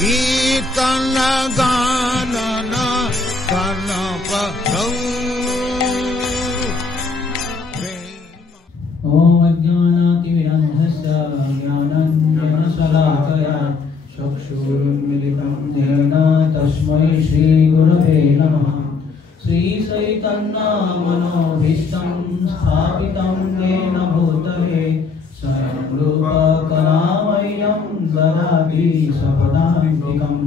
कीर्तन गानन कर्णपतौ। ओम अज्ञानातिमिरन्धस्य ज्ञानाञ्जनशलाकया चक्षुरुन्मिलितं येन तस्मै श्रीगुरवे नमः। श्रीचैतन्यमनोभीष्टं स्थापितं येन भूतले स्वयं रूपकलामयं ददाति सपदान्तिकं।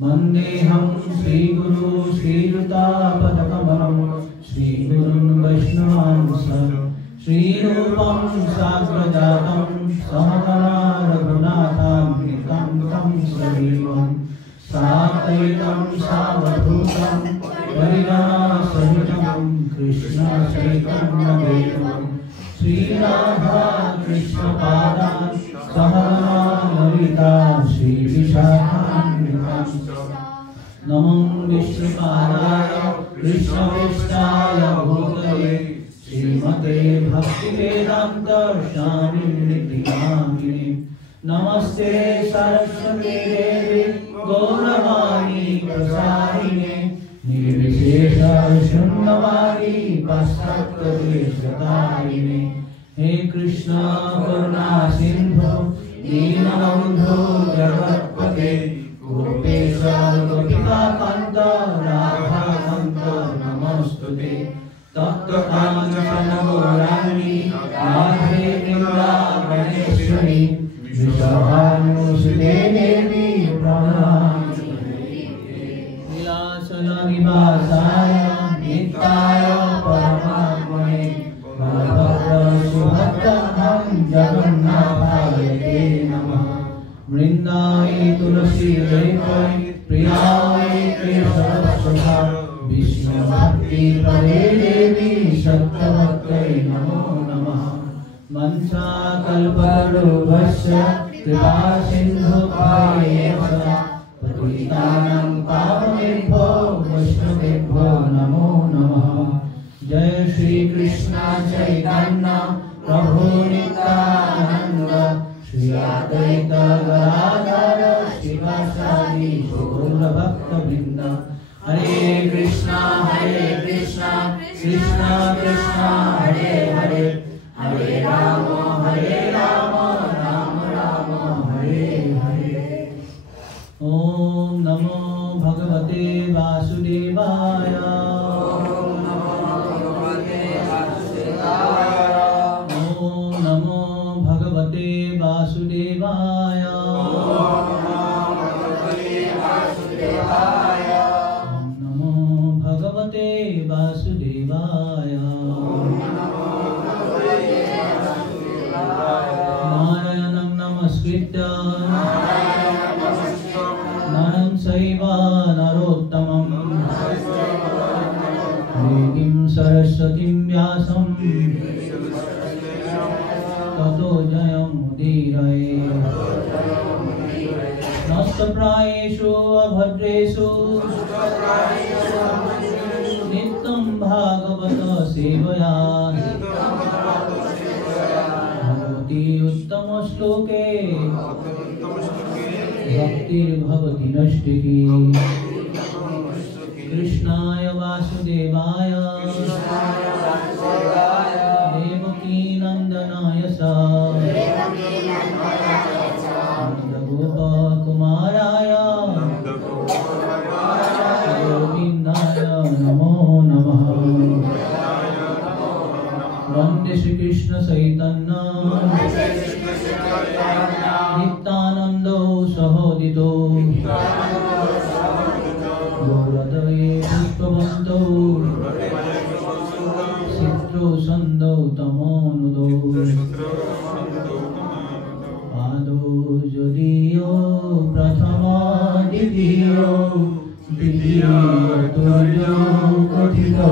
वन्देऽहं श्रीगुरु श्रीयुतापदकमलं श्रीगुरुन् वैष्णवांश श्रीरूपं साग्रजातं सहगणा रघुनाथान्वितं तं सजीवं साद्वैतं सावधूतं परिजनसहितं कृष्णचैतन्यदेवं श्रीराधा कृष्णपादान् सहगणा ललिता श्रीविशाखान्वितं। नमो विष्णुपादाय कृष्णवेष्टाय भूतले श्रीमते भक्तिवेदांत स्वामिनिधि नामिने। नमस्ते सरस्वती देवी गौरवाणी प्रसारिणे निर्विशेष शून्यवादी पाश्चात्यदेशतारिणे। हे कृष्ण करुणा सिंधु दीनबंधु जगत्पते गोपेश गोपिकाकांत राधाकांत नमोस्तुते। तप्तकांचन गौरांगी राधे वृंदावनेश्वरी विषभानुसुते देवी प्रणमामि। विलासविलासाय नित्याय परमात्मने बलभद्रसुभद्रं जगन्नाथाय ते नमः। वृंदाय तुलसी देवाय प्रियाय केशवसुधा विष्णु भक्ति पदे देवी सत्यवत्यै नमो नमः। वंशाकल्पतरुभ्यश्च कृपा सिन्धुभ्येव पतितानां पावनेभ्यो वैष्णवेभ्यो नमो नमः। जय श्री कृष्ण चैतन्य प्रभु नित्यानंद श्री अद्वैत गदाधर शिवासादि गौर भक्तवृंद। हरे कृष्णा कृष्णा कृष्णा हरे हरे हरे राम राम राम हरे हरे। ओम नमो भगवते वासुदेवाय। ओम नमो भगवते वासुदेवाय। भगवते वासुदेवाय। नारायणं नमस्कृत्य नरं चैव नरोत्तमं देवीं सरस्वतीं व्यासं ततो जयमुदीरये। नष्टप्रायेषु अभद्रेषु नित्यं भागवत सेवया भगवती उत्तम श्लोके भक्तिर्भवति नष्टिकी। कृष्णाय वासुदेवाय देवकी नंदनाय च नंदगोपकुमाराय गोविन्दाय नमो नमः। वन्दे श्री कृष्ण चैतन्य नित्यानंद सहोदितो गौरदये पुष्पवन्तो सिद्धो सन्दो तमोनुदो। आदो यदीयो प्रथम द्वितीयो द्वितीयो तुल्यो कथितो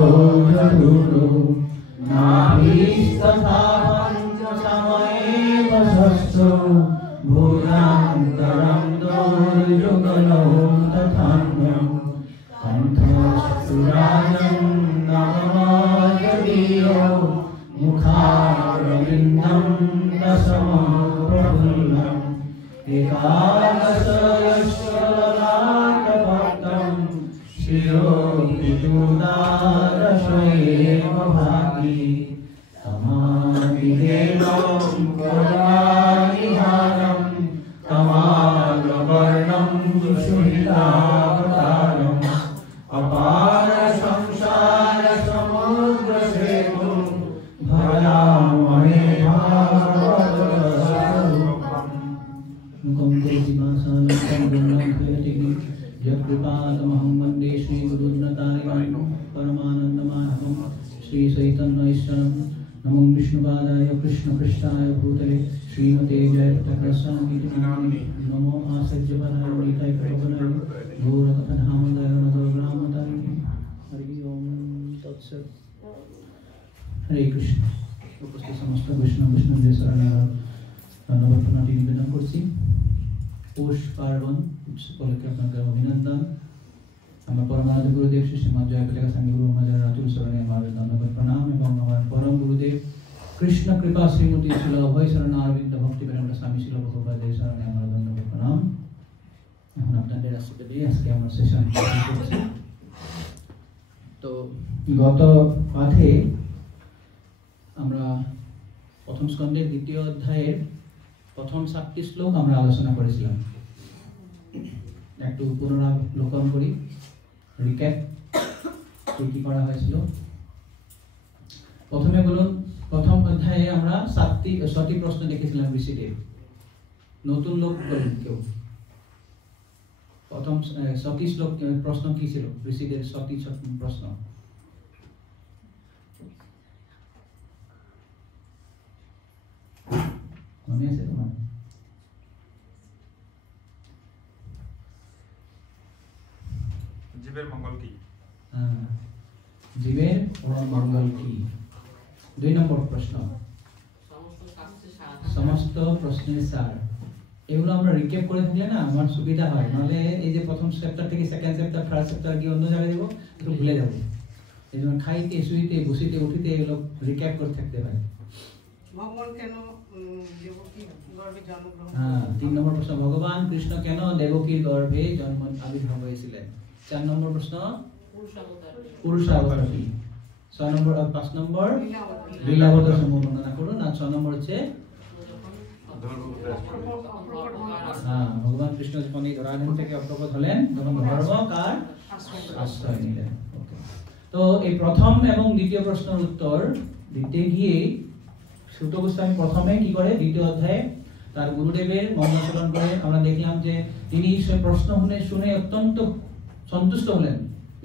जरूरो नाभिस्तथा पञ्चसमये वसस्तु भूयान्तरं दोर्युगलो तथान्यं कंठस्थुराजं नवमायदीयो मुखारविन्दं दशमं प्रफुल्लम् एका मानसयश्वरान्तभक्तं शिरोपितुदारशयेव भाति तमादिदेवं करुणानिधानं तमालवर्णं सुहितावतारम् अपार संसार समुद्र सेतु भयामहे भागवतस्वरूपम् मुखं तेजिमासानं गुणं फलतिनि यत्कृपातमहं वन्दे श्रीगुरुर्नतारिणं परमानन्दमाधवं श्रीचैतन्यईश्वरं नमो विष्णुपादाय कृष्णपृष्ठाय भूतले श्रीमते जयप्रकाशाय नामिने नमो आसज्यपदाय नीताय प्रभवनाय गौरकथामदाय नदोग्रामतारिणे हरि ओम तत्सत् हरे कृष्ण उपस्थित समस्त वैष्णव वैष्णवদের শরণে ধন্যবাদ প্রণামী নিবেদন করছি পৌষ পার্বণ উপলক্ষে আপনাদের অভিনন্দন আমার পরমানন্দ গুরুদেব শ্রী শ্রীমৎ জয়প্রকাশ স্বামী গুরু মহারাজ রাতুল শরণে আমার ধন্যবাদ প্রণাম এবং আমার পরম গুরুদেব কৃষ্ণ কৃপা শ্রীমতী শিল অভয় শরণ অরবিন্দ ভক্তি বেদান্ত স্বামী শিল প্রভুপাদের শরণে আমার ধন্যবাদ প্রণাম এখন আপনাদের আজকে আজকে আমার সেশন শুরু করছি তো গত পাঠে আমরা প্রথম স্কন্ধের দ্বিতীয় অধ্যায়ের প্রথম 7টি শ্লোক আমরা আলোচনা করেছিলাম একটু পুনরাবলোকন করি রিক্যাপ কি করা হয়েছিল প্রথমে বলুন প্রথম অধ্যায়ে আমরা 6টি প্রশ্ন দেখেছিলাম ঋষিদের নতুন লোক বলেন কেউ প্রথম 6টি শ্লোক প্রশ্ন কি ছিল ঋষিদের 6টি প্রশ্ন মনে আছে তোমার জীবের মঙ্গল কি জীবের মঙ্গল কি 2 নম্বর প্রশ্ন সমস্ত প্রশ্নের সার এগুলো আমরা রিক্যাপ করে থাকলে না আমার সুবিধা হয় নালে এই যে প্রথম চ্যাপ্টার থেকে সেকেন্ড চ্যাপ্টার থার্ড চ্যাপ্টার কি অন্য জায়গায় দেব একটু ভুলে যাব এইজন্য খাইতে শুইতে বসিতে উঠিতে এগুলো রিক্যাপ করে থাকতে হয় ভগবান কেন দেবকীর গর্ভে জন্মগ্রহণ হ্যাঁ 3 নম্বর প্রশ্ন ভগবান কৃষ্ণ কেন দেবকীর গর্ভে জন্ম আবির্ভাব হয়েছিলেন 4 নম্বর প্রশ্ন পুরুষাবতার কি 6 নম্বর 5 নম্বর লীলাবতার সমূহ বর্ণনা করুন আর 6 নম্বর হচ্ছে হ্যাঁ ভগবান কৃষ্ণ যখন এই ধরাধাম থেকে অপ্রকট হলেন তখন ধর্মকার আশ্রয় নিলেন ওকে তো এই প্রথম এবং দ্বিতীয় প্রশ্নের উত্তর দিতে গিয়ে সুত গোস্বামী প্রথমে কি করে দ্বিতীয় অধ্যায়ে তার গুরুদেবের মঙ্গলাচরণ করে আমরা দেখলাম যে তিনি সেই প্রশ্ন শুনে অত্যন্ত সন্তুষ্ট হলেন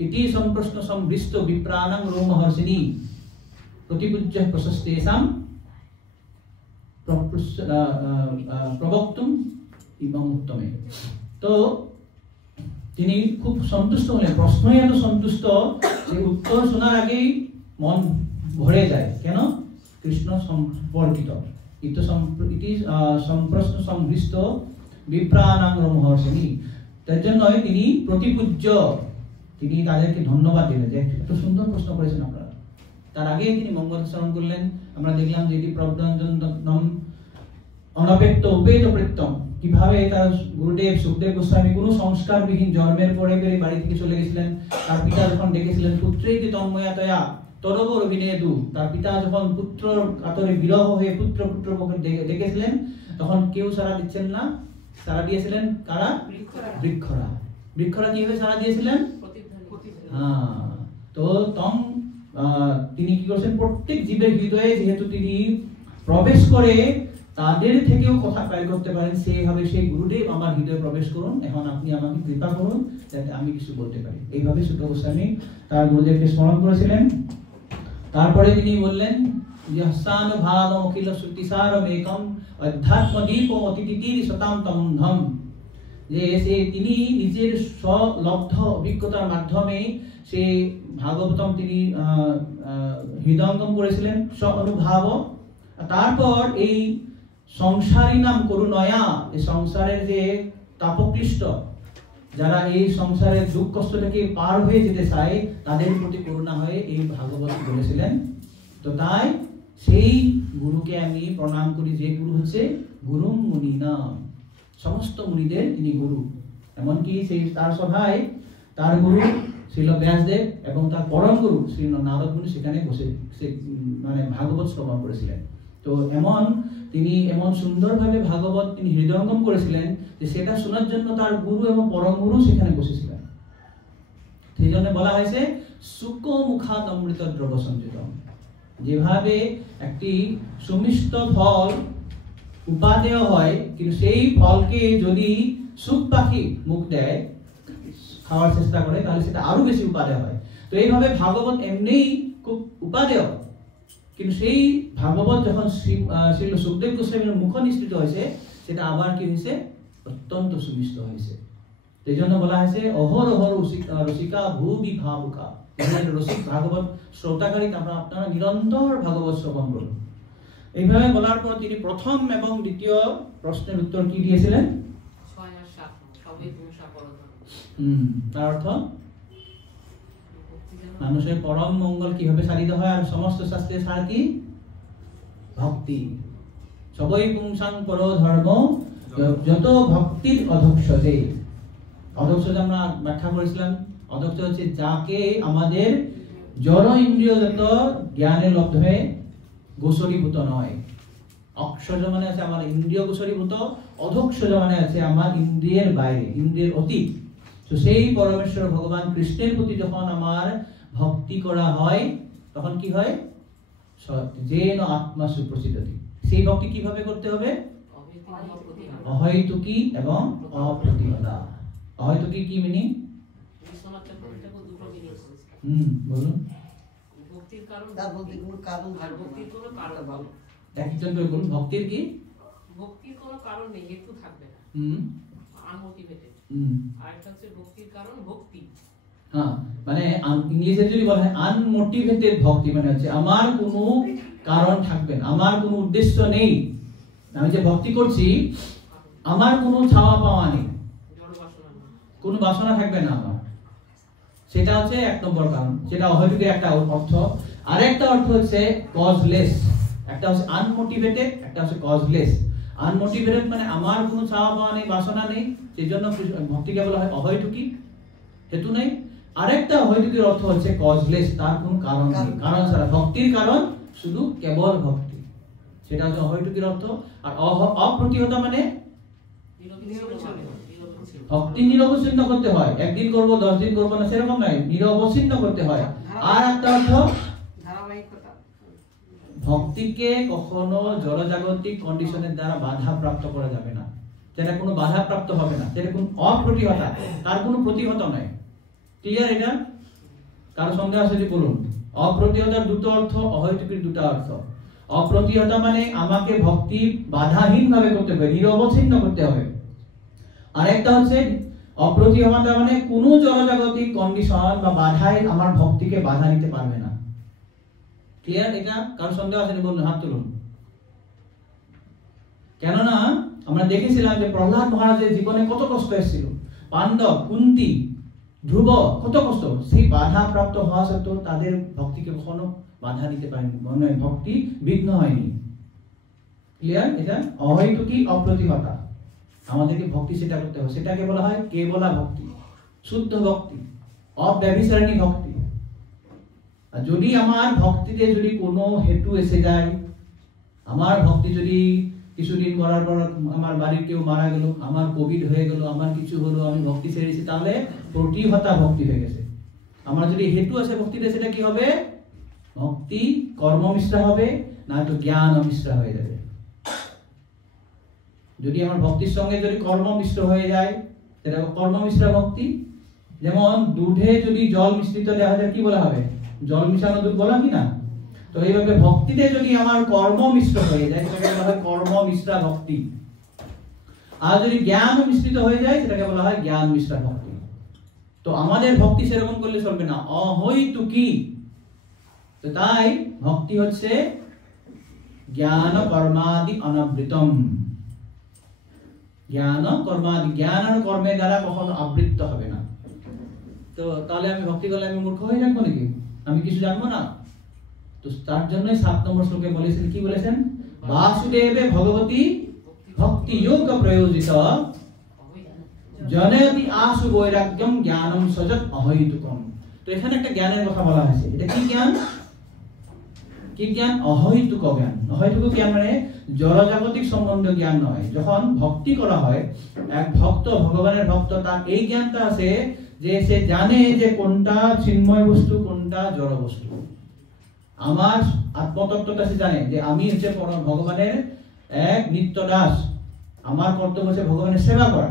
ইতি সম্প্রশ্ন সম্বৃষ্ট বিপ্রাণাং রোমহর্ষিণী প্রতিপূজ্য প্রশস্তেষাম প্রবক্তুম ইমাম উত্তমে তো তিনি খুব সন্তুষ্ট হলেন প্রশ্নই এত সন্তুষ্ট যে উত্তর শোনার আগেই মন ভরে যায় কেন কৃষ্ণ সম্পর্কিত ইতি সম্প্রশ্ন সম্বৃষ্ট বিপ্রাণাং রোমহর্ষিণী তার জন্যই তিনি প্রতিপূজ্য তিনি তাদেরকে ধন্যবাদ দিলেন যে এত সুন্দর প্রশ্ন করেছেন আপনারা তার আগে তিনি মঙ্গলাচরণ করলেন আমরা দেখলাম যে এটি প্রবন্ধনম অনপেক্ত উপেত প্রত্যম কিভাবে তার গুরুদেব সুখদেব গোস্বামী কোনো সংস্কারবিহীন জন্মের পরে বাড়ি থেকে চলে গেছিলেন তার পিতা যখন দেখেছিলেন পুত্রেতি তন্ময়াতয়া তরবর অভিনেদু তার পিতা যখন পুত্র কাতরে বিরহ হয়ে পুত্র দেখেছিলেন তখন কেউ সাড়া দিচ্ছেন না সাড়া দিয়েছিলেন কারা বৃক্ষরা কিভাবে সাড়া দিয়েছিলেন হ্যাঁ তো তিনি কি করেছেন প্রত্যেক জীবের হৃদয়ে যেহেতু তিনি প্রবেশ করে তাদের থেকেও কথা ক্রয় করতে পারেন সেইভাবে সেই গুরুদেব আমার হৃদয়ে প্রবেশ করুন এখন আপনি আমাকে কৃপা করুন যাতে আমি কিছু বলতে পারি এইভাবে সুত গোস্বামী তার গুরুদেবকে স্মরণ করেছিলেন তারপরে তিনি বললেন যস্যান ভাবম অখিল শ্রুতিসারম একম অধ্যাত্মদীপম অতিতিতির শতাম তমন্ধম যে তিনি নিজের স্বলব্ধ অভিজ্ঞতার মাধ্যমে সে ভাগবতম তিনি হৃদয়ঙ্গম করেছিলেন স্ব অনুভাব তারপর এই সংসারী নাম করুণয়া এই সংসারের যে তাপক্লিষ্ট যারা এই সংসারের দুঃখ কষ্ট থেকে পার হয়ে যেতে চায় তাদের প্রতি করুণা হয়ে এই ভাগবত বলেছিলেন তো তাই সেই গুরুকে আমি প্রণাম করি যে গুরু হচ্ছে গুরুম মুনিনা সমস্ত মুনিদের তিনি গুরু। এমনকি সেই তার সভায় তার গুরু শ্রীল ব্যাসদেব এবং তার পরম গুরু শ্রী নারদ মুনি সেখানে বসে মানে ভাগবত শ্রবণ করেছিলেন। তো তিনি এমন সুন্দরভাবে ভাগবত তিনি হৃদয়ঙ্গম করেছিলেন যে সেটা শোনার জন্য তার গুরু এবং পরম গুরু সেখানে বসেছিলেন। সেই জন্য বলা হয়েছে সুক মুখাত অমৃত দ্রব্য সঞ্চিত। যেভাবে একটি সুমিষ্ট ফল উপাদেয় হয়, কিন্তু সেই ফলকে যদি সুখ পাখি মুখ দেয়, খাওয়ার চেষ্টা করে, তাহলে সেটা আরো বেশি উপাদেয় হয়। তো এইভাবে ভাগবত এমনিই খুব উপাদেয়, কিন্তু সেই ভাগবত যখন শ্রী সুখদেব গোস্বামীর মুখ নিঃসৃত হয়েছে, সেটা আবার কি হয়েছে? অত্যন্ত সুমিষ্ট হয়েছে। এই জন্য বলা হয়েছে অহরহ রসিকা ভূবি ভাবুকা। রসিক ভাগবত শ্রোতাকারী আপনারা নিরন্তর ভাগবত শ্রবণ করুন। এইভাবে বলার পর তিনি প্রথম এবং দ্বিতীয় প্রশ্নের উত্তর কি দিয়েছিলেন? তার অর্থ মানুষের পরম মঙ্গল কিভাবে সাধিত হয়, আর সমস্ত শাস্ত্রের সার কি? ভক্তি। সবই পুংসাং পর ধর্ম যত ভক্তির অধক্ষতে। অধক্ষতে আমরা ব্যাখ্যা করেছিলাম, অধক্ষ হচ্ছে যাকে আমাদের জড় ইন্দ্রিয়গত জ্ঞানের লব্ধে গোচরীভূত নয়। অক্ষজ মানে আছে আমার ইন্দ্রিয় গোচরীভূত, অধক্ষজ মানে আছে আমার ইন্দ্রিয়ের বাইরে, ইন্দ্রিয়ের অতীত। তো সেই পরমেশ্বর ভগবান কৃষ্ণের প্রতি যখন আমার ভক্তি করা হয়, তখন কি হয়? যেন আত্মা সুপ্রসিদ্ধতি। সেই ভক্তি কিভাবে করতে হবে? অহৈতুকী এবং অপ্রতিহতা। অহৈতুকী কি মিনিং? বলুন। ভক্তির কারণ, তার ভক্তির কোনো কারণ, ভক্তির কোনো কারণ বলো। একজন করে বলুন, ভক্তির কি? ভক্তির কোনো কারণ নেই, হেতু থাকবে না। আনমোটিভেটেড। আরেকটা হচ্ছে ভক্তির কারণ ভক্তি। হ্যাঁ, মানে ইংলিশে যদি বলা হয় আনমোটিভেটেড ভক্তি, মানে হচ্ছে আমার কোনো কারণ থাকবে না, আমার কোনো উদ্দেশ্য নেই। আমি যে ভক্তি করছি আমার কোনো চাওয়া পাওয়া নেই, কোনো বাসনা থাকবে না আমার। সেটা হচ্ছে এক নম্বর কারণ, সেটা অহৈতুকের একটা অর্থ। আরেকটা অর্থ হচ্ছে কজলেস। একটা হচ্ছে আনমোটিভেটেড, একটা হচ্ছে কজলেস। আনমোটিভেটেড মানে আমার কোনো চাওয়া পাওয়া নেই, বাসনা নেই, সেই জন্য ভক্তিকে বলা হয় অহৈতুকী, হেতু নেই। আরেকটা অহৈতুকের অর্থ হচ্ছে কজলেস, তার কোনো কারণ নেই, কারণ ছাড়া। ভক্তির কারণ শুধু কেবল ভক্তি, সেটা হচ্ছে অহৈতুকের অর্থ। আর অপ্রতিহতা মানে ভক্তি নিরবচ্ছিন্ন করতে হয়। একদিন করব, 10 দিন করব না, সেরকম নয়, নিরবচ্ছিন্ন করতে হয়। আর একটা অর্থ ধারাবাহিকতা। ভক্তিকে কখনো জড়জাগতিক কন্ডিশনের দ্বারা বাধা প্রাপ্ত করা যাবে না, যেটা কোনো বাধা প্রাপ্ত হবে না, যেটা কোনো অপ্রতিহতা, তার কোনো প্রতিহত নয়। ক্লিয়ার? এটা কারো সন্দেহ আছে যদি বলুন। অপ্রতিহতার দুটো অর্থ, অহৈতুকীর দুটো অর্থ। অপ্রতিহতা মানে আমাকে ভক্তি বাধাহীন ভাবে করতে হবে, নিরবচ্ছিন্ন করতে হবে। আরেকটা হচ্ছে অপ্রতিহতা মানে কোনো জড়জাগতিক কন্ডিশন বা বাধাই আমার ভক্তিকে বাধা দিতে পারবে না। ক্লিয়ার? এটা কারো সন্দেহ আছে বলুন, হাত তুলুন। কেননা আমরা দেখেছিলাম যে প্রহ্লাদ মহারাজের জীবনে কত কষ্ট এসেছিল, পাণ্ডব, কুন্তি, ধ্রুব, কত কষ্ট। সেই বাধা প্রাপ্ত হওয়া সত্ত্বেও তাদের ভক্তিকে কখনো বাধা দিতে পারেনি, মানে ভক্তি বিঘ্ন হয়নি। ক্লিয়ার? এটা অহৈতুকী অপ্রতিহতা। আমাদেরকে ভক্তি সেটা করতে হবে, সেটাকে বলা হয় কেবলা ভক্তি, শুদ্ধ ভক্তি, অব্যভিচারিণী ভক্তি। আর যদি আমার ভক্তিতে যদি কোনো হেতু এসে যায়, আমার ভক্তি যদি কিছুদিন করার পর আমার বাড়ির কেউ মারা গেল, আমার কোভিড হয়ে গেল, আমার কিছু হলো, আমি ভক্তি ছেড়েছি, তাহলে প্রতিহতা ভক্তি হয়ে গেছে। আমার যদি হেতু আছে ভক্তিতে, সেটা কি হবে? ভক্তি কর্মমিশ্রা হবে, না তো জ্ঞান মিশ্রা হয়ে যাবে। যদি আমার ভক্তির সঙ্গে যদি কর্ম মিশ্র হয়ে যায়, সেটা কর্মমিশ্রা ভক্তি। যেমন দুধে যদি জল মিশ্রিত দেওয়া যায়, কি বলা হবে? জল মিশানো দুধ বলা কি না? তো এইভাবে ভক্তিতে যদি আমার কর্ম মিশ্র হয়ে যায়, সেটাকে বলা হয় কর্ম মিশ্রা ভক্তি। আর যদি জ্ঞান মিশ্রিত হয়ে যায়, সেটাকে বলা হয় জ্ঞান মিশ্রা ভক্তি। তো আমাদের ভক্তি সেরকম করলে চলবে না, অহৈতুকী। তো তাই ভক্তি হচ্ছে জ্ঞান কর্মাদি অনাবৃতম। জ্ঞান কর্মাদি, জ্ঞান আর কর্মের দ্বারা কখনো আবৃত্ত হবে না। তো তাহলে আমি ভক্তি করলে আমি মূর্খ হয়ে যাবো নাকি? আমি কিছু জানবো না? তো তার জন্য 7 নম্বর শ্লোকে বলেছেন, কি বলেছেন? বাসুদেবে ভগবতী ভক্তি যোগ প্রয়োজিত জনয়তি আশু বৈরাগ্যম জ্ঞানম সজত অহৈতুকম। তো এখানে একটা জ্ঞানের কথা বলা হয়েছে। এটা কি জ্ঞান? কি জ্ঞান? অহৈতুক জ্ঞান। অহৈতুক জ্ঞান মানে জড়জাগতিক সম্বন্ধীয় জ্ঞান নয়। যখন ভক্তি করা হয়, এক ভক্ত, ভগবানের ভক্ত, তার এই জ্ঞানটা আছে যে সে জানে যে কোনটা চিন্ময় বস্তু, কোনটা জড় বস্তু। আমার আত্মতত্ত্বটা সে জানে যে আমি হচ্ছে ভগবানের এক নিত্য দাস। আমার কর্তব্য হচ্ছে ভগবানের সেবা করা।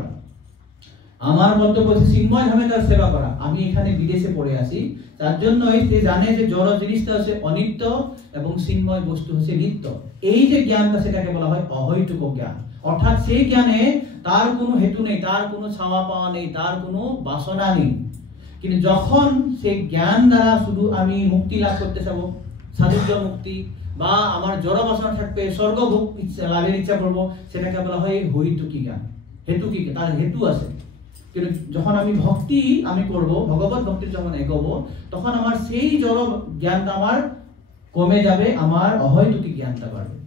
আমার কর্তব্য হচ্ছে চিন্ময় ধামে তার সেবা করা। আমি এখানে বিদেশে পড়ে আছি, তার জন্যই সে জানে যে জড় জিনিসটা হচ্ছে অনিত্য এবং চিন্ময় বস্তু হচ্ছে নিত্য। এই যে জ্ঞানটা, সেটাকে বলা হয় অহৈতুক জ্ঞান। অর্থাৎ সেই জ্ঞানে তার কোনো হেতু নেই, তার কোনো ছাওয়া পাওয়া নেই, তার কোনো বাসনা নেই। কিন্তু যখন সেই জ্ঞান দ্বারা শুধু আমি মুক্তি লাভ করতে চাবো, সাধুর্য মুক্তি, বা আমার জড় বাসনা থাকবে, স্বর্গ ভোগ লাভের ইচ্ছা করবো, সেটাকে বলা হয় হৈতুকী জ্ঞান। হেতুকী, তার হেতু আছে। কিন্তু যখন আমি ভক্তি আমি করব, ভগবত ভক্তির যখন এগোবো, তখন আমার সেই জড় জ্ঞানটা আমার কমে যাবে, আমার অহৈতুকী জ্ঞানটা বাড়বে।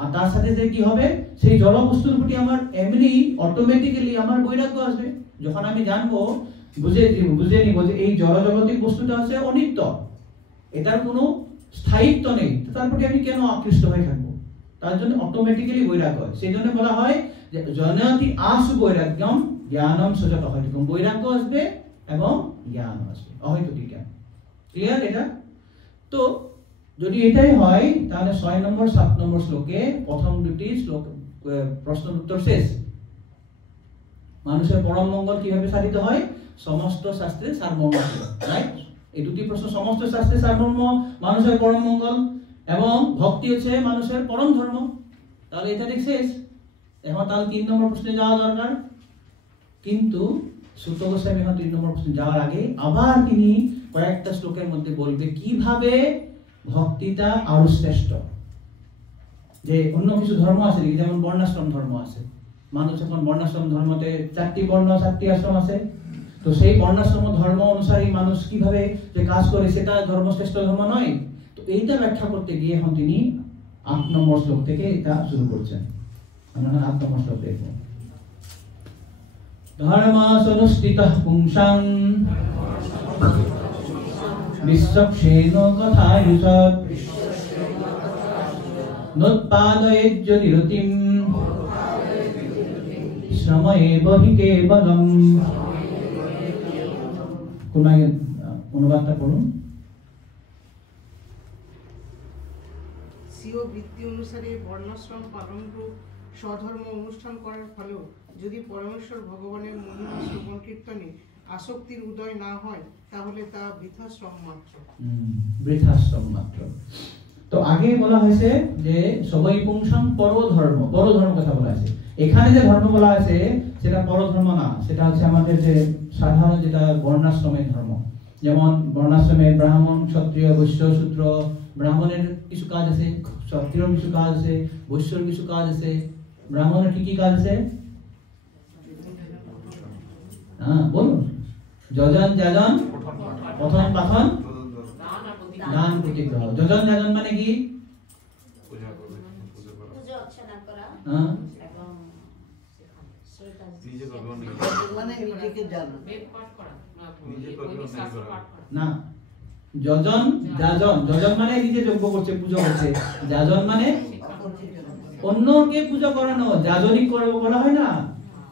আর তার সাথে যে কি হবে, সেই জড় বস্তুর প্রতি আমার এমনি অটোমেটিক্যালি আমার বৈরাগ্য আসবে। যখন আমি জানবো, বুঝে নিব যে এই জড়জগতিক বস্তুটা হচ্ছে অনিত্য, এটার কোনো স্থায়িত্ব নেই, তার প্রতি আমি কেন আকৃষ্ট হয়ে থাকবো? তার জন্য অটোমেটিক্যালি বৈরাগ্য হয়। সেই জন্য বলা হয় যে জনয়তি আশু বৈরাগ্যম জ্ঞানম সজত অহৈতুকম। বৈরাগ্য আসবে এবং জ্ঞান আসবে, অহৈতুকী জ্ঞান। ক্লিয়ার এটা? তো যদি এটাই হয়, তাহলে 6 নম্বর 7 নম্বর শ্লোকে প্রথম দুটি শ্লোক প্রশ্নের উত্তর শেষ। মানুষের পরম মঙ্গল কিভাবে সাধিত হয়? সমস্ত শাস্ত্রের সারমর্ম, রাইট? এই দুটি প্রশ্ন, সমস্ত শাস্ত্রের সারমর্ম, মানুষের পরম মঙ্গল এবং ভক্তি হচ্ছে মানুষের পরম ধর্ম। তাহলে এটা ঠিক শেষ। এখন তাহলে 3 নম্বর প্রশ্নে যাওয়া দরকার। কিন্তু সূত গোস্বামী এখন 3 নম্বর প্রশ্নে যাওয়ার আগে আবার তিনি কয়েকটা শ্লোকের মধ্যে বলবে কিভাবে ভক্তিটা আরো শ্রেষ্ঠ। যে অন্য কিছু ধর্ম আছে, যেমন বর্ণাশ্রম ধর্ম আছে। মানুষ এখন বর্ণাশ্রম ধর্মতে 4টি বর্ণ 4টি আশ্রম আছে। তো সেই বর্ণাশ্রম ধর্ম অনুসারী মানুষ কিভাবে যে কাজ করে, সেটা ধর্মশ্রেষ্ঠ ধর্ম নয়। তো এইটা ব্যাখ্যা করতে গিয়ে এখন তিনি 8 নম্বর শ্লোক থেকে এটা শুরু করছেন। আমরা 8 নম্বর শ্লোক দেখব। ধর্মাসনুষ্ঠিতঃ পুংসাং বিশ্বক্ষেন কথায়ুষৎ নোৎপাদয়েজ্যোতি রতিম শ্রময়েব হি কেবলম। কোন অনুবাদটা পড়ুন। স্বীয় বৃত্তি অনুসারে বর্ণাশ্রম পালনরূপ স্বধর্ম অনুষ্ঠান করার ফলেও যদি পরমেশ্বর ভগবানের মহিমা শ্রবণ কীর্তনে আসক্তির উদয় না হয়, তাহলে তা বৃথাশ্রম মাত্র। বৃথাশ্রম মাত্র। তো আগে বলা হয়েছে যে সবাই পুংসাং পরধর্ম, পরধর্ম কথা বলা আছে। এখানে যে ধর্ম বলা আছে সেটা পরধর্ম না, সেটা হচ্ছে আমাদের যে সাধারণ যেটা বর্ণাশ্রমের ধর্ম। যেমন বর্ণাশ্রমে ব্রাহ্মণ, ক্ষত্রিয়, বৈশ্য, শূদ্র। ব্রাহ্মণের কিছু কাজ আছে, ক্ষত্রিয়র কিছু কাজ আছে, বৈশ্যর কিছু কাজ আছে। ব্রাহ্মণের কি কি কাজ আছে? হ্যাঁ বলুন। যজন, যাজন, পঠন, পাঠন, দান, প্রতিগ্রহ। যজন যাজন মানে কি? পূজা অর্চনা করা, হ্যাঁ, এবং মানে নিজেকে জানা, না। যজন, যাজন, যজন মানে নিজে যজ্ঞ করছে, পূজা করছে। যাজন মানে অন্যকে পূজা করানো, যাজনিক করা হয় না।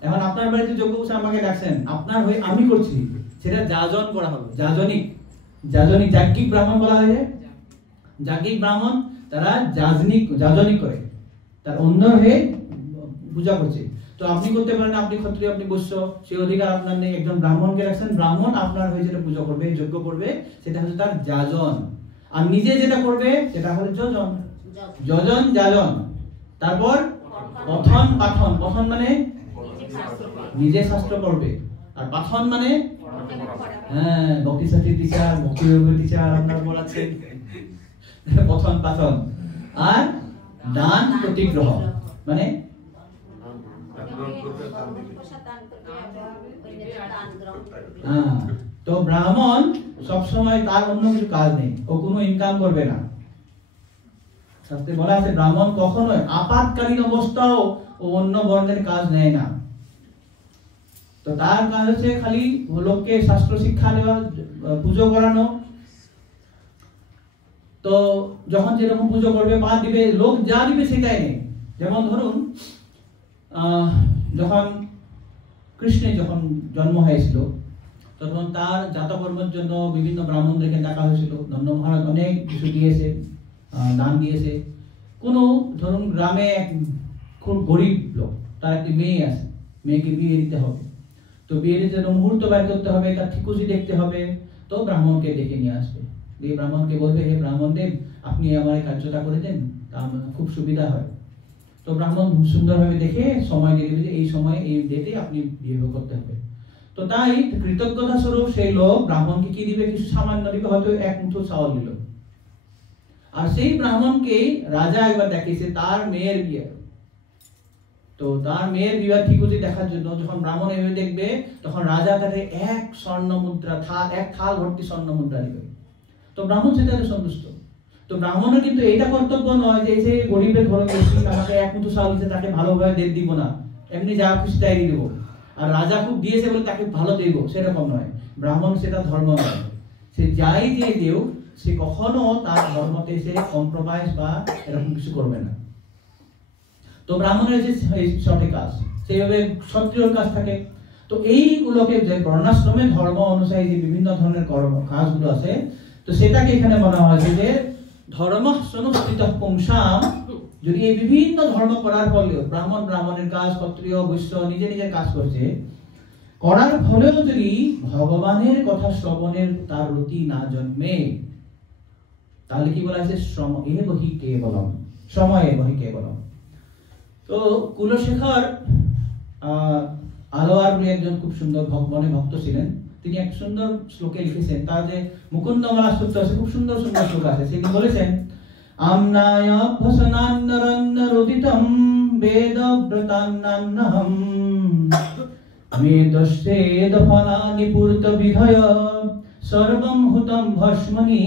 এখন আপনার বাড়িতে যজ্ঞ করছে, আমাকে ডাকছেন, আপনার হয়ে আমি করছি, সেটা যাজন করা হবে। যাজনিক, যাজনিক, যাজ্ঞিক ব্রাহ্মণ বলা হয়। যাজ্ঞিক ব্রাহ্মণ তারা যাজনিক করে, তার অন্য হয়ে পূজা করছে। তো আপনি করতে পারেন, আপনি ক্ষত্রিয়, আপনি বৈশ্য, সেই অধিকার আপনার নেই। একজন ব্রাহ্মণকে রাখছেন, ব্রাহ্মণ আপনার হয়ে যেটা পূজা করবে, যজ্ঞ করবে, সেটা হচ্ছে তার যাজন। আর নিজে যেটা করবে সেটা হলো যজন। যজন, যাজন। তারপর পঠন, পাঠন। পঠন মানে নিজে শাস্ত্র পড়বে, আর পাঠন মানে হ্যাঁ ভক্তি শাস্ত্রের টিচার, ভক্তি যোগের টিচার আপনার পড়াচ্ছেন। পঠন, পাঠন। আর দান, প্রতিগ্রহ মানে তো ব্রাহ্মণ সবসময় তার অন্য কিছু কাজ নেই, ও কোনো ইনকাম করবে না। শাস্ত্রে বলা আছে ব্রাহ্মণ কখনোই আপাতকালীন অবস্থাও ও অন্য বর্ণের কাজ নেয় না। তো তার কাজ হচ্ছে খালি লোককে শাস্ত্র শিক্ষা দেওয়া, পুজো করানো। তো যখন যেরকম পুজো করবে বা দিবে, লোক যা দিবে সেটাই নেই। যেমন ধরুন যখন কৃষ্ণের যখন জন্ম হয়েছিল তখন তার জাতকর্মের জন্য বিভিন্ন ব্রাহ্মণদেরকে ডাকা হয়েছিল। নন্দ মহারাজ অনেক কিছু দিয়েছে, দান দিয়েছে। কোনো ধরুন গ্রামে এক খুব গরিব লোক, তার একটি মেয়ে আছে, মেয়েকে বিয়ে দিতে হবে। তো বিয়ের জন্য মুহূর্ত বের করতে হবে, তার ঠিকুজি দেখতে হবে। তো ব্রাহ্মণকে ডেকে নিয়ে আসবে, দিয়ে ব্রাহ্মণকে বলবে, হে ব্রাহ্মণদেব, আপনি আমার এই কার্যটা করে দেন, তা খুব সুবিধা হয়। তো ব্রাহ্মণ সুন্দরভাবে দেখে সময় দিয়ে দেবে যে এই সময় এই ডেটে আপনি বিয়ে করতে হবে। তো তাই কৃতজ্ঞতা স্বরূপ সেই লোক ব্রাহ্মণকে কি দিবে, কিছু সামান্য দিবে, হয়তো এক মুঠো চাউল দিল। আর সেই ব্রাহ্মণকে রাজা একবার দেখিয়েছে তার মেয়ের বিয়ে। তো তার মেয়ের বিবাহ ঠিকুজি দেখার জন্য যখন ব্রাহ্মণ এভাবে দেখবে, তখন রাজা তাকে এক স্বর্ণ মুদ্রা, এক থাল ভর্তি স্বর্ণ মুদ্রা দিবে। তো ব্রাহ্মণ সেটাতে সন্তুষ্ট। তো ব্রাহ্মণের কিন্তু এটা কর্তব্য নয় যে সেই গরিবের ঘরে গেছি, আমাকে এক মুঠো চাউল দিতে, তাকে ভালোভাবে ডেট দিব না, এমনি যা খুশি তাই দিব। আর রাজা খুব দিয়েছে বলে তাকে ভালো দেব, সেরকম নয়। ব্রাহ্মণ সেটা ধর্ম নয়। সে যাই দিয়ে দেও, সে কখনো তার ধর্মতে সে কম্প্রোমাইজ বা এরকম কিছু করবে না। তো ব্রাহ্মণের যে সঠিক কাজ, সেইভাবে ক্ষত্রিয়র কাজ থাকে। তো এইগুলোকে যে বর্ণাশ্রমে ধর্ম অনুযায়ী যে বিভিন্ন ধরনের কাজগুলো আছে, তো সেটাকে এখানে বলা হয়েছে যে ধর্ম সংস্থিত পুংসাম। যদি এই বিভিন্ন ধর্ম করার ফলেও ব্রাহ্মণের কাজ, ক্ষত্রিয় বৈশ্য নিজের কাজ করছে, করার ফলেও যদি ভগবানের কথা শ্রবণের তার রুচি না জন্মে, তাহলে কি বলা আছে, শ্রম এব হি কেবলম, সময় এব হি কেবলম। তো কুলশেখর আলোয়ার বলে একজন খুব সুন্দর ভক্ত ছিলেন। তিনি এক সুন্দর শ্লোকে লিখেছেন, তার যে মুকুন্দমালা সূত্র আছে, খুব সুন্দর সুন্দর শ্লোক আছে। তিনি বলেছেন, আমনায় ভসনান্নরন্নরুদিতম বেদব্রতান্নান্নহম মেদস্যেদ ফলানি পূর্ত বিধয় সর্বম হুতম ভস্মনি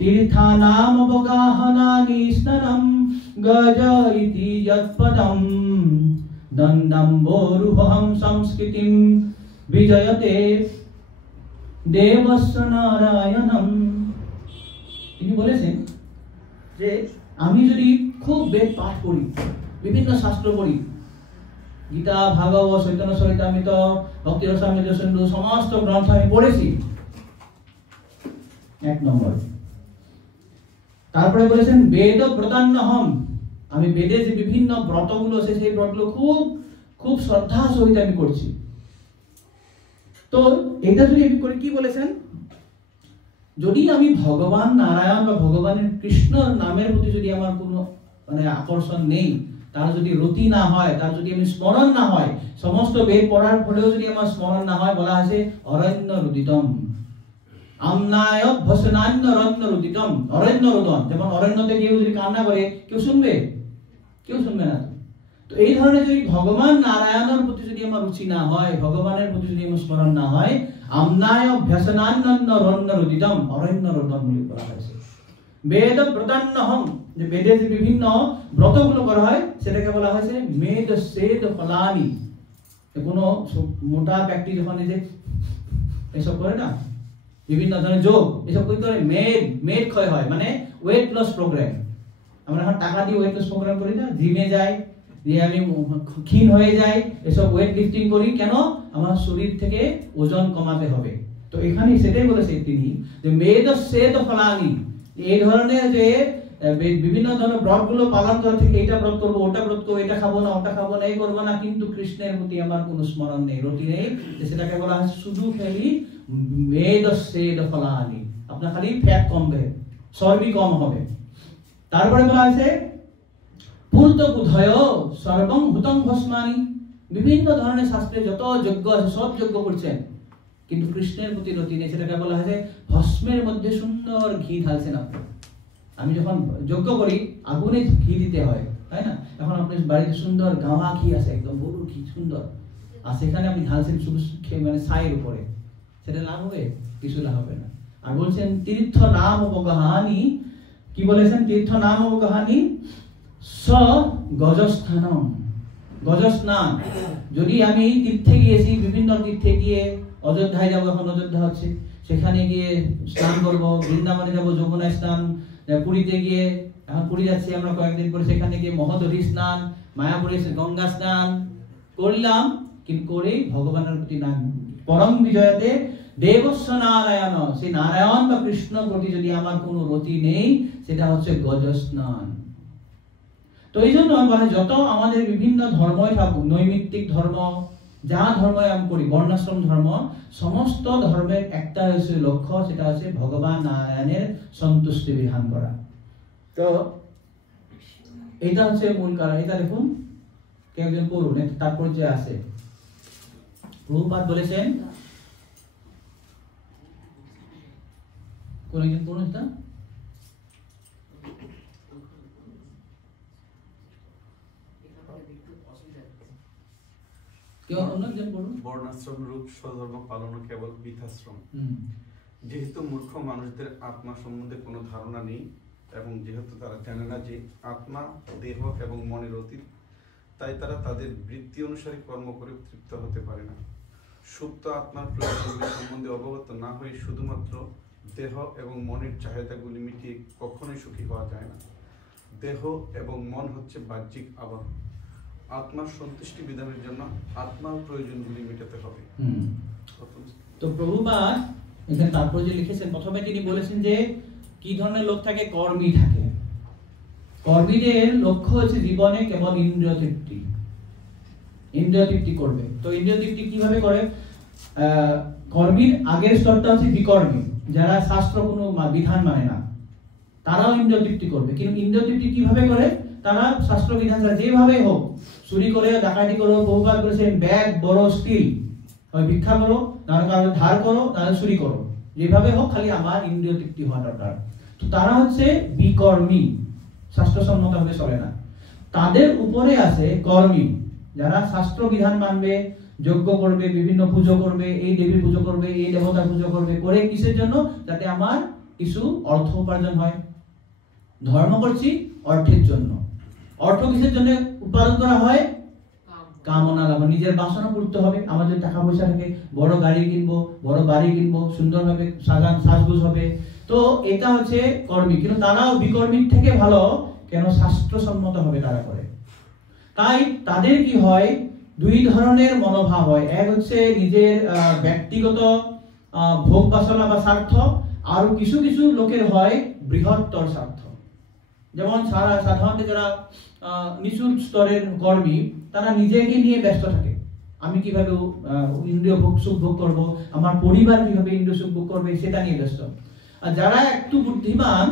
তীর্থানাম অবগাহনানি স্নানম গজ ইতি যৎপদম দণ্ডম্বোরুহম সংস্কৃতিম বিজয়তে দেবস্য নারায়ণম। তিনি বলেছেন যে আমি যদি খুব বেদ পাঠ করি, বিভিন্ন শাস্ত্র পড়ি, গীতা, ভাগবত, চৈতন্য চরিতামৃত, ভক্তি রসামৃত সিন্ধু, সমস্ত গ্রন্থ আমি পড়েছি, এক নম্বর। তারপরে বলেছেন বেদ ব্রতান্নহম, আমি বেদের যে বিভিন্ন ব্রতগুলো আছে সেই ব্রতগুলো খুব খুব শ্রদ্ধা সহিত আমি করছি। তো এটা যদি আমি করি, কি বলেছেন, যদি আমি ভগবান নারায়ণ বা ভগবানের কৃষ্ণর নামের প্রতি যদি আমার কোনো আকর্ষণ নেই, তার যদি রতি না হয়, তার যদি আমি স্মরণ না হয়, সমস্ত বেদ পড়ার ফলেও যদি আমার স্মরণ না হয়, বলা আছে অরণ্য রুদিতম। আমনায় ভসনান্য রণ্য রুদিতম, অরণ্য রোদন। যেমন অরণ্যতে কেউ যদি কান্না করে, কেউ শুনবে? কেউ শুনবে না। তো এই ধরনের যদি ভগবান নারায়ণের প্রতি যদি আমার রুচি না হয়, ভগবানের প্রতি যদি আমার স্মরণ না হয়, আমনায় ভসনান্য রণ্য রুদিতম, অরণ্য রোদন বলে বলা হয়েছে। বেদ ব্রতান্নহম, যে বেদে যে বিভিন্ন ব্রতগুলো করা হয়, সেটাকে বলা হয়েছে মেদ সেদ ফলানি। কোনো মোটা ব্যক্তি যখন এই যে এসব করে না, বিভিন্ন ধরনের যোগ এসব করতে হয়, মেদ ক্ষয় হয়, মানে ওয়েট লস প্রোগ্রাম। আমরা এখন টাকা দিয়ে ওয়েট লস প্রোগ্রাম করি না, জিমে যাই, দিয়ে আমি ক্ষীণ হয়ে যাই, এসব ওয়েট লিফটিং করি। কেন? আমার শরীর থেকে ওজন কমাতে হবে। তো এখানে সেটাই বলেছে তিনি, যে মেদ সেদ ফলানি। এই ধরনের যে বিভিন্ন ধরনের ব্রতগুলো পালন করা থেকে, এটা ব্রত করবো, ওটা ব্রত করবো, এটা খাবো না, ওটা খাবো না, এই করবো না, কিন্তু কৃষ্ণের প্রতি আমার কোনো স্মরণ নেই, রতি নেই, সেটাকে বলা হয় শুধু খালি মেদ সেদ ফলানি। আপনার খালি ফ্যাট কমবে, চর্বি কম হবে। তারপরে বলা আছে পূর্ত বুধয় সর্বং হুতং ভস্মানি। বিভিন্ন ধরনের শাস্ত্রে যত যজ্ঞ আছে সব যজ্ঞ করছেন, কিন্তু কৃষ্ণের প্রতি রতি নেই, সেটাকে বলা হয়েছে ভস্মের মধ্যে সুন্দর ঘি ঢালছেন আপনি। আমি যখন যজ্ঞ করি, আগুনে ঘি দিতে হয়, তাই না? এখন আপনার বাড়িতে সুন্দর গাওয়া ঘি আছে, একদম গরুর ঘি সুন্দর, আর সেখানে আপনি ঢালছেন শুধু মানে ছাইয়ের উপরে, সেটা লাভ হবে? কিছু লাভ হবে না। আর বলছেন তীর্থ নাম অবগাহনানি, কি বলেছেন তীর্থ নাম ও কাহানি স গজস্থানম, গজস্নান। যদি আমি তীর্থে গিয়েছি, বিভিন্ন তীর্থে গিয়ে অযোধ্যায় যাবো, এখন অযোধ্যা হচ্ছে, সেখানে গিয়ে স্নান করবো, বৃন্দাবনে যাবো যমুনা স্নান, পুরীতে গিয়ে, এখন পুরী যাচ্ছি আমরা কয়েকদিন পরে, সেখানে গিয়ে মহোদধি স্নান, মায়াপুরে গঙ্গা স্নান করলাম, কিন্তু করে ভগবানের প্রতি না, পরম বিজয়তে দেবস্ব নারায়ণ, সেই নারায়ণ বা কৃষ্ণ প্রতি যদি আমার কোনো রতি নেই, সেটা হচ্ছে গজ স্নান। তো এই জন্য বলা, যত আমাদের বিভিন্ন ধর্মই থাকুক, নৈমিত্তিক ধর্ম, যা ধর্ম আমি করি, বর্ণাশ্রম ধর্ম, সমস্ত ধর্মের একটা হচ্ছে লক্ষ্য, সেটা হচ্ছে ভগবান নারায়ণের সন্তুষ্টি বিধান করা। তো এটা হচ্ছে মূল কারণ। এটা দেখুন কেউ একজন পড়ুন, তারপর যে আছে প্রভুপাদ বলেছেন, কোন একজন পড়ুন এটা, কেউ অন্য একজন পড়ুন। বর্ণাশ্রম রূপ স্বধর্ম পালন কেবল বৃথাশ্রম। যেহেতু মূর্খ মানুষদের আত্মা সম্বন্ধে কোনো ধারণা নেই এবং যেহেতু তারা জানে না যে আত্মা দেহ এবং মনের অতীত, তাই তারা তাদের বৃত্তি অনুসারে কর্ম করে তৃপ্ত হতে পারে না। সুপ্ত আত্মার প্রয়োজনগুলি সম্বন্ধে অবগত না হয়ে শুধুমাত্র দেহ এবং মনের চাহিদাগুলি মিটিয়ে কখনোই সুখী হওয়া যায় না। দেহ এবং মন হচ্ছে বাহ্যিক আবরণ। আত্মার সন্তুষ্টি বিধানের জন্য আত্মার প্রয়োজনগুলি মেটাতে হবে। তো প্রভুপাদ এখানে তারপর যে লিখেছেন, প্রথমে তিনি বলেছেন যে কি ধরনের লোক থাকে, কর্মী থাকে। কর্মীদের লক্ষ্য হচ্ছে জীবনে কেবল ইন্দ্রিয় তৃপ্তি, ইন্দ্রিয় তৃপ্তি করবে। তো ইন্দ্রিয় তৃপ্তি কিভাবে করে? কর্মীর আগের স্তরটা হচ্ছে বিকর্মী, যারা শাস্ত্র কোনো বিধান মানে না, তারাও ইন্দ্রিয় তৃপ্তি করবে। কিন্তু ইন্দ্রিয় তৃপ্তি কিভাবে করে? তারা শাস্ত্র বিধান যেভাবে হোক, চুরি করে, ডাকাতি করো, প্রভুপাদ বলেছেন ব্যাগ বড় স্টিল, ভিক্ষা করো, নাহলে ধার করো, নাহলে চুরি করো, যেভাবে হোক, খালি আমার ইন্দ্রিয় তৃপ্তি হওয়া দরকার। তো তারা হচ্ছে বিকর্মী, শাস্ত্রসম্মত ভাবে চলে না। তাদের উপরে আছে কর্মী, যারা শাস্ত্র বিধান মানবে, যজ্ঞ করবে, বিভিন্ন পুজো করবে, এই দেবীর পুজো করবে, এই দেবতার পুজো করবে, করে কিসের জন্য? যাতে আমার কিছু অর্থ উপার্জন হয়। ধর্ম করছি অর্থের জন্য। অর্থ কিসের জন্য উৎপাদন করা হয়? কামনা লাভ, নিজের বাসনা পূর্তি হবে। আমার যদি টাকা পয়সা থাকে, বড় গাড়ি কিনবো, বড় বাড়ি কিনবো, সুন্দরভাবে সাজগোজ হবে। তো এটা হচ্ছে কর্মী। কিন্তু তারাও বিকর্মীর থেকে ভালো, কেন? শাস্ত্রসম্মত ভাবে তারা করে। তাই তাদের কি হয়? দুই ধরনের মনোভাব হয়। এক হচ্ছে নিজের ব্যক্তিগত ভোগ বাসনা বা স্বার্থ, আর কিছু কিছু লোকের হয় বৃহত্তর স্বার্থ। যেমন সাধারণত যারা নিচু স্তরের কর্মী, তারা নিজেকে নিয়ে ব্যস্ত থাকে। আমি কিভাবে ইন্দ্রিয় ভোগ সুখ ভোগ করবো, আমার পরিবার কিভাবে ইন্দ্রিয় সুখ ভোগ করবে, সেটা নিয়ে ব্যস্ত। আর যারা একটু বুদ্ধিমান,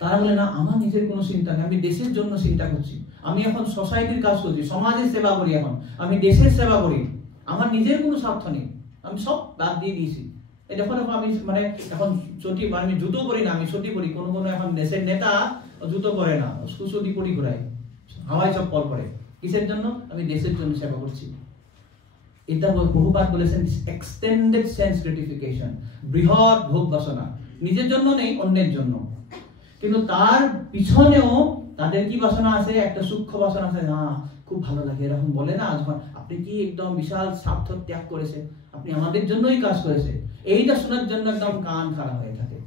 তারা বলে না, আমার নিজের কোনো চিন্তা নেই, আমি দেশের জন্য চিন্তা করছি, আমি এখন সোসাইটির কাজ করছি, সমাজের সেবা করি, এখন আমি দেশের সেবা করি, আমার নিজের কোনো স্বার্থ নেই, আমি সব বাদ দিয়ে দিয়েছি। এই দেখো দেখো, আমি মানে এখন চটি, আমি জুতো পরি না, আমি চটি পরি। কোনো কোনো এখন দেশের নেতা জুতো পরে না, সুচটি পরি ঘুরায়, হাওয়াই চপ্পল পরে। কিসের জন্য? আমি দেশের জন্য সেবা করছি। এটা বহুবার বলেছেন এক্সটেন্ডেড সেন্স গ্রেটিফিকেশন, বৃহৎ ভোগ বাসনা, নিজের জন্য নেই, অন্যের জন্য। কিন্তু তার পিছনেও তাদের কি বাসনা আছে? একটা সূক্ষ্ম বাসনা আছে, না খুব ভালো লাগে, এরকম বলে না, আপনি কি একদম বিশাল স্বার্থ ত্যাগ করেছে, আপনি আমাদের জন্যই কাজ করেছে, এইটা শোনার জন্য একদম কান খাড়া হয়ে থাকে।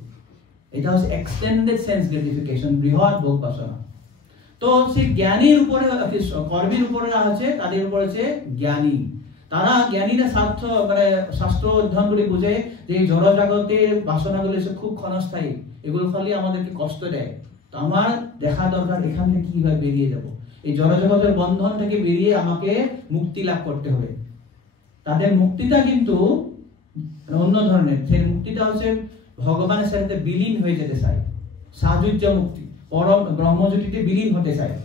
এটা হচ্ছে এক্সটেন্ডেড সেন্স গ্রেটিফিকেশন, বৃহৎ ভোগ বাসনা। তো সেই জ্ঞানীর উপরে, কর্মীর উপরে আছে, তাদের উপরে আছে জ্ঞানী। তারা জ্ঞানীরা স্বার্থ মানে শাস্ত্র অধ্যয়ন করে বুঝে যে এই জড় জগতের বাসনাগুলো খুব ক্ষণস্থায়ী, এগুলো খালি আমাদেরকে কষ্ট দেয়। তো আমার দেখা দরকার এখান থেকে কিভাবে বেরিয়ে যাব, এই জড় জগতের বন্ধন থেকে বেরিয়ে আমাকে মুক্তি লাভ করতে হবে। তাদের মুক্তিটা কিন্তু অন্য ধরনের। সেই মুক্তিটা হচ্ছে ভগবানের সাথে বিলীন হয়ে যেতে চায়, সাযুজ্য মুক্তি, পরম ব্রহ্মজ্যোতিতে বিলীন হতে চায়।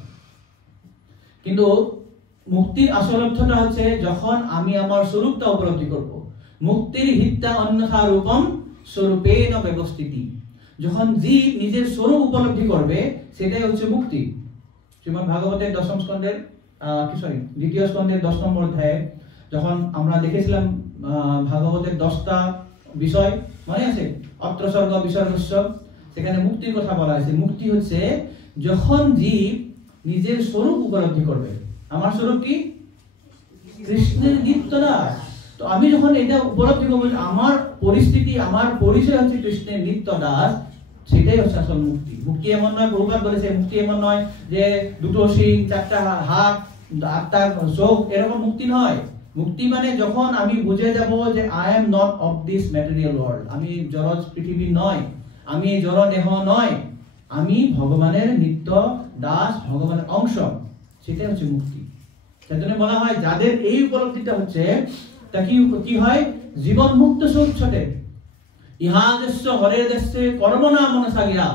কিন্তু মুক্তির আসল অর্থটা হচ্ছে যখন আমি আমার স্বরূপটা উপলব্ধি করব। মুক্তির হিত্যা অন্যথা রূপম স্বরূপেণ ব্যবস্থিতি। যখন জীব নিজের স্বরূপ উপলব্ধি করবে, সেটাই হচ্ছে মুক্তি। শ্রীমদ্ ভাগবতের দশম স্কন্ধের দ্বিতীয় স্কন্ধের 10 নম্বর অধ্যায়ে যখন আমরা দেখেছিলাম ভাগবতের 10টা বিষয়, মনে আছে? অত্র স্বর্গ বিসর্গস্য, সেখানে মুক্তির কথা বলা হয়েছে। মুক্তি হচ্ছে যখন জীব নিজের স্বরূপ উপলব্ধি করবে। আমার স্বরূপ কি? কৃষ্ণের নিত্য দাস। তো আমি যখন এটা উপলব্ধি করবো আমার পরিস্থিতি, আমার পরিচয় হচ্ছে কৃষ্ণের নিত্য দাস, সেটাই হচ্ছে আসল মুক্তি। মুক্তি এমন নয়, প্রভুপাদ বলেছে মুক্তি এমন নয় যে দুটো শিং, চারটা হাত, আটটা চোখ, এরকম মুক্তি নয়। মুক্তি মানে যখন আমি বুঝে যাব যে I am not of this material world, আমি জড় পৃথিবী নয়, আমি জড় দেহ নয়, আমি ভগবানের নিত্য দাস, ভগবানের অংশ, সেটাই হচ্ছে মুক্তি। সেজন্য বলা হয় যাদের এই উপলব্ধিটা হচ্ছে তা কি হয়? জীবন মুক্ত সৌচ্ছতে ইহাদেশ্য হরের দেশে কর্মনা মনসা গিয়া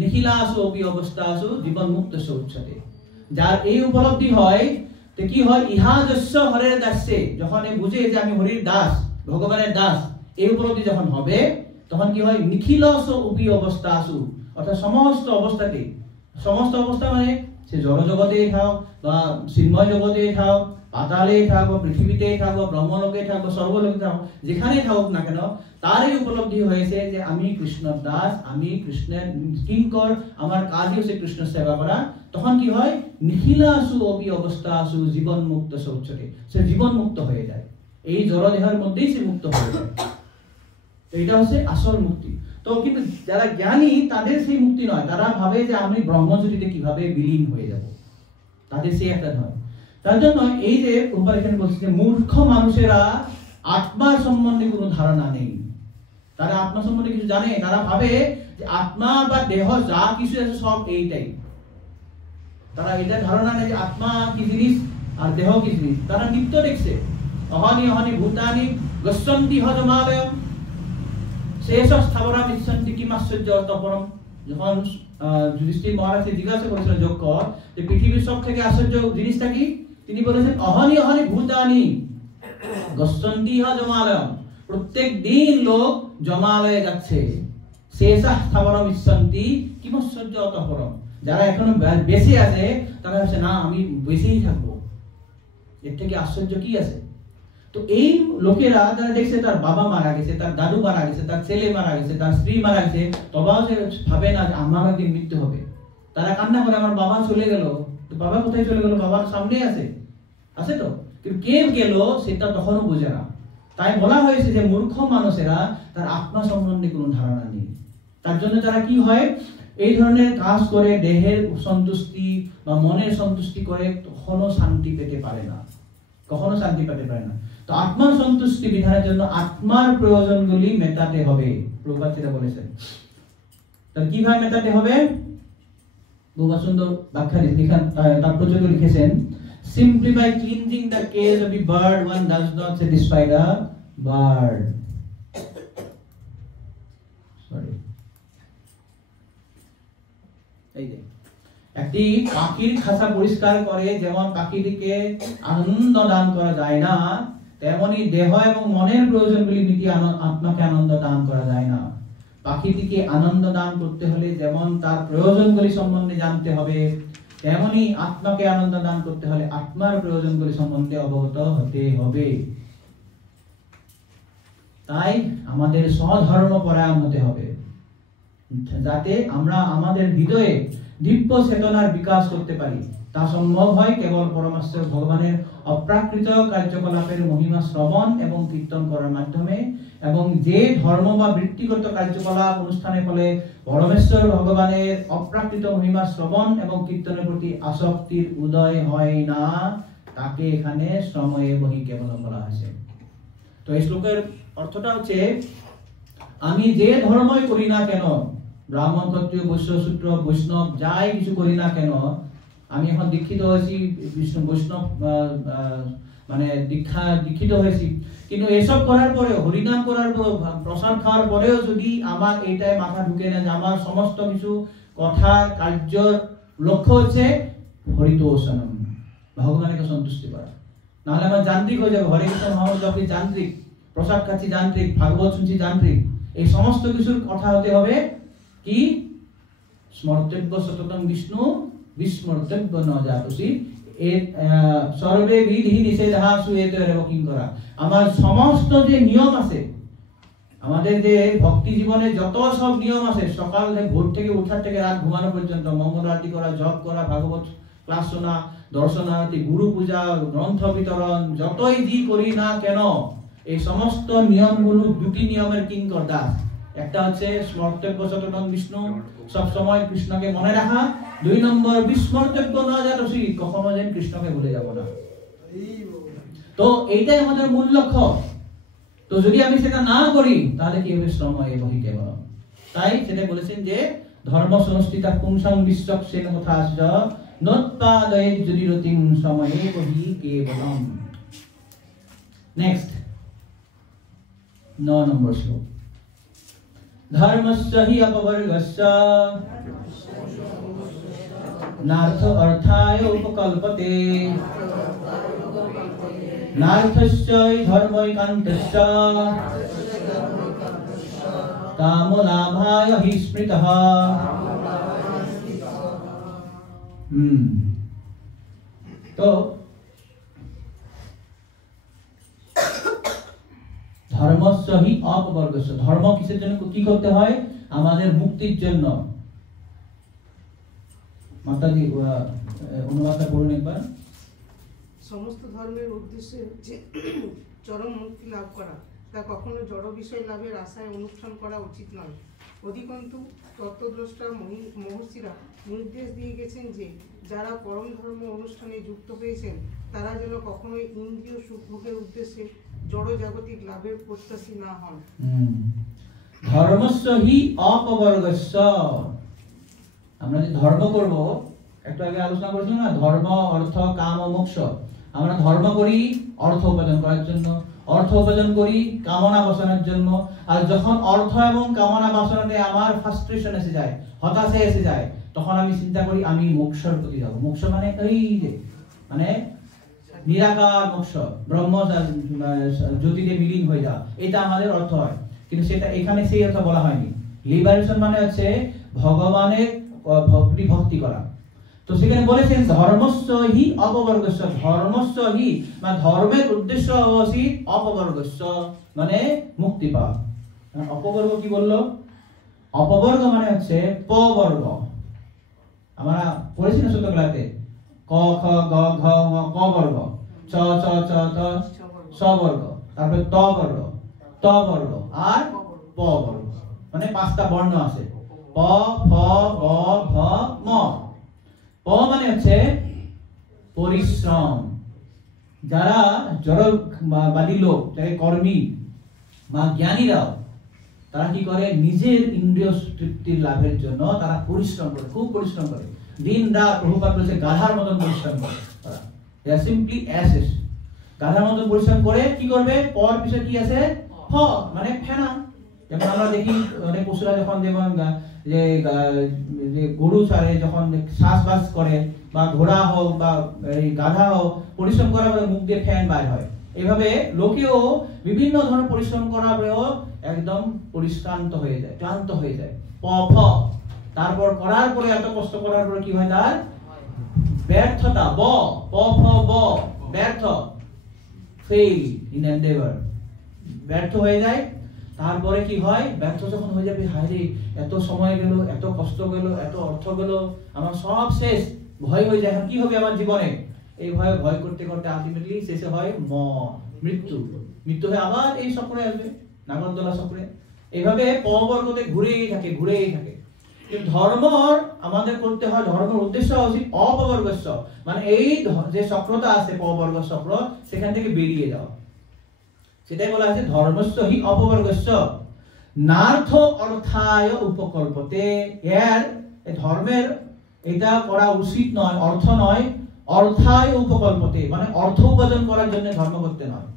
নিখিলাসু অপি অবস্থাসু জীবন মুক্ত সৌচ্ছতে। যার এই উপলব্ধি হয় তো কি হয়? ইহাদেশ্য হরের দাসে, যখন বুঝে যে আমি হরির দাস, ভগবানের দাস, এই উপলব্ধি যখন হবে তখন কি হয়? নিখিলাসু অপি অবস্থাসু, অর্থাৎ সমস্ত অবস্থাতে, সমস্ত অবস্থা মানে সে জড় জগতেই থাক বা চিন্ময় জগতেই থাক, পাতালে থাক বা পৃথিবীতে থাক বা ব্রহ্মলোকে থাক বা সর্বলোকে থাক, যেখানে থাকুক না কেন তারই উপলব্ধি হয়েছে যে আমি কৃষ্ণর দাস, আমি কৃষ্ণের কিঙ্কর, আমার কাজই হচ্ছে কৃষ্ণ সেবা করা। তখন কি হয়? নিখিলাসু অপি অবস্থাসু জীবন মুক্ত সৌচ্ছতে, সে জীবন মুক্ত হয়ে যায়, এই জড় দেহের মধ্যেই সে মুক্ত হয়ে যায়। তো এটা হচ্ছে আসল মুক্তি। তো কিন্তু যারা জ্ঞানী তাদের সেই মুক্তি নয়, তারা ভাবে যে আমি ব্রহ্মজ্যোতিতে কিভাবে বিলীন হয়ে যাব, তাদের সেই একটা নয়। তার জন্য এই যে উপর এখানে বলছে যে মূর্খ মানুষেরা আত্মা সম্বন্ধে কোনো ধারণা নেই। তারা আত্মা সম্বন্ধে কিছু জানে, তারা ভাবে যে আত্মা বা দেহ যা কিছু আছে সব এইটাই। তারা এটা ধারণা নেই যে আত্মা কি জিনিস আর দেহ কি জিনিস। তারা নিত্য দেখছে অহনি অহনি ভূতানি গচ্ছন্তি হজমালয়ম শেষ স্থাবরা মিচ্ছন্তি কিমাশ্চর্য তপরম। যখন যুধিষ্ঠির মহারাজকে জিজ্ঞাসা করেছিলেন যজ্ঞ যে পৃথিবীর সব থেকে আশ্চর্য জিনিসটা কি, তিনি বলেছেন অহনি অহনি ভূতানি গচ্ছন্তি হজমালয়ম। প্রত্যেক দিন লোক জমালয়ে যাচ্ছে, শেষ স্থাবরা মিচ্ছন্তি কিমাশ্চর্য তপরম। যারা এখনো বেঁচে আছে তারা হচ্ছে না আমি বেঁচেই থাকবো, এর থেকে আশ্চর্য কি আছে। তো এই লোকেরা যারা দেখছে তার বাবা মারা গেছে, তার দাদু মারা গেছে, তার ছেলে মারা গেছে, তার স্ত্রী মারা গেছে, তবাও সে ভাবে না যে আমার একদিন মৃত্যু হবে। তারা কান্না করে আমার বাবা চলে গেল। তো বাবা কোথায় চলে গেল? বাবার সামনেই আছে, আছে তো, কিন্তু কে গেল সেটা তখনও বোঝে না। তাই বলা হয়েছে যে মূর্খ মানুষেরা তার আত্মা সম্বন্ধে কোনো ধারণা নেই। তার জন্য তারা কি হয়? এই ধরনের কাজ করে দেহের সন্তুষ্টি বা মনের সন্তুষ্টি করে কখনো শান্তি পেতে পারে না, কখনো শান্তি পেতে পারে না। তো আত্মার সন্তুষ্টি বিধানের জন্য আত্মার প্রয়োজনগুলি মেটাতে হবে, প্রভুপাদ সেটা বলেছেন। তাহলে কিভাবে মেটাতে হবে? বহু সুন্দর ব্যাখ্যা লিখেন, তাৎপর্য লিখেছেন, simply by cleansing the cage of a bird one does not satisfy the bird. Sorry. এই যে একটি পাখির খাঁচা পরিষ্কার করে যেমন পাখিটিকে আনন্দ দান করা যায় না, তেমনি দেহ এবং মনের প্রয়োজনগুলি মিটিয়ে আত্মাকে আনন্দ দান করা যায় না। পাখিটিকে আনন্দ দান করতে হলে যেমন তার প্রয়োজনগুলি সম্বন্ধে জানতে হবে, তেমনি আত্মাকে আনন্দ দান করতে হলে আত্মার প্রয়োজনগুলি সম্বন্ধে অবগত হতে হবে। তাই আমাদের স্বধর্ম পরায়ণ হতে হবে, যাতে আমরা আমাদের হৃদয়ে দিব্য চেতনার বিকাশ করতে পারি। তা সম্ভব হয় কেবল পরমেশ্বর ভগবানের অপ্রাকৃত কার্যকলাপের মহিমা শ্রবণ এবং কীর্তন করার মাধ্যমে, এবং যে ধর্ম বা বৃত্তিগত কার্যকলাপ অনুষ্ঠানের ফলে পরমেশ্বর ভগবানের অপ্রাকৃত মহিমা শ্রবণ এবং কীর্তনের প্রতি আসক্তির উদয় হয় না, তাকে এখানে শ্রময়ে বহি কেবল বলা হয়েছে। তো এই শ্লোকের অর্থটা হচ্ছে আমি যে ধর্মই করি না কেন, ব্রাহ্মণ ক্ষত্রিয় বৈশ্য শূদ্র বৈষ্ণব যাই কিছু করি না কেন, আমি এখন দীক্ষিত হয়েছি বিষ্ণু বৈষ্ণব মানে দীক্ষিত হয়েছি, কিন্তু এসব করার পরেও হরিনাম করার পর প্রসাদ খাওয়ার পরেও যদি আমার এইটাই মাথা ঢুকে না যে আমার সমস্ত কিছু কথা কার্যর লক্ষ্য হচ্ছে হরিতোষণম, ভগবানকে সন্তুষ্টি করা, নাহলে আমার যান্ত্রিক হয়ে যাবে। হরে কৃষ্ণ মহামন্ত্র জপি যান্ত্রিক, প্রসাদ খাচ্ছি যান্ত্রিক, ভাগবত শুনছি যান্ত্রিক, এই সমস্ত কিছুর কথা হতে হবে কি স্মর্তব্য সততম বিষ্ণু বিস্মর্তব্য ন জাতসি সর্বে বিধি নিষেধা সুয়েত রেবকিং করা। আমার সমস্ত যে নিয়ম আছে, আমাদের যে ভক্তি জীবনে যত সব নিয়ম আছে, সকাল ভোর থেকে উঠার থেকে রাত ঘুমানো পর্যন্ত, মঙ্গল আরতি করা, জপ করা, ভাগবত ক্লাস শোনা, দর্শনার্থী, গুরু পূজা, গ্রন্থ বিতরণ, যতই যি করি না কেন এই সমস্ত নিয়মগুলো দুটি নিয়মের কিঙ্কর দাস। একটা হচ্ছে স্মর্তব্য সচেতন বিষ্ণু, সব সময় কৃষ্ণকে মনে রাখা। 2 নম্বর বিস্মর্তব্য না জাতসি, কখনো যেন কৃষ্ণকে ভুলে যাব না। তো এইটাই আমাদের মূল লক্ষ্য। তো যদি আমি সেটা না করি তাহলে কি হবে? শ্রম এবহি কেবলম। তাই সেটা বলেছেন যে ধর্ম সংস্থিতা পুংসং বিশ্বক্সেন কথাস্য নোৎপাদয়ে যদি রতিং সময়ে বহি কেবলম। নেক্সট 9 নম্বর শ্লোক। ধর্মস্য হি অপবর্গস্য নার্থ অর্থায় উপকল্পতে নার্থস্য ধর্মৈকান্তস্য কামলাভায় হি স্মৃতঃ। তো ধর্মস্য হি অপবর্গস্য, ধর্ম কিসের জন্য, কি করতে হয়? আমাদের মুক্তির জন্য। মাতাজি অনুবাদটা পড়ুন একবার। সমস্ত ধর্মের উদ্দেশ্য হচ্ছে চরম মুক্তি লাভ করা, তা কখনো জড় বিষয় লাভের আশায় অনুষ্ঠান করা উচিত নয়। অধিকন্তু তত্ত্বদ্রষ্টা মহর্ষিরা নির্দেশ দিয়ে গেছেন যে যারা পরম ধর্ম অনুষ্ঠানে যুক্ত হয়েছেন তারা যেন কখনোই ইন্দ্রিয় সুখভোগের উদ্দেশ্যে জড় জাগতিক লাভের প্রত্যাশী না হন। ধর্মস্য হি অপবর্গস্য, আমরা যে ধর্ম করব, একটু আগে আলোচনা করেছিলাম না, ধর্ম অর্থ কাম ও মোক্ষ। আমরা ধর্ম করি অর্থ উপার্জন করার জন্য, অর্থ উপার্জন করি কামনা বাসনার জন্য। আর যখন অর্থ এবং কামনা বাসনাতে আমার ফ্রাস্ট্রেশন এসে যায়, হতাশা এসে যায়, তখন আমি চিন্তা করি আমি মোক্ষর প্রতি যাব। মোক্ষ মানে এই যে মানে নিরাকার মোক্ষ, ব্রহ্ম জ্যোতিতে বিলীন হয়ে যাওয়া, এটা আমাদের অর্থ হয়। কিন্তু সেটা এখানে সেই অর্থ বলা হয়নি। লিবারেশন মানে হচ্ছে ভগবানের ভক্তি করা। তো সেখানে বলেছেন ধর্মস্য হি অপবর্গস্য, ধর্মস্য হি মানে ধর্মের উদ্দেশ্য হচ্ছে অপবর্গস্য মানে মুক্তি পাওয়া। অপবর্গ কি বললো? অপবর্গ মানে হচ্ছে পবর্গ। আমরা পড়েছি না ছোটবেলাতে, ক খ গ ঘ ঙ ক বর্গ, চ চ চ ত স বর্গ, তারপরে ত বর্গ, ত বর্গ আর প বর্গ, মানে 5টা বর্ণ আছে। প ফ ব ভ ম। প মানে হচ্ছে পরিশ্রম। যারা জড়বাদী লোক, যারা কর্মী বা জ্ঞানীরাও, তারা কি করে? নিজের ইন্দ্রিয় তৃপ্তির লাভের জন্য তারা পরিশ্রম করে, খুব পরিশ্রম করে, দিন রাত। প্রভুপাদ বলেছে গাধার মতন পরিশ্রম করে তারা। দে আর সিম্পলি অ্যাসেস। গাধার মতন পরিশ্রম করে কি করবে? পর পিছনে কি আছে? ফ মানে ফেনা। যেমন আমরা দেখি অনেক পশুরা যখন যেমন যে গরু ছাড়ে, যখন শ্বাসবাস করে, বা ঘোড়া হোক বা গাধা হোক, পরিশ্রম করার পরে মুখ দিয়ে ফ্যান বাইর হয়। এইভাবে লোকেও বিভিন্ন ধরনের পরিশ্রম করার পরেও একদম পরিশ্রান্ত হয়ে যায়, ক্লান্ত হয়ে যায়। প ফ, তারপর করার পরে, এত কষ্ট করার পরে কি হয়? তার ব্যর্থতা। ব প ফ ব, ব্যর্থ, ফেইল ইন এন্ডেভার, ব্যর্থ হয়ে যায়। তারপরে কি হয়? ব্যর্থ যখন হয়ে যাবে, হায় রে এত সময় গেল, এত কষ্ট গেল, এত অর্থ গেল, আমার সব শেষ, ভয় হয়ে যায়, এখন কি হবে আমার জীবনে? এই ভয় করতে করতে আলটিমেটলি শেষে হয় মৃত্যু। মৃত্যু হয়ে আবার এই চক্রে আসবে, নাগরদোলা চক্রে। এইভাবে পবর্গতে ঘুরেই থাকে। কিন্তু ধর্ম আমাদের করতে হয়, ধর্মের উদ্দেশ্য হচ্ছে অপবর্গস্য, মানে এই যে চক্রটা আছে পবর্গ চক্র, সেখান থেকে বেরিয়ে যাওয়া। সেটাই বলা আছে ধর্মস্য হি অপবর্গস্য নার্থ অর্থায় উপকল্পতে। এর ধর্মের এটা করা উচিত নয়, অর্থ নয়, অর্থায় উপকল্পতে মানে অর্থ উপার্জন করার জন্য ধর্ম করতে নয়।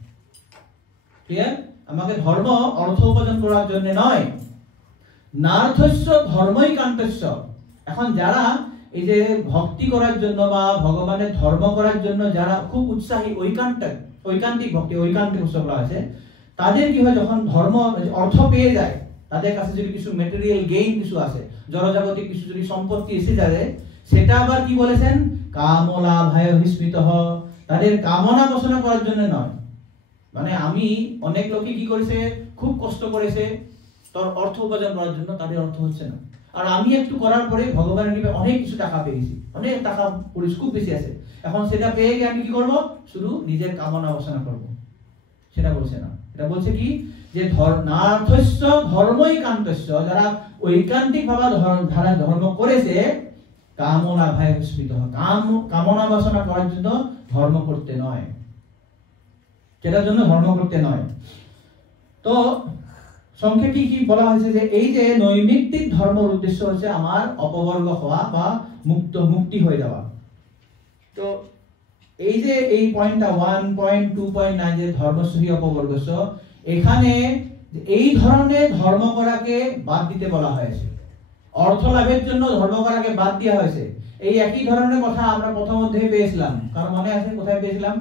ক্লিয়ার? আমাকে ধর্ম অর্থ উপার্জন করার জন্য নয়। নার্থস্য ধর্মৈকান্তস্য। এখন যারা এই যে ভক্তি করার জন্য বা ভগবানের ধর্ম করার জন্য যারা খুব উৎসাহী, ঐকান্তিক ভক্তি, ঐকান্তিক উৎসব আছে, তাদের কি হয়? যখন ধর্ম অর্থ পেয়ে যায়, তাদের কাছে যদি কিছু ম্যাটেরিয়াল গেইন কিছু আছে, জড়জাগতিক কিছু যদি সম্পত্তি এসে যায়, সেটা আবার কি বলেছেন? কামলাভায় বিস্মিতঃ, তাদের কামনা বাসনা করার জন্য নয়, মানে আমি অনেক লোকে কি করেছে, খুব কষ্ট করেছে তোর অর্থ উপার্জন করার জন্য, তাদের অর্থ হচ্ছে না। আর আমি একটু করার পরে ভগবানের কৃপায় অনেক কিছু টাকা পেয়েছি, অনেক টাকা খুব বেশি আছে, এখন সেটা পেয়ে গিয়ে আমি কি করব, শুধু নিজের কামনা বাসনা করব, সেটা বলছে না। এটা বলছে কি যে নার্থস্য ধর্মই কান্তস্য, যারা ঐকান্তিক ভাবে ধর্ম করেছে, কামনা ভাই স্মৃত, কামনা বাসনা করার জন্য ধর্ম করতে নয়, সেটার জন্য ধর্ম করতে নয়। তো সংক্ষেপে কি বলা হয়েছে যে এই যে নৈমিত্তিক ধর্মের উদ্দেশ্য হচ্ছে আমার অপবর্গ হওয়া বা মুক্তি হয়ে যাওয়া। তো এই যে এই পয়েন্টটা 1.2.9 যে ধর্মসহি অপবর্গস্য, এখানে এই ধরনের ধর্ম করাকে বাদ দিতে বলা হয়েছে, অর্থ লাভের জন্য ধর্ম করাকে বাদ দেওয়া হয়েছে। এই একই ধরনের কথা আমরা প্রথম অধ্যায়ে পেয়েছিলাম, কারণ মনে আছে কোথায় পেয়েছিলাম?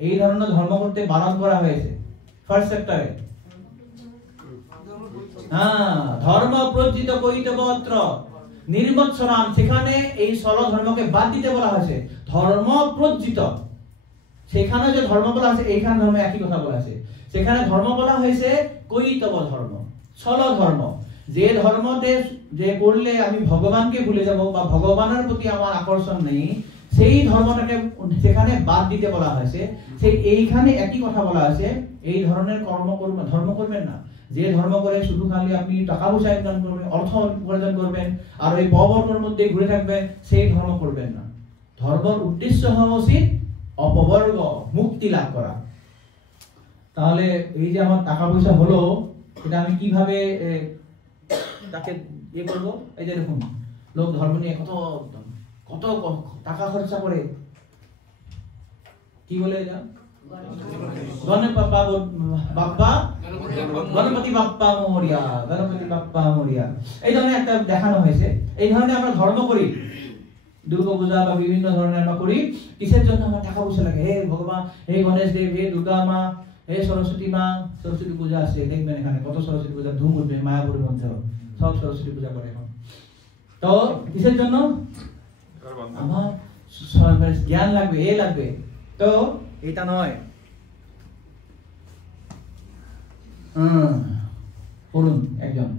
এই ধরনের ধর্ম করতে বারণ করা হয়েছে ফার্স্ট চ্যাপ্টারে। ধর্ম প্রজ্জিত কইতবত্র নির্মৎসরাম, সেখানে এই সল ধর্মকে বাদ দিতে বলা হয়েছে, ধর্ম প্রজ্জিত। সেখানে যে ধর্ম বলা আছে, এইখানে ধর্ম একই কথা বলা আছে। সেখানে ধর্ম বলা হয়েছে কৈতব ধর্ম, সল ধর্ম, যে ধর্মতে যে করলে আমি ভগবানকে ভুলে যাব বা ভগবানের প্রতি আমার আকর্ষণ নেই, সেই ধর্মটাকে সেখানে বাদ দিতে বলা হয়েছে। সেই এইখানে একই কথা বলা আছে, এই ধরনের ধর্ম করবেন না। যে ধর্ম করে শুধু খালি আপনি টাকা পয়সা ইনকাম করবেন, অর্থ উপার্জন করবেন, আর ওই পবর্গের মধ্যে ঘুরে থাকবেন, সেই ধর্ম করবেন না। ধর্মের উদ্দেশ্য হওয়া উচিত অপবর্গ, মুক্তি লাভ করা। তাহলে এই যে আমার টাকা পয়সা হলো, এটা আমি কিভাবে তাকে ইয়ে করবো? এই যে দেখুন, লোক ধর্ম নিয়ে কত কত টাকা খরচা করে, কি বলে এটা, গণপতি বাপ্পা মোরিয়া, গণপতি বাপ্পা মোরিয়া, এই ধরনের একটা দেখানো হয়েছে। এই ধরনের আমরা ধর্ম করি, দুর্গা পূজা বা বিভিন্ন ধরনের আমরা করি, কিসের জন্য? আমার টাকা পয়সা লাগে। হে ভগবান, হে গণেশ দেব, হে দুর্গা মা, হে সরস্বতী মা, সরস্বতী পূজা আছে, দেখবেন এখানে কত সরস্বতী পূজা ধুম উঠবে, মায়াপুরের মধ্যে সব সরস্বতী পূজা করে এখন। তো কিসের জন্য? আমার জ্ঞান লাগবে, এ লাগবে। তো এটা নয়। পড়ুন, একজন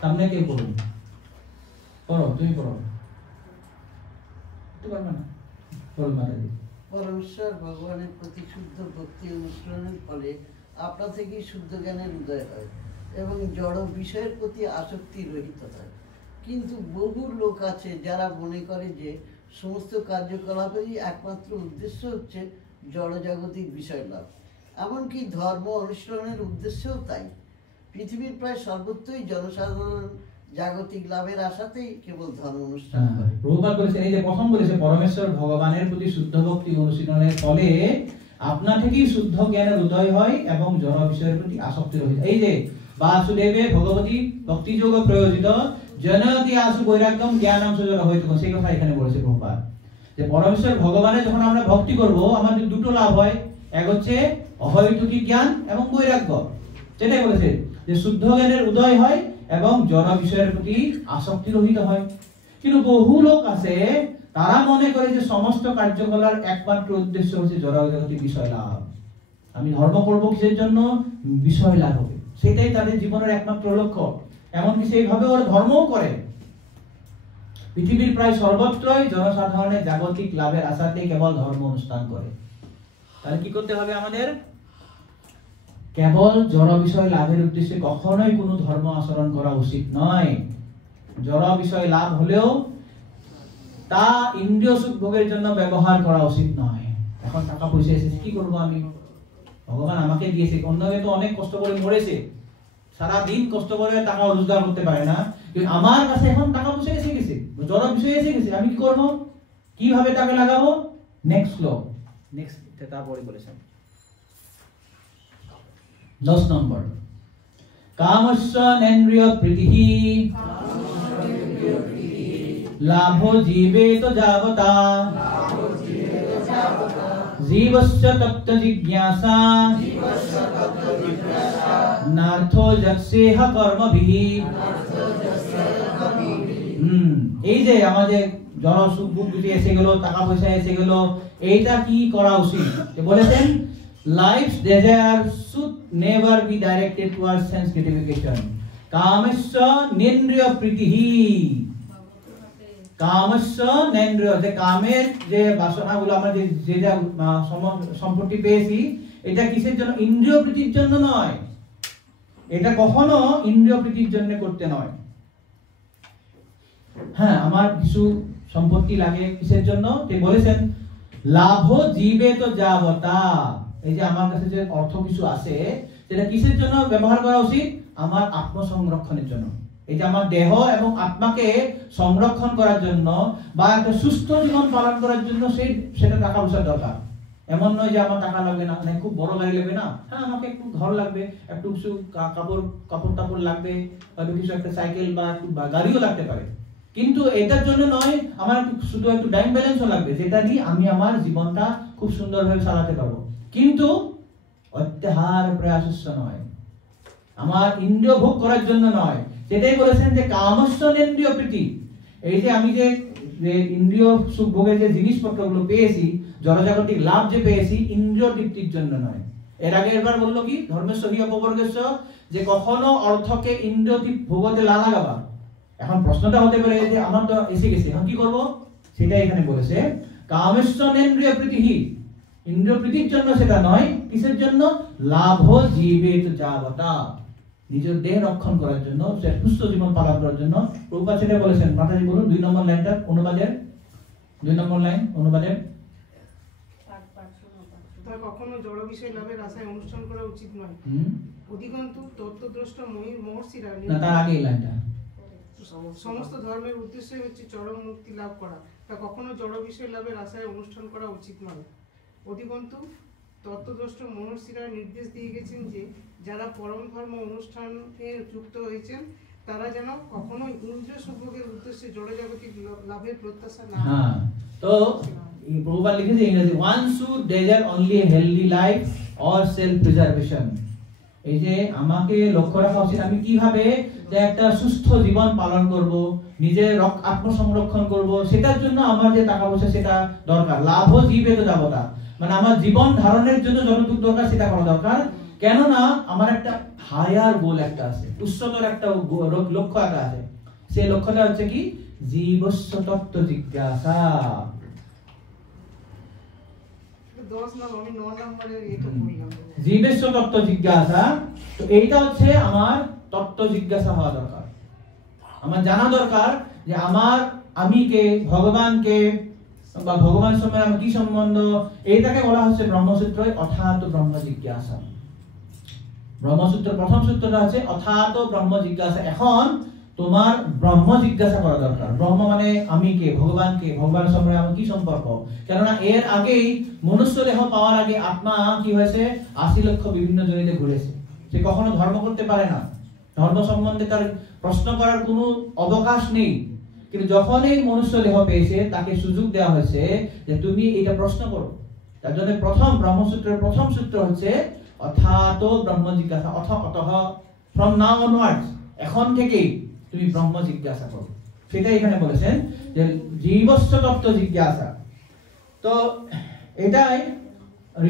সামনে কে পড়ুন, পড়ো, তুমি পড়ো, পরমেশ্বর ভগবানের প্রতি শুদ্ধ ভক্তি অনুশীলনের ফলে আপনা থেকেই শুদ্ধ জ্ঞানের উদয় হয় এবং জড় বিষয়ের প্রতি আসক্তি রহিত হয়। কিন্তু বহু লোক আছে যারা মনে করে যে সমস্ত কার্যকলাপেরই একমাত্র উদ্দেশ্য হচ্ছে জড়জাগতিক বিষয় লাভ। এমনকি ধর্ম অনুশীলনের উদ্দেশ্যও তাই। পৃথিবীর প্রায় সর্বত্রই জনসাধারণ জাগতিক লাভের আশাতেই কেবল ধর্ম অনুষ্ঠান করে। প্রভুপাদ বলেছেন, এই যে প্রথম বলেছে পরমেশ্বর ভগবানের প্রতি শুদ্ধ ভক্তি অনুশীলনের ফলে আপনা থেকেই শুদ্ধ জ্ঞানের উদয় হয় এবং জড় বিষয়ের প্রতি আসক্তি রহিত। এই যে বাসুদেবে ভগবতী ভক্তি যোগ প্রয়োজিত জনতি আসু বৈরাগ্যম জ্ঞানম সুযোগ হইত, সেই কথা এখানে বলেছে প্রভুপাদ, যে পরমেশ্বর ভগবানের যখন আমরা ভক্তি করব, আমাদের দুটো লাভ হয়, এক হচ্ছে অহৈতুকী জ্ঞান এবং বৈরাগ্য। সেটাই বলেছে যে শুদ্ধ জ্ঞানের উদয় হয় এবং জড় বিষয়ের প্রতি আসক্তি রহিত হয়। কিন্তু বহু লোক আছে, তারা মনে করে যে সমস্ত কার্যকলার একমাত্র উদ্দেশ্য হচ্ছে জড়জাগতিক বিষয় লাভ। আমি ধর্ম করব কিসের জন্য? বিষয় লাভ হবে, সেটাই তাদের জীবনের একমাত্র লক্ষ্য। এমনকি সেইভাবে ওরা ধর্মও করে। পৃথিবীর প্রায় সর্বত্রই জনসাধারণের জাগতিক লাভের আশাতেই কেবল ধর্ম অনুষ্ঠান করে। তাহলে কি করতে হবে আমাদের? কেবল জড় বিষয় লাভের উদ্দেশ্যে কখনোই কোনো ধর্ম আচরণ করা উচিত নয়। জড় বিষয় লাভ হলেও তা ইন্দ্রিয় সুখ ভোগের জন্য ব্যবহার করা উচিত নয়। এখন টাকা পয়সা এসেছে, কি করবো আমি? ভগবান আমাকে দিয়েছে, অন্যকে তো অনেক কষ্ট করে মরেছে, সারা দিন কষ্ট করে টাকা রোজগার করতে পারে না, কিন্তু আমার কাছে এখন টাকা পয়সা এসে গেছে, জড় বিষয় এসে গেছে, আমি কি করবো? কিভাবে টাকা লাগাবো? নেক্সট লো, নেক্সট তারপরে বলেছেন 10 নম্বর, কামস্য নেন্দ্রিয় প্রীতিঃ লাভো জীবেত যাবতা জীবস্য তপ্ত জিজ্ঞাসা নার্থো যৎসেহ কর্মভিঃ। এই যে আমাদের জড় সুখ ভোগ এসে গেল, টাকা পয়সা এসে গেল, এইটা কি করা উচিত? বলেছেন life's desire should never be directed towards sense gratification. Kamasya nendriya pritihi. Kamasya nendriya, যে কামের যে বাসনাগুলো আমরা যে সম্পত্তি পেয়েছি, এটা কিসের জন্য? ইন্দ্রিয় প্রীতির জন্য নয়। এটা কখনো ইন্দ্রিয় প্রীতির জন্য করতে নয়। হ্যাঁ, আমার কিছু সম্পত্তি লাগে কিসের জন্য? তিনি বলেছেন লাভ জীবে তো যাবতা। এই যে আমার কাছে যে অর্থ কিছু আছে, সেটা কিসের জন্য ব্যবহার করা উচিত? আমার আত্মসংরক্ষণের জন্য। এই যে আমার দেহ এবং আত্মাকে সংরক্ষণ করার জন্য বা একটা সুস্থ জীবন পালন করার জন্য সেটা টাকা পয়সা দরকার। এমন নয় যে আমার টাকা লাগবে না, মানে খুব বড় গাড়ি লাগবে না, হ্যাঁ আমাকে একটু ঘর লাগবে, একটু কিছু কাপড় লাগবে, হয়তো কিছু একটা সাইকেল বা একটু গাড়িও লাগতে পারে, কিন্তু এটার জন্য নয় আমার শুধু একটু ব্যাংক ব্যালেন্সও লাগবে, যেটা দিয়ে আমি আমার জীবনটা খুব সুন্দরভাবে চালাতে পারবো। কিন্তু অত্যাহার প্রয়াসস্য নয়, আমার ইন্দ্রিয় ভোগ করার জন্য নয়। সেটাই বলেছেন যে কামস্য ইন্দ্রিয় প্রীতি। এই যে আমি যে ইন্দ্রিয় সুখ ভোগের যে জিনিসপত্রগুলো পেয়েছি, জড়জাগতিক লাভ যে পেয়েছি, ইন্দ্রিয় তৃপ্তির জন্য নয়। এর আগে এবার বললো কি ধর্মের সহি অপবর্গেশ, যে কখনো অর্থকে ইন্দ্রিয় ভোগতে লাগাবা। এখন প্রশ্নটা হতে পারে যে আমার তো এসে গেছে, এখন কি করব? সেটাই এখানে বলেছে কামেশ্য ইন্দ্রিয় প্রীতিহি, ইন্দ্রিয় প্রীতির জন্য সেটা নয়। কিসের জন্য? লাভ জীবিত যাবতা, নিজের দেহ রক্ষণ করার জন্য, সুস্থ জীবন পালন করার জন্য। প্রভুপাদ সেটা বলেছেন। মাতাজি বলুন 2 নম্বর লাইনটা অনুবাদের, 2 নম্বর লাইন অনুবাদের। তা কখনো জড় বিষয় লাভের আশায় অনুষ্ঠান করা উচিত নয়। অধিকন্তু তত্ত্বদ্রষ্টা মহর্ষিরা, না তার আগে এই লাইনটা, সমস্ত ধর্মের উদ্দেশ্যই হচ্ছে চরম মুক্তি লাভ করা, তা কখনো জড় বিষয় লাভের আশায় অনুষ্ঠান করা উচিত নয়। অধিকন্তু তত্ত্বদ্রষ্টা মহর্ষিরা নির্দেশ দিয়ে গেছেন যে যারা পরম ধর্ম অনুষ্ঠানে যুক্ত হয়েছেন তারা যেন কখনো ইন্দ্রিয় সুখভোগের উদ্দেশ্যে জড়জাগতিক লাভের প্রত্যাশা না। হ্যাঁ, তো প্রভুপাদ লিখেছে ইংরেজি, one should desire only a healthy life or self preservation। এই যে আমাকে লক্ষ্য রাখা উচিত আমি কিভাবে যে একটা সুস্থ জীবন পালন করব, নিজের আত্মসংরক্ষণ করব, সেটার জন্য আমার যে টাকা পয়সা সেটা দরকার। লাভ জীবে তো যাবতা, মানে আমার জীবন ধারণের জন্য যতটুকু দরকার সেটা করা দরকার। কেননা আমার একটা হায়ার গোল একটা আছে, উচ্চতর একটা লক্ষ্য একটা আছে। সেই লক্ষ্যটা হচ্ছে কি? জীবস্য তত্ত্ব জিজ্ঞাসা। 10 নাম আমি 9 নম্বরের এটা বললাম, জীবেশ্ব তত্ত্ব জিজ্ঞাসা। তো এইটা হচ্ছে আমার তত্ত্ব জিজ্ঞাসা হওয়া দরকার। আমার জানা দরকার যে আমি কে, ভগবান কে, বা ভগবানের সঙ্গে আমার কি সম্বন্ধ। এইটাকে বলা হচ্ছে ব্রহ্মসূত্রে অথাত ব্রহ্ম জিজ্ঞাসা। ব্রহ্মসূত্র প্রথম সূত্রটা হচ্ছে অথাত ব্রহ্ম জিজ্ঞাসা। এখন তোমার ব্রহ্ম জিজ্ঞাসা করা দরকার। ব্রহ্ম মানে আমি কে, ভগবান কে, ভগবানের সঙ্গে আমার কি সম্পর্ক। কেননা এর আগেই মনুষ্য দেহ পাওয়ার আগে আত্মা কি হয়েছে? 80 লক্ষ বিভিন্ন জনিতে ঘুরেছে। সে কখনো ধর্ম করতে পারে না, ধর্ম সম্বন্ধে তার প্রশ্ন করার কোনো অবকাশ নেই। কিন্তু যখন এই মনুষ্য দেহ পেয়েছে তাকে সুযোগ দেওয়া হয়েছে যে তুমি এটা প্রশ্ন করো। তার জন্য প্রথম ব্রহ্মসূত্রের প্রথম সূত্র হচ্ছে অথাত ব্রহ্ম জিজ্ঞাসা। অতঃ ফ্রম নাও অনওয়ার্ডস, এখন থেকেই তুমি ব্রহ্ম জিজ্ঞাসা করো। সেটাই এখানে বলেছেন যে জীবস্য তত্ত্ব জিজ্ঞাসা। তো এটাই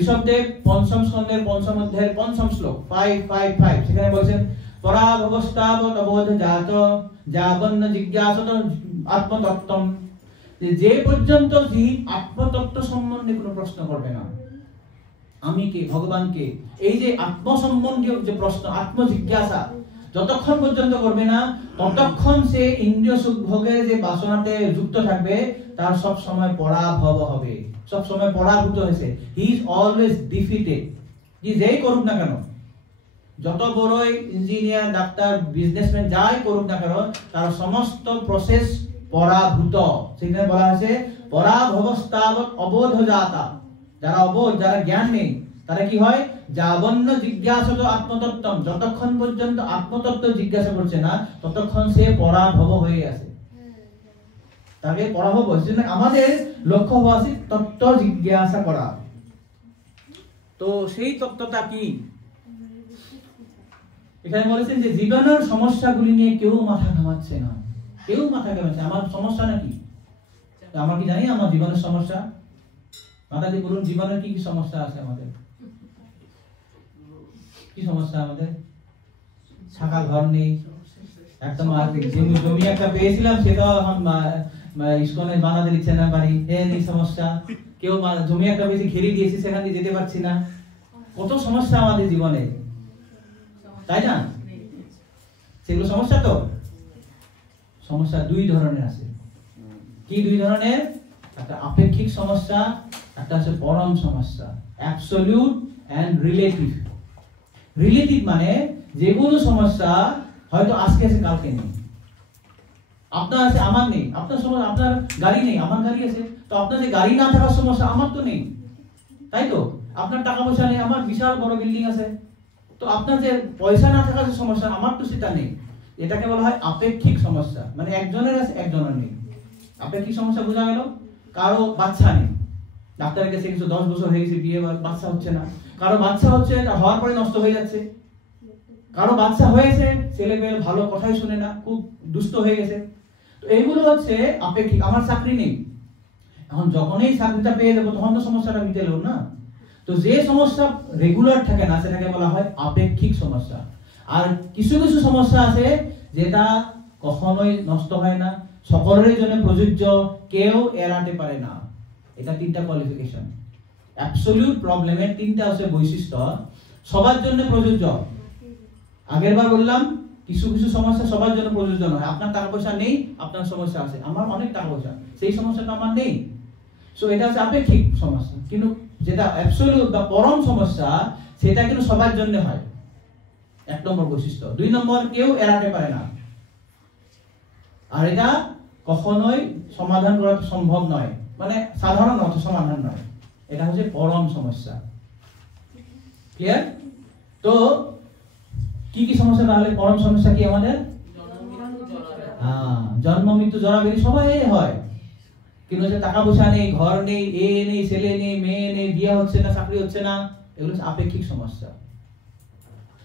ঋষভদেব পঞ্চম স্কন্ধের পঞ্চম অধ্যায়ের পঞ্চম শ্লোক 5:5 সেখানে বলেছেন পরাভবস্তাবৎ অবোধ জাত যাবন্ন জিজ্ঞাসত আত্মতত্ত্বম। যে পর্যন্ত জীব আত্মতত্ত্ব সম্বন্ধে কোনো প্রশ্ন করবে না, আমি কে, ভগবান কে, এই যে আত্ম সম্বন্ধীয় যে প্রশ্ন, আত্ম জিজ্ঞাসা যতক্ষণ পর্যন্ত করবে না ততক্ষণ সে ইন্দ্রিয় সুখ ভোগের যে বাসনাতে যুক্ত থাকবে, তার সব সময় পরাভব হবে, সব সময় পরাভূত হয়েছে। He is always defeated. কি যেই করুক না কেন, যত বড়ই ইঞ্জিনিয়ার, ডাক্তার, বিজনেসম্যান যাই করুক না কেন, তার সমস্ত প্রসেস পরাভূত। সেখানে বলা হয়েছে পরাভবস্তাবৎ অবোধ জাতা। যারা অবোধ, যারা জ্ঞান নেই, তারা কি হয়? যাবন্ন জিজ্ঞাসত আত্মতত্ত্বম। যতক্ষণ পর্যন্ত আত্মতত্ত্ব জিজ্ঞাসা করছে না ততক্ষণ সে পরাভব হয়ে আছে। তাকে পরাভব হচ্ছে না। আমাদের লক্ষ্য হওয়া উচিত তত্ত্ব জিজ্ঞাসা করা। তো সেই তত্ত্বটা কি? এখানে বলেছেন যে জীবনের সমস্যাগুলি নিয়ে কেউ মাথা ঘামাচ্ছে না, কেউ মাথা ঘামাচ্ছে। আমার সমস্যা নাকি? আমরা কি জানি আমার জীবনের সমস্যা? মাতাজি বলুন জীবনের কি কি সমস্যা আছে আমাদের? কি সমস্যা আমাদের? থাকা ঘর নেই, একদম জমি একটা পেয়েছিলাম সেটা ইসকনে বানাতে দিচ্ছে না বাড়ি, এই সমস্যা। কেউ জমি একটা পেয়েছি ঘিরে দিয়েছি, সেখান দিয়ে যেতে পারছি না। কত সমস্যা আমাদের জীবনে, তাই না? সেগুলো সমস্যা। তো সমস্যা দুই ধরনের আছে। কি দুই ধরনের? একটা আপেক্ষিক সমস্যা, একটা হচ্ছে পরম সমস্যা, অ্যাবসলিউট এন্ড রিলেটিভ। রিলেটিভ মানে যে কোনো সমস্যা হয়তো আজকে আছে কালকে নেই। আপনার আছে আমার নেই, আপনার সমস্যা, আপনার গাড়ি নেই আমার গাড়ি আছে, তো আপনার যে গাড়ি না থাকার সমস্যা আমার তো নেই, তাই তো? আপনার টাকা পয়সা নেই, আমার বিশাল বড় বিল্ডিং আছে, তো আপনার যে পয়সা না থাকার যে সমস্যা আমার তো সেটা নেই। এটাকে বলা হয় আপেক্ষিক সমস্যা, মানে একজনের আছে একজনের নেই। আপেক্ষিক সমস্যা বোঝা গেল? কারো বাচ্চা নেই, ডাক্তারের কাছে 10 বছর হয়ে গেছে, বিয়ে বাচ্চা হচ্ছে না। কারো বাচ্চা হচ্ছে, হওয়ার পরে নষ্ট হয়ে যাচ্ছে। কারো বাচ্চা হয়েছে, ছেলে মেয়ে ভালো কথাই শুনে না, খুব দুষ্ট হয়ে গেছে। তো এইগুলো হচ্ছে আপেক্ষিক। আমার চাকরি নেই, এখন যখনই চাকরিটা পেয়ে যাবো তখন তো সমস্যাটা মিটে এলো না। তো যে সমস্যা রেগুলার থাকে না সেটাকে বলা হয় আপেক্ষিক সমস্যা। আর কিছু কিছু সমস্যা আছে যেটা কখনোই নষ্ট হয় না, সকলের জন্য প্রযোজ্য, কেউ এড়াতে পারে না। এটা 3টা কোয়ালিফিকেশন। অ্যাবসলিউট প্রবলেমের 3টা আছে বৈশিষ্ট্য, সবার জন্য প্রযোজ্য। আগের বার বললাম কিছু কিছু সমস্যা সবার জন্য প্রযোজ্য নয়। আপনার টাকা পয়সা নেই, আপনার সমস্যা আছে, আমার অনেক টাকা পয়সা, সেই সমস্যাটা আমার নেই। সো এটা হচ্ছে আপেক্ষিক সমস্যা। কিন্তু যেটা অ্যাবসলিউট বা পরম সমস্যা সেটা কিন্তু সবার জন্য হয়, 1 নম্বর বৈশিষ্ট্য। 2 নম্বর, কেউ এড়াতে পারে না, আর এটা কখনোই সমাধান করা সম্ভব নয়, মানে সাধারণ অর্থ সমাধান নয়। এটা হচ্ছে পরম সমস্যা। ক্লিয়ার? তো কি কি সমস্যা তাহলে? পরম সমস্যা কি আমাদের? জন্ম মৃত্যু জরাবেরি সবাই হয়, কিন্তু টাকা পয়সা নেই, ঘর নেই, এ নেই, ছেলে নেই, মেয়ে নেই, বিয়ে হচ্ছে না, চাকরি হচ্ছে না, এগুলো হচ্ছে আপেক্ষিক সমস্যা।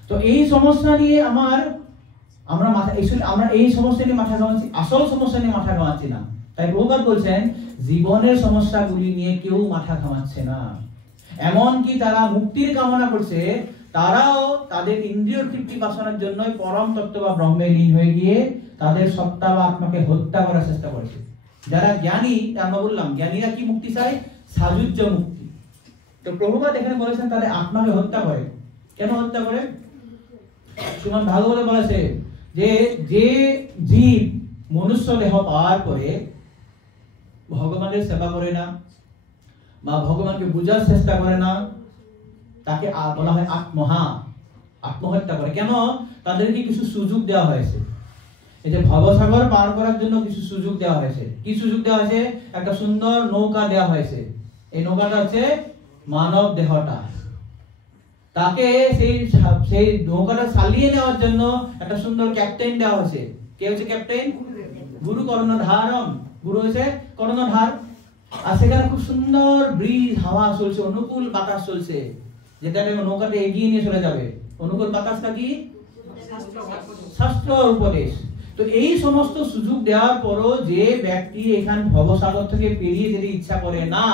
তো এই সমস্যা নিয়ে আমরা এই সমস্যা নিয়ে মাথা ঘামাচ্ছি, আসল সমস্যা নিয়ে মাথা ঘামাচ্ছি না। তাই প্রভুপাদ বলছেন জীবনের সমস্যাগুলি নিয়ে কেউ মাথা ঘামাচ্ছে না। এমনকি তারা মুক্তির কামনা করছে, তারাও তাদের ইন্দ্রিয় তৃপ্তি বাসনার জন্য পরম তত্ত্ব বা ব্রহ্মে লীন হয়ে গিয়ে তাদের সত্তা বা আত্মাকে হত্যা করার চেষ্টা করেছে। যারা জ্ঞানী, আমরা বললাম জ্ঞানীরা কি মুক্তি চায়? সাযুজ্য মুক্তি। তো প্রভুপাদ এখানে বলেছেন তাদের আত্মাকে হত্যা করে। কেন হত্যা করে? শ্রীমদ্ ভাগবতে বলেছে যে যে জীব মনুষ্য দেহ পাওয়ার পরে ভগবানের সেবা করে না বা ভগবানকে বোঝার চেষ্টা করে না, তাকে বলা হয় আত্মহত্যা করে। কেন? তাদেরকে কিছু সুযোগ দেওয়া হয়েছে, এই যে ভবসাগর পার করার জন্য কিছু সুযোগ দেওয়া হয়েছে। কি সুযোগ দেওয়া হয়েছে? একটা সুন্দর নৌকা দেওয়া হয়েছে। এই নৌকাটা হচ্ছে মানব দেহটা, তাকে সেই নৌকাটা চালিয়ে নেওয়ার জন্য একটা সুন্দর ক্যাপ্টেন দেওয়া হয়েছে। কে হচ্ছে ক্যাপ্টেন? গুরু কর্ণধারম। গুরু হয়েছে কর্ণধার। আর সেখানে খুব সুন্দর ব্রিজ, হাওয়া চলছে, অনুকূল বাতাস চলছে, যেটা নৌকাটা এগিয়ে নিয়ে চলে যাবে। অনুকূল বাতাসটা কি? শাস্ত্র উপদেশ। তো এই সমস্ত সুযোগ দেওয়ার পরও যে ব্যক্তি এখান ভবসাগর থেকে পেরিয়ে যেতে ইচ্ছা করে না,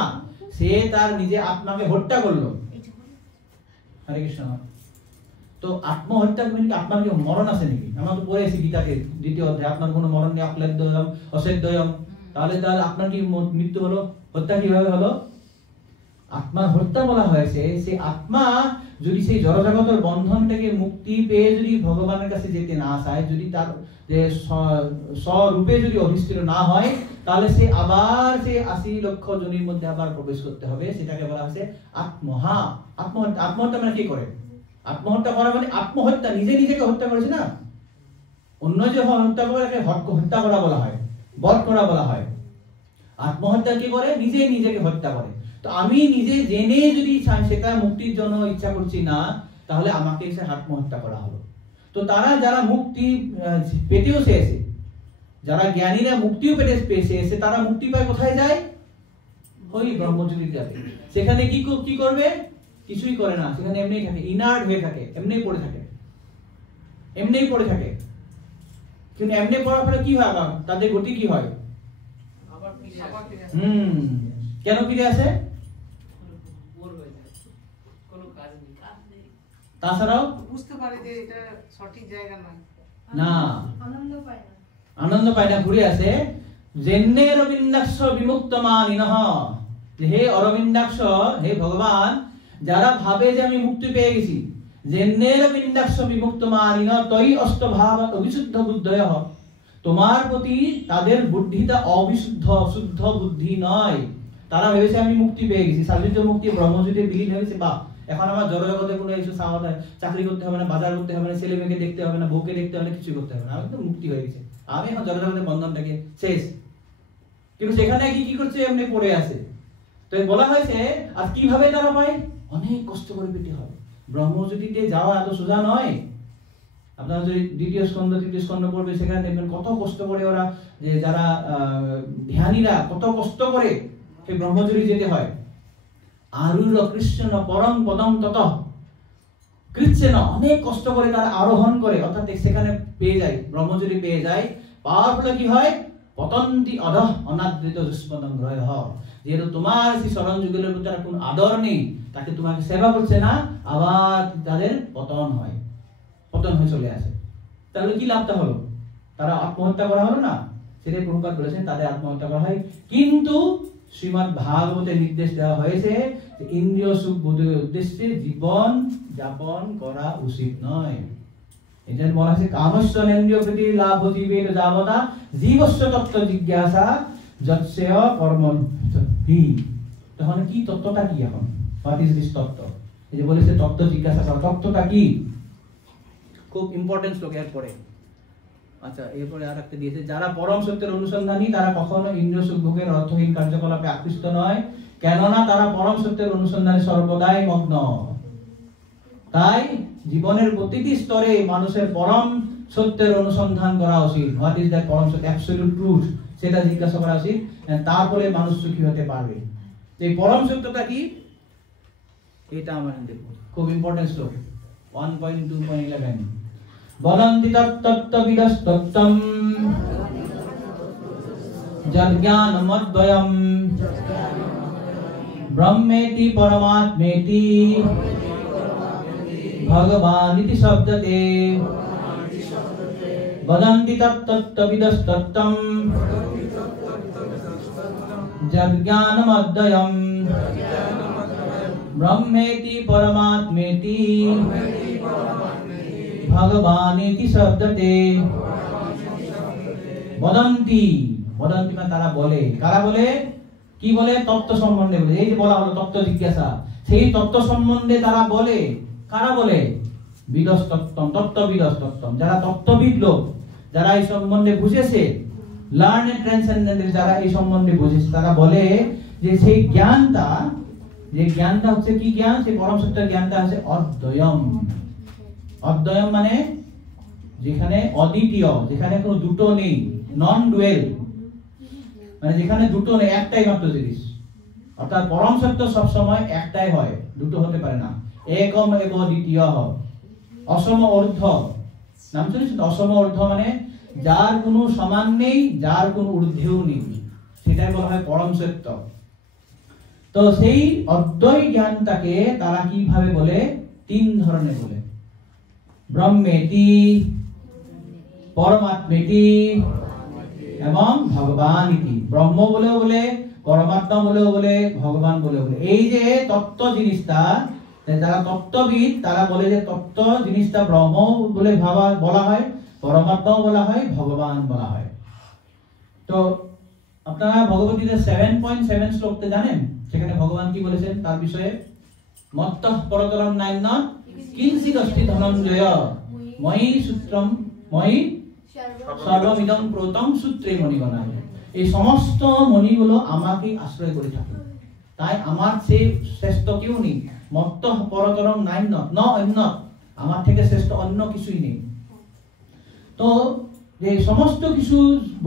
সে তার নিজে আত্মাকে হত্যা করলো। হরে কৃষ্ণ। তো আত্মহত্যা মানে কি? আপনার কি মরণ আছে নাকি? আমরা তো পড়েছি গীতাতে 2য় অধ্যায়, আপনার কোনো মরণ নেই, অক্লেদ্যয়ম অসেদ্যয়ম। তাহলে আপনার কি মৃত্যু হলো? হত্যা কিভাবে হলো? আত্মার হত্যা বলা হয়েছে সেই আত্মা যদি সেই জড়জগতের বন্ধন থেকে মুক্তি পেয়ে যদি ভগবানের কাছে যেতে না চায়, যদি তার যে স্বরূপে যদি অধিষ্ঠিত না হয়, তাহলে সে আবার সেই 80 লক্ষ জনির মধ্যে আবার প্রবেশ করতে হবে। সেটাকে বলা হয়েছে আত্মহত্যা। আত্মহত্যা মানে কি করে? আত্মহত্যা করা মানে আত্মহত্যা, নিজে নিজেকে হত্যা করেছে না। অন্য যে হত্যা করে তাকে হত্যা করা বলা হয়, বধ করা বলা হয়। আত্মহত্যা কি করে? নিজে নিজেকে হত্যা করে। তো আমি নিজে জেনে যদি সেটা মুক্তির জন্য ইচ্ছা করছি না, তাহলে আমাকে এসে আত্মহত্যা করা হলো। তো তারা যারা মুক্তি পেতেও চেয়েছে, যারা জ্ঞানীরা মুক্তিও পেয়েছে, তারা মুক্তি পায় কোথায় যায়? ওই ব্রহ্মজ্যোতির কাছে। সেখানে কি করবে? কিছুই করে না, সেখানে এমনিই থাকে, ইনার্ট হয়ে থাকে, এমনিই পড়ে থাকে। কিন্তু এমনি পড়ার ফলে কি হয়? আবার তাদের গতি কি হয়? কেন ফিরে আসে? তাছাড়াও বুঝতে পারে যে এটা সঠিক জায়গা নয়, না আনন্দ পায় না, আনন্দ পায় না, ঘুরে আসে। জেন্নে অরবিন্দাক্ষ বিমুক্তমানিনঃ, হে অরবিন্দাক্ষ, হে ভগবান, যারা ভাবে যে আমি মুক্তি পেয়ে গেছি, জেন্নে অরবিন্দাক্ষ বিমুক্তমানিনঃ তৈ অষ্টভাব অবিশুদ্ধ বুদ্ধয়ঃ, তোমার প্রতি তাদের বুদ্ধিটা অবিশুদ্ধ, শুদ্ধ বুদ্ধি নয়। তারা ভেবেছে আমি মুক্তি পেয়ে গেছি, সার্বিক মুক্তি ব্রহ্মজ্যোতি বিলীন হয়েছে, বা এখন আমার জড়জগতে কোনো কিছু চাকরি করতে হবে না, বাজার করতে হবে না, ছেলে মেয়েকে দেখতে হবে না, বউকে দেখতে হবে না, কিছু করতে হবে না, আমি তো মুক্তি হয়ে গেছে, আমি এখন জড়জগতের বন্ধনটাকে শেষ। কিন্তু সেখানে কি করছে, এমনি পড়ে আছে। তো বলা হয়েছে আর কিভাবে তারা পায়, অনেক কষ্ট করে পেতে হবে। ব্রহ্মজ্যোতিতে যাওয়া এত সোজা নয়। আপনারা যদি দ্বিতীয় স্কন্ধ তৃতীয় স্কন্ধ পড়বে, সেখানে দেখবেন কত কষ্ট করে ওরা, যে যারা ধ্যানীরা কত কষ্ট করে সেই ব্রহ্মজ্যোতি যেতে হয়। আরুর কৃষ্ণ পরম পদম তত কৃচ্ছেন, অনেক কষ্ট করে তারা আরোহণ করে, অর্থাৎ সেখানে পেয়ে যায়, ব্রহ্মজ্যোতি পেয়ে যায়। পাওয়ার ফলে কি হয়, পতন্তি অধঃ অনাদৃত দুষ্পদং গ্রহ, যেহেতু তোমার সেই শরণ যুগলের প্রতি কোনো আদর নেই, তাকে তোমাকে সেবা করছে না, আবার তাদের পতন হয়, পতন হয়ে চলে আসে। তাহলে কি লাভটা হলো, তারা আত্মহত্যা করা হলো না, সেটাই প্রভুপাদ বলেছেন, তাদের আত্মহত্যা করা হয়। কিন্তু শ্রীমদ্ ভাগবতে নির্দেশ দেওয়া হয়েছে যে ইন্দ্রিয় সুখ বোধের উদ্দেশ্যে জীবন যাপন করা উচিত নয়। এটা বলা হয়েছে কামস্য নেন্দ্রিয় প্রীতি লাভ জীবের যাবতা জীবস্য তত্ত্ব জিজ্ঞাসা যৎসেয় কর্ম। তখন কি তত্ত্বটা কি, এখন হোয়াট ইজ দিস তত্ত্ব, এই যে বলেছে তত্ত্ব জিজ্ঞাসা করা, তত্ত্বটা কি, খুব ইম্পর্টেন্ট শ্লোক এরপরে। আচ্ছা, এরপরে আর একটা দিয়েছে, যারা পরম সত্যের অনুসন্ধানী তারা কখনো ইন্দ্রিয় সুখ ভোগের অর্থহীন কার্যকলাপে আকৃষ্ট নয়, কেননা তারা পরম সত্যের অনুসন্ধানে সর্বদাই মগ্ন। তাই জীবনের প্রতিটি স্তরে মানুষের পরম সত্যের অনুসন্ধান করা উচিত। হোয়াট ইজ দ্যাট পরম সত্য, অ্যাবসলিউট ট্রুথ, সেটা জিজ্ঞাসা করা উচিত, তারপরে মানুষ সুখী হতে পারবে। এই পরম সত্যটা কি, এটা আমরা দেখব, খুব ইম্পর্টেন্ট শ্লোক 1.2.11। বদন্তি তত্ত্ববিদস্তত্ত্বম যজ্ঞানমদ্বয়ম ব্রহ্মেতি পরমাত্মেতি ভগবানিতি শব্দতে। বদন্তি তত্ত্ববিদস্তত্ত্বম যজ্ঞানমদ্বয়ম ব্রহ্মেতি পরমাত্মেতি ভগবানিতি শব্দতে। বদন্তি, বদন্তি মানে তারা বলে, কারা বলে, কি বলে, তত্ত্ব সম্বন্ধে বলে। এই যে বলা হলো তত্ত্ব জিজ্ঞাসা, সেই তত্ত্ব সম্বন্ধে তারা বলে, কারা বলে, বিদস্তত্ত্বম, তত্ত্ববিদস্তত্ত্বম, যারা তত্ত্ববিদ লোক, যারা এই সম্বন্ধে বুঝেছে, লার্নেড ট্রান্সেন্ডেন্টাল, যারা এই সম্বন্ধে বুঝেছে, তারা বলে যে সেই জ্ঞানটা, যে জ্ঞানটা হচ্ছে কি জ্ঞান, সেই পরম সত্যের জ্ঞানটা হচ্ছে অদ্বয়ম। অদ্বয়ম মানে যেখানে অদ্বিতীয়, যেখানে কোনো দুটো নেই, নন ডুয়েল, মানে যেখানে দুটো নেই, একটাই মাত্র জিনিস। অর্থাৎ পরম সত্য সব সময় একটাই হয়, দুটো হতে পারে না। একম এব দ্বিতীয়, অসম ঊর্ধ্ব, নাম শুনেছেন? অসম ঊর্ধ্ব মানে যার কোনো সমান নেই, যার কোনো ঊর্ধ্বেও নেই, সেটাই বলা হয় পরম সত্য। তো সেই অদ্বয় জ্ঞানটাকে তারা কিভাবে বলে, তিন ধরনের বলে, ব্রহ্মেতি, পরমাত্মেতি এবং ভগবানিতি। ব্রহ্ম বলেও বলে, পরমাত্মা বলেও বলে, ভগবান বলেও বলে। এই যে তত্ত্ব জিনিসটা, যারা তত্ত্ববিদ তারা বলে যে তত্ত্ব জিনিসটা ব্রহ্ম বলে বলা হয়, পরমাত্মাও বলা হয়, ভগবান বলা হয়। তো আপনারা ভগবদ্গীতার 7.7 শ্লোকতে জানেন, সেখানে ভগবান কি বলেছেন তার বিষয়ে, মত্তঃ পরতরম নান্যৎ কিঞ্চিৎ অস্তি ধনঞ্জয় ময়ি সূত্রম ময়ি সর্বমিদং প্রতং সূত্রে মণিগণাঃ। এই সমস্ত মণিগুলো আমাকে আশ্রয় করে থাকে, তাই আমার চেয়ে শ্রেষ্ঠ কেউ নেই। মত্তঃ পরতরম নান্যৎ, ন অন্যৎ, আমার থেকে শ্রেষ্ঠ অন্য কিছুই নেই। তো যে সমস্ত কিছু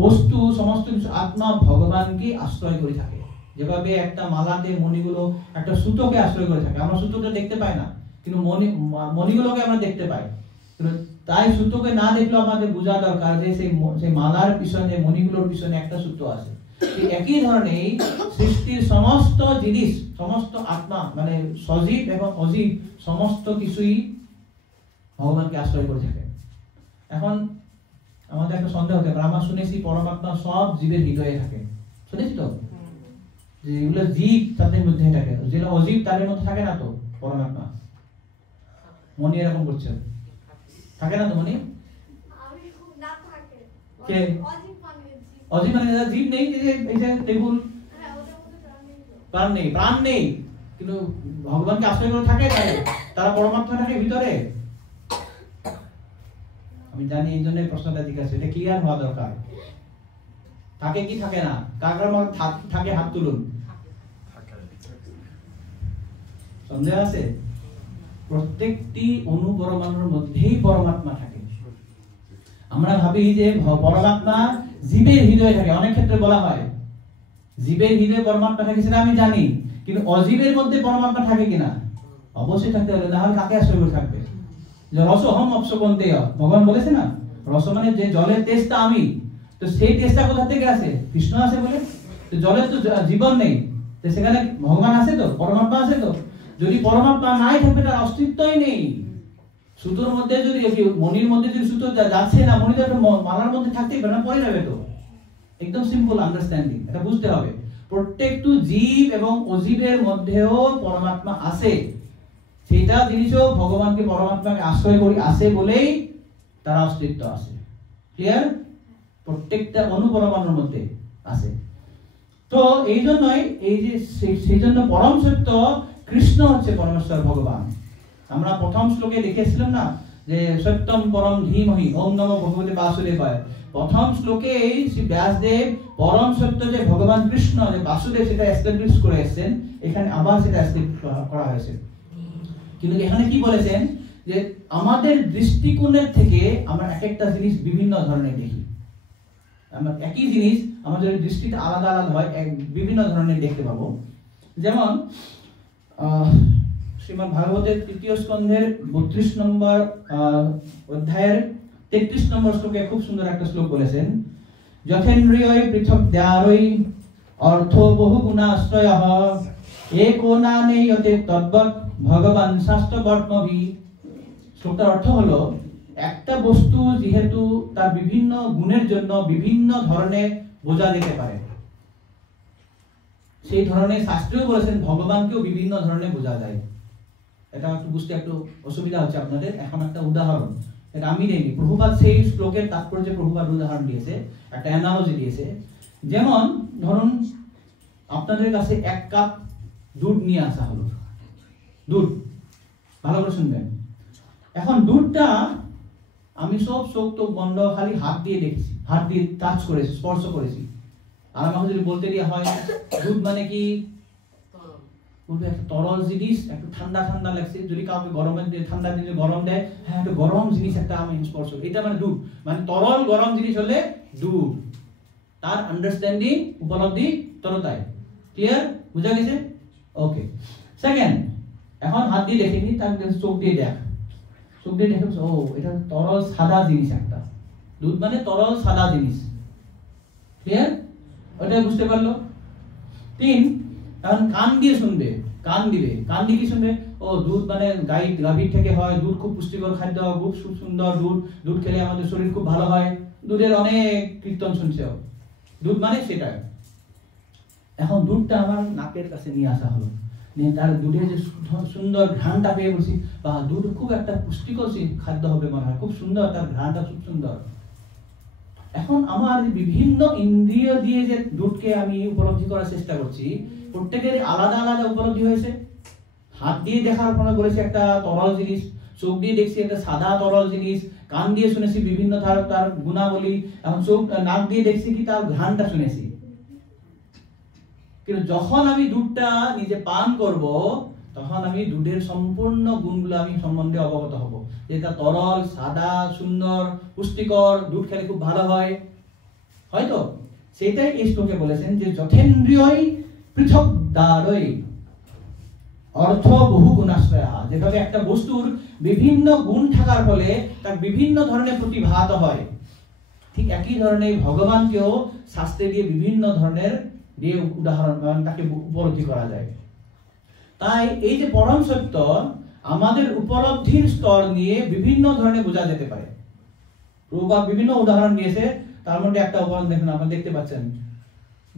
বস্তু, সমস্ত কিছু আত্মা ভগবানকে আশ্রয় করে থাকে। যেভাবে একটা মালাতে মণিগুলো একটা সুতোকে আশ্রয় করে থাকে, আমরা সুতোটা দেখতে পাই না, কিন্তু মণিগুলোকে আমরা দেখতে পাই। তাই সুতোকে না দেখলেও আমাদের বোঝা দরকার যে সেই মালার পিছনে, মণিগুলোর পিছনে একটা সুতো আছে। একই ধরনের সৃষ্টির সমস্ত জিনিস, সমস্ত আত্মা মানে সজীব এবং অজীব, সমস্ত কিছুই ভগবানকে আশ্রয় করে থাকে। এখন আমাদের একটা সন্দেহ থাকে, আমরা শুনেছি পরমাত্মা সব জীবের হৃদয়ে থাকে, শুনেছি তো যে এগুলো জীব তাদের মধ্যে থাকে, যেগুলো অজীব তাদের মধ্যে থাকে না তো পরমাত্মা। মনি এরকম করছে, থাকে না তো মনি? কে অজীব মানে জীব নেই, এই যে টেবুল প্রাণ নেই, প্রাণ নেই, কিন্তু ভগবানকে আশ্রয় করে থাকে, তারা পরমাত্মা থাকে ভিতরে। আমি জানি এই জন্য প্রশ্নটা জিজ্ঞাসা, এটা ক্লিয়ার হওয়া দরকার। থাকে কি থাকে না? কার কার মধ্যে থাকে হাত তুলুন। সন্দেহ আছে? প্রত্যেকটি অণু পরমাণুর মধ্যেই পরমাত্মা থাকে। আমরা ভাবি যে পরমাত্মা জীবের হৃদয়ে থাকে, অনেক ক্ষেত্রে বলা হয় জীবের হৃদয়ে পরমাত্মা থাকে, সেটা আমি জানি, কিন্তু অজীবের মধ্যে পরমাত্মা থাকে কিনা? অবশ্যই থাকতে হবে, না হলে কাকে আশ্রয় করে থাকবে? রসহম অপসপন্তেয়, ভগবান বলেছে না, রস মানে যে জলের তেজটা আমি, তো সেই তেজটা কোথা থেকে আসে? কৃষ্ণ আছে বলে। তো জলের তো জীবন নেই, তো সেখানে ভগবান আছে তো, পরমাত্মা আছে তো। যদি পরমাত্মা নাই থাকবে, তার অস্তিত্বই নেই। সুতোর মধ্যে যদি মনির মধ্যে যদি সুতো যাচ্ছে না, মনি তো মালার মধ্যে থাকতেই পারে না, পড়ে যাবে তো। একদম সিম্পল আন্ডারস্ট্যান্ডিং, এটা বুঝতে হবে। প্রত্যেকটি জীব এবং অজীবের মধ্যেও পরমাত্মা আছে, সেটা জিনিসও ভগবানকে পরমাত্মাকে আশ্রয় করি আছে বলেই তার অস্তিত্ব আছে। ক্লিয়ার? প্রত্যেকটা অণু পরমাণুর মধ্যে আছে। তো এই জন্যই এই যে সেই জন্য পরম সত্য কৃষ্ণ হচ্ছে পরমেশ্বর ভগবান। আমরা প্রথম শ্লোকে দেখেছিলাম না যে সত্যম পরম ধীমহি ওম নমো ভগবতে বাসুদেবায়। প্রথম শ্লোকে শ্রী ব্যাসদেব পরম সত্য যে ভগবান কৃষ্ণ, যে বাসুদেব, সেটা এস্টাবলিশ করে এসেছেন। এখানে আবার সেটা এস্টাবলিশ করা হয়েছে। কিন্তু এখানে কি বলেছেন যে আমাদের দৃষ্টিকোণের থেকে আমরা এক একটা জিনিস বিভিন্ন ধরনের দেখি। আমরা একই জিনিস আমাদের দৃষ্টিতে আলাদা আলাদা হয়, বিভিন্ন ধরনের দেখতে পাবো। যেমন শ্রীমদ্ ভাগবতের ৩য় স্কন্ধের ৩২ নম্বর অধ্যায়ের ৩৩ নম্বর শ্লোকে খুব সুন্দর একটা শ্লোক বলেছেন, যথেন্দ্রিয় পৃথক দ্বারৈ অর্থ বহু গুণাশ্রয়ঃ একো নানেয়তে তদ্বৎ ভগবান শাস্ত্রবর্তমভি। শ্লোকটার অর্থ হলো, একটা বস্তু যেহেতু তার বিভিন্ন গুণের জন্য বিভিন্ন ধরনের বোঝা যেতে পারে, সেই ধরনের শাস্ত্রেও বলেছেন ভগবানকেও বিভিন্ন ধরনের বোঝা যায়। এটা একটু বুঝতে একটু অসুবিধা হচ্ছে আপনাদের। এখন একটা উদাহরণ, এটা আমি দেইনি, প্রভুপাদ সেই শ্লোকের তাৎপর্যে প্রভুপাদ উদাহরণ দিয়েছে, একটা অ্যানালজি দিয়েছে। যেমন ধরুন আপনাদের কাছে 1 কাপ দুধ নিয়ে আসা হলো, দুধ, ভালো করে শুনবেন। এখন দুধটা আমি সব চোখ টোক বন্ধ, খালি হাত দিয়ে দেখছি, হাত দিয়ে টাচ করেছি, স্পর্শ করেছি। আর আমাকে যদি বলতে দেওয়া হয় দুধ মানে কি, একটা তরল জিনিস, একটু ঠান্ডা ঠান্ডা লাগছে, যদি কাউকে গরমের দিনে ঠান্ডা দিনে গরম দেয়, হ্যাঁ একটু গরম জিনিস একটা আমি স্পর্শ, এটা মানে দুধ, মানে তরল গরম জিনিস হলে দুধ। তার আন্ডারস্ট্যান্ডিং, উপলব্ধি তরতায়। ক্লিয়ার? বুঝা গেছে? ওকে। সেকেন্ড, এখন হাত দিয়ে দেখিনি, তার চোখ দিয়ে দেখ, চোখ দিয়ে দেখে ও এটা তরল সাদা জিনিস একটা, দুধ মানে তরল সাদা জিনিস। ক্লিয়ার? ওটা বুঝতে পারলো। 3, এখন কান দিয়ে শুনবে, কান দিবে, কান দিয়ে কি শুনবে, ও দুধ মানে গাভীর থেকে হয়, দুধ খুব পুষ্টিকর খাদ্য, খুব সুন্দর দুধ, দুধ খেলে আমাদের শরীর খুব ভালো হয়, দুধের অনেক কীর্তন শুনছে, দুধ মানে সেটা। এখন দুধটা আমার নাকের কাছে নিয়ে আসা হলো, নিয়ে তার দুধের যে সুন্দর ঘ্রাণটা পেয়ে বলছি, বা দুধ খুব একটা পুষ্টিকর খাদ্য হবে মনে হয়, খুব সুন্দর, তার ঘ্রাণটা খুব সুন্দর। এখন আমার বিভিন্ন ইন্দ্রিয় দিয়ে যে দুধকে আমি উপলব্ধি করার চেষ্টা করছি, প্রত্যেকের আলাদা আলাদা উপলব্ধি হয়েছে। হাত দিয়ে দেখার ফলে বলেছি একটা তরল জিনিস, চোখ দিয়ে দেখছি একটা সাদা তরল জিনিস, কান দিয়ে শুনেছি বিভিন্ন তার গুণাবলী, এখন চোখ নাক দিয়ে দেখছি কি তার ঘ্রাণটা শুনেছি। কিন্তু যখন আমি দুধটা নিজে পান করব, তখন আমি দুধের সম্পূর্ণ গুণগুলো আমি সম্বন্ধে অবগত হব, যে এটা তরল, সাদা, সুন্দর, পুষ্টিকর, দুধ খেলে খুব ভালো হয়, হয়তো সেটাই এই শ্লোকে বলেছেন যে যথেন্দ্রিয়ই পৃথক দ্বারৈ অর্থ বহু গুণাশ্রয়। যেভাবে একটা বস্তুর বিভিন্ন গুণ থাকার ফলে তার বিভিন্ন ধরনের প্রতিভাত হয়, ঠিক একই ধরনের ভগবানকেও শাস্ত্রে দিয়ে বিভিন্ন ধরনের দিয়ে উদাহরণ তাকে উপলব্ধি করা যায়। তাই এই যে পরম সত্য, আমাদের উপলব্ধির স্তর নিয়ে বিভিন্ন ধরনের বোঝা যেতে পারে। প্রভুপাদ বিভিন্ন উদাহরণ দিয়েছে, তার মধ্যে একটা উদাহরণ দেখুন, আপনারা দেখতে পাচ্ছেন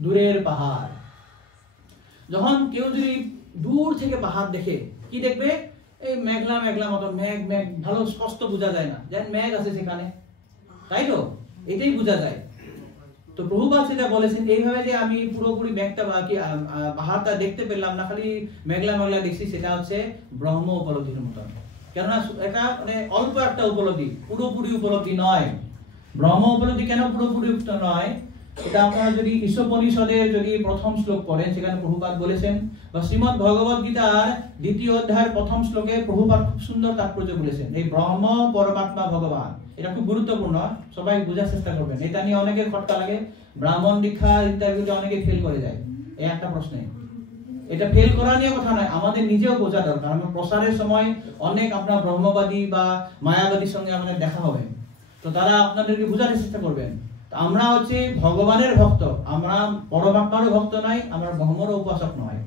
দূরের পাহাড়। যখন কেউ যদি দূর থেকে পাহাড় দেখে কি দেখবে? এই মেঘলা মেঘলা মতো, মেঘ মেঘ ভালো স্পষ্ট বোঝা যায় না, যেন মেঘ আছে সেখানে, তাই তো? এটাই বোঝা যায়। তো প্রভুপাদ সেটা বলেছেন এইভাবে যে আমি পুরোপুরি মেঘটা বাকি পাহাড়টা দেখতে পেলাম না, খালি মেঘলা মেঘলা দেখছি, সেটা হচ্ছে ব্রহ্ম উপলব্ধির মতো। কেননা এটা মানে অল্প একটা উপলব্ধি, পুরোপুরি উপলব্ধি নয়। ব্রহ্ম উপলব্ধি কেন পুরোপুরি নয়? এটা আপনারা যদি ঈশোপনিষদের যদি প্রথম শ্লোক পড়েন, সেখানে প্রভুপাদ বলেছেন, বা শ্রীমদ্ ভগবদ গীতার 2য় অধ্যায়ের প্রথম শ্লোকে প্রভুপাদ খুব সুন্দর তাৎপর্য বলেছেন। এই ব্রহ্ম পরমাত্মা ভগবান, এটা খুব গুরুত্বপূর্ণ, সবাই বোঝার চেষ্টা করবেন। এটা নিয়ে অনেকের খটকা লাগে, ব্রাহ্মণ দীক্ষা ইন্টারভিউতে অনেকে ফেল করে যায় এই একটা প্রশ্নে। এটা ফেল করা নিয়ে কথা নয়, আমাদের নিজেও বোঝা দরকার। আমরা প্রসারের সময় অনেক আপনার ব্রহ্মবাদী বা মায়াবাদীর সঙ্গে আমাদের দেখা হবে, তো তারা আপনাদেরকে বোঝার চেষ্টা করবেন। আমরা হচ্ছে ভগবানের ভক্ত, আমরা পরমাত্মারও ভক্ত নয়, আমরা ব্রহ্মরও উপাসক নয়।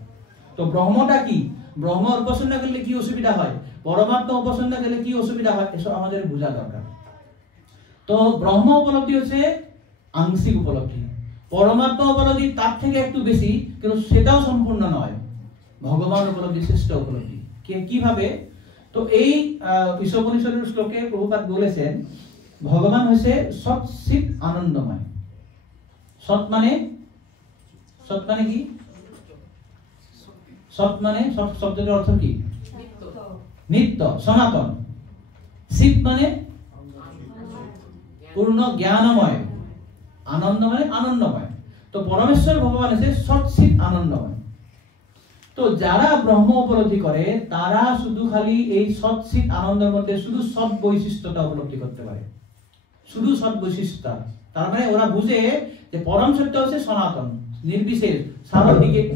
তো ব্রহ্মটা কি, ব্রহ্ম উপাসনা করলে কি অসুবিধা হয়, পরমাত্মা উপাসনা করলে কি অসুবিধা হয়, এসব আমাদের বোঝা দরকার। তো ব্রহ্ম উপলব্ধি হচ্ছে আংশিক উপলব্ধি, পরমাত্মা উপলব্ধি তার থেকে একটু বেশি, কিন্তু সেটাও সম্পূর্ণ নয়। ভগবান উপলব্ধি শ্রেষ্ঠ উপলব্ধি। কিভাবে? তো এই ঈশোপনিষদের শ্লোকে প্রভুপাদ বলেছেন ভগবান হচ্ছে সৎ চিৎ আনন্দময়। সৎ মানে কি? সৎ মানে সৎ শব্দের অর্থ কি? নিত্য, সনাতন। চিৎ মানে পূর্ণ জ্ঞানময়, আনন্দ মানে আনন্দময়। তো পরমেশ্বর ভগবান হচ্ছে সৎ চিৎ আনন্দময়। তো যারা ব্রহ্ম উপলব্ধি করে তারা শুধু খালি এই সৎ চিৎ আনন্দের মধ্যে শুধু সৎ বৈশিষ্ট্যটা উপলব্ধি করতে পারে, শুধু সৎ বৈশিষ্ট্য। তার মানে ওরা বুঝে যে পরম সত্য হচ্ছে সনাতন, নির্বিশেষ,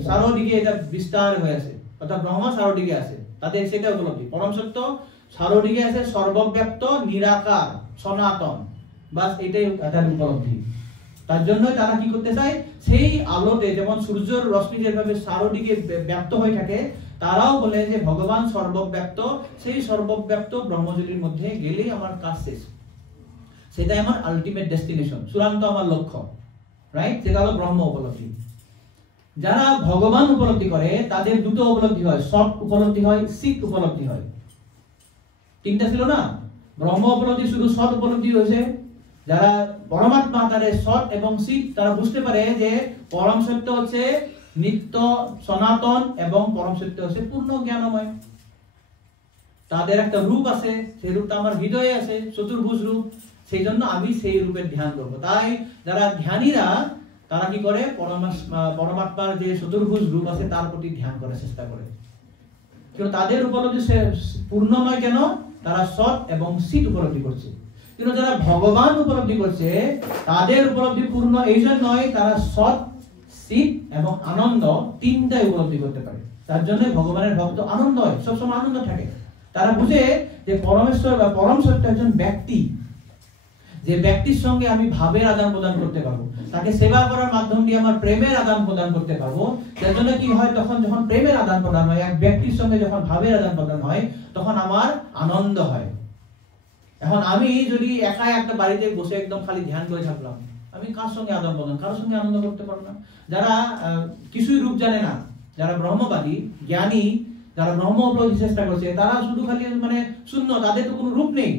সারদিকে এটা বিস্তার হয়ে আছে, অর্থাৎ ব্রহ্ম সারদিকে আছে, তাদের সেটা উপলব্ধি। পরম সত্য সারদিকে আছে, সর্বব্যাপ্ত, নিরাকার, সনাতন, বাস এটাই তাদের উপলব্ধি। তার জন্য তারা কি করতে চায়, সেই আলোতে যেমন সূর্যের রশ্মি যেভাবে সারদিকে ব্যাপ্ত হয়ে থাকে, তারাও বলে যে ভগবান সর্বব্যাপ্ত, সেই সর্বব্যাপ্ত ব্রহ্মজ্যোতির মধ্যে গেলেই আমার কাজ শেষ, সেটাই আমার আলটিমেট ডেস্টিনেশন, চূড়ান্ত আমার লক্ষ্য, রাইট? সেটা হলো ব্রহ্ম উপলব্ধি। যারা ভগবান উপলব্ধি করে তাদের দুটো উপলব্ধি হয়, সৎ উপলব্ধি হয়, চিৎ উপলব্ধি হয়। তিনটা ছিল না? ব্রহ্ম উপলব্ধি শুধু সৎ উপলব্ধি হয়েছে। যারা পরমাত্মা তাদের সৎ এবং চিৎ, তারা বুঝতে পারে যে পরম সত্য হচ্ছে নিত্য, সনাতন, এবং পরম সত্য হচ্ছে পূর্ণ জ্ঞানময়। তাদের একটা রূপ আছে, সেই রূপটা আমার হৃদয়ে আছে, চতুর্ভুজ রূপ, সেই জন্য আমি সেই রূপের ধ্যান করবো। তাই যারা ধ্যানীরা তারা কি করে, পরমাত্মার যে চতুর্ভুজ রূপ আছে তার প্রতি ধ্যান করার চেষ্টা করে। কিন্তু তাদের উপলব্ধি পূর্ণ নয়, কেন? তারা সৎ এবং চিৎ উপলব্ধি করছে। কিন্তু যারা ভগবান উপলব্ধি করছে তাদের উপলব্ধি পূর্ণ এই জন্য নয়, তারা সৎ, চিৎ এবং আনন্দ তিনটাই উপলব্ধি করতে পারে। তার জন্য ভগবানের ভক্ত আনন্দ হয়, সবসময় আনন্দ থাকে। তারা বুঝে যে পরমেশ্বর বা পরম সত্য একজন ব্যক্তি, যে ব্যক্তির সঙ্গে আমি ভাবের আদান প্রদান করতে পারবো, তাকে সেবা করার মাধ্যম দিয়ে আমার প্রেমের আদান প্রদান করতে পারবো। যার জন্য কি হয়, তখন যখন প্রেমের আদান প্রদান হয়, এক ব্যক্তির সঙ্গে যখন ভাবের আদান প্রদান হয়, তখন আমার আনন্দ হয়। এখন আমি যদি একা একটা বাড়িতে বসে একদম খালি ধ্যান করে থাকলাম, আমি কার সঙ্গে আদান প্রদান, কারোর সঙ্গে আনন্দ করতে পারবো না। যারা কিছুই রূপ জানে না, যারা ব্রহ্মবাদী জ্ঞানী, যারা ব্রহ্ম উপলব্ধির চেষ্টা করছে, তারা শুধু খালি মানে শূন্য, তাদের তো কোনো রূপ নেই।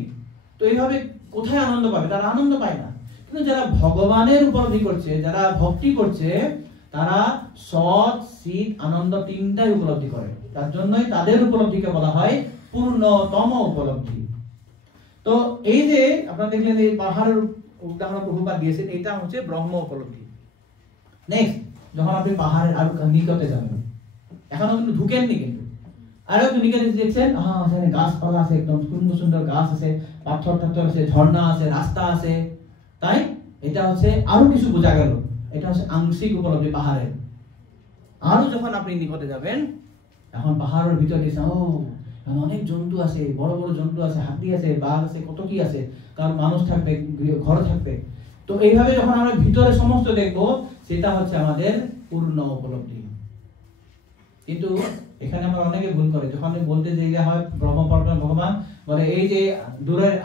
তো এইভাবে কোথায় আনন্দ পাবে? তারা আনন্দ পায় না। কিন্তু যারা ভগবানের উপলব্ধি করছে, যারা ভক্তি করছে, তারা সৎ, চিৎ, আনন্দ তিনটাই উপলব্ধি করে। তার জন্যই তাদের উপলব্ধিকে বলা হয় পূর্ণতম উপলব্ধি। তো এই যে আপনারা দেখলেন এই পাহাড়ের উদাহরণ প্রভুপাদ দিয়েছেন, এটা হচ্ছে ব্রহ্ম উপলব্ধি। নেক্সট, যখন আপনি পাহাড়ের আরো নিকটে যাবেন, এখনো কিন্তু ঢুকেননি, কিন্তু আরো একটু নিকটে দেখছেন, সেখানে গাছপালা আছে, একদম সুন্দর সুন্দর গাছ আছে, পাথর টাথর আছে, ঝর্ণা আছে, রাস্তা আছে, তাই এটা হচ্ছে আরো কিছু বোঝা গেল। এটা হচ্ছে আংশিক উপলব্ধি পাহাড়ের। আরো যখন আপনি নিকটে যাবেন, এখন পাহাড়ের ভিতরে অনেক জন্তু আছে, বড় বড় জন্তু আছে, হাতি আছে, বাঘ আছে, কত কি আছে, কারণ মানুষ থাকবে, ঘর থাকবে। তো এইভাবে যখন আমরা ভিতরে সমস্ত দেখবো, সেটা হচ্ছে আমাদের পূর্ণ উপলব্ধি। কিন্তু এখানে আমরা অনেকে ভুল করে, যখন বলতে যে হয় ব্রহ্ম পরমাত্মা ভগবান, বলে এই যে দূরের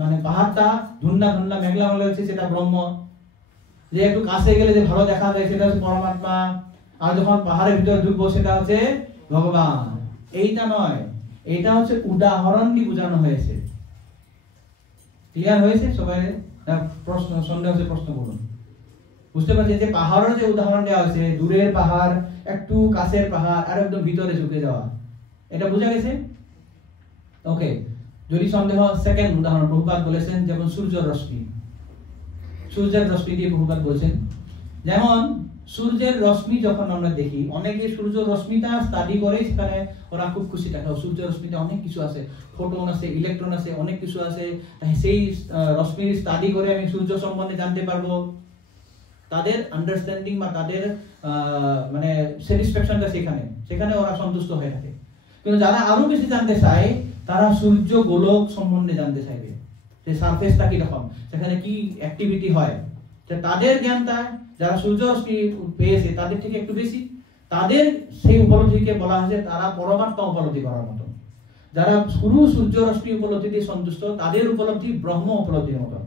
মানে পাহাড়টা ধুন্না ধুন্না মেঘলা মেঘলা হচ্ছে সেটা ব্রহ্ম, যে একটু কাছে গেলে যে ভালো দেখা যায় সেটা হচ্ছে পরমাত্মা, আর যখন পাহাড়ের ভিতরে ঢুকবো সেটা হচ্ছে ভগবান। এইটা নয়, এটা হচ্ছে উদাহরণ দিয়ে বোঝানো হয়েছে। ক্লিয়ার হয়েছে সবাই? প্রশ্ন সন্দেহ হচ্ছে প্রশ্ন বলুন। বুঝতে পারছি যে পাহাড়ের যে উদাহরণ দেওয়া হয়েছে, দূরের পাহাড়, একটু কাছের পাহাড়, আর একদম ভিতরে ঢুকে যাওয়া, এটা বোঝা গেছে? ওকে, যদি সন্দেহ, সেকেন্ড উদাহরণ প্রভুপাদ বলেছেন যেমন সূর্যের রশ্মি। সূর্যের রশ্মি দিয়ে প্রভুপাদ বলছেন, যেমন সূর্যের রশ্মি যখন আমরা দেখি, অনেকে সূর্য রশ্মিটা স্টাডি করে, সেখানে ওরা খুব খুশি থাকে, সূর্য রশ্মিতে অনেক কিছু আছে, ফোটন আছে, ইলেকট্রন আছে, অনেক কিছু আছে, সেই রশ্মির স্টাডি করে আমি সূর্য সম্বন্ধে জানতে পারবো। তাদের আন্ডারস্ট্যান্ডিং বা তাদের মানে স্যাটিসফ্যাকশনটা সেখানে ওরা সন্তুষ্ট হয়ে থাকে। কিন্তু যারা আরো বেশি জানতে চায়, তারা সূর্য গোলক সম্বন্ধে জানতে চাইবে, যে সারফেসটা কি রকম, সেখানে কি অ্যাক্টিভিটি হয়। তাদের জ্ঞানটা, যারা সূর্য রশ্মি পেয়েছে তাদের থেকে একটু বেশি, তাদের সেই উপলব্ধিকে বলা হয়েছে তারা পরমাত্মা উপলব্ধি করার মতো। যারা শুরু সূর্য রশ্মি উপলব্ধিতে সন্তুষ্ট, তাদের উপলব্ধি ব্রহ্ম উপলব্ধির মতো।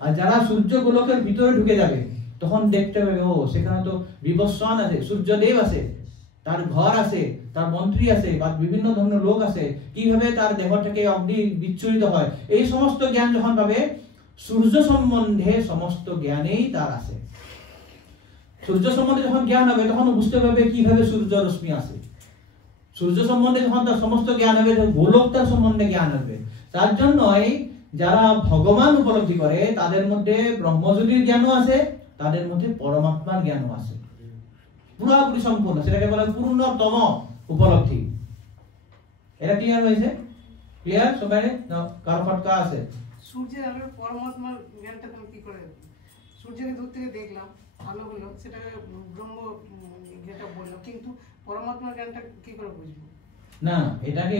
আর যারা সূর্য গোলকের ভিতরে ঢুকে যাবে, তখন দেখতে পাবে ও সেখানে তো বিবস্বান আছে, সূর্যদেব আছে, তার ঘর আছে, তার মন্ত্রী আছে, বা বিভিন্ন ধরনের লোক আছে, কিভাবে তার দেহ থেকে অগ্নি বিচ্ছুরিত হয়, এই সমস্ত জ্ঞান যখন পাবে, সূর্য সম্বন্ধে সমস্ত জ্ঞানেই তার আছে। সূর্য সম্বন্ধে যখন জ্ঞান হবে, তখন বুঝতে পারবে কিভাবে সূর্য রশ্মি আসে। সূর্য সম্বন্ধে যখন তার সমস্ত জ্ঞান হবে, গোলকটার সম্বন্ধে জ্ঞান হবে। তার জন্যই যারা ভগবান উপলব্ধি করে, তাদের মধ্যে ব্রহ্মজ্যোতির জ্ঞানও আছে, তাদের মধ্যে পরমাত্মার জ্ঞানও আছে, পুরোপুরি সম্পূর্ণ। সেটাকে বলা হয় পূর্ণতম উপলব্ধি। এটা ক্লিয়ার হয়েছে? ক্লিয়ার সবাই? কার ফটকা আছে? সূর্যের আলোর পরমাত্মার জ্ঞানটা তুমি কি করে? সূর্যের দূর থেকে দেখলাম, আলো হলো, সেটা ব্রহ্ম যেটা বললো, কিন্তু পরমাত্মার জ্ঞানটা কি করে বুঝবো? না, এটাকে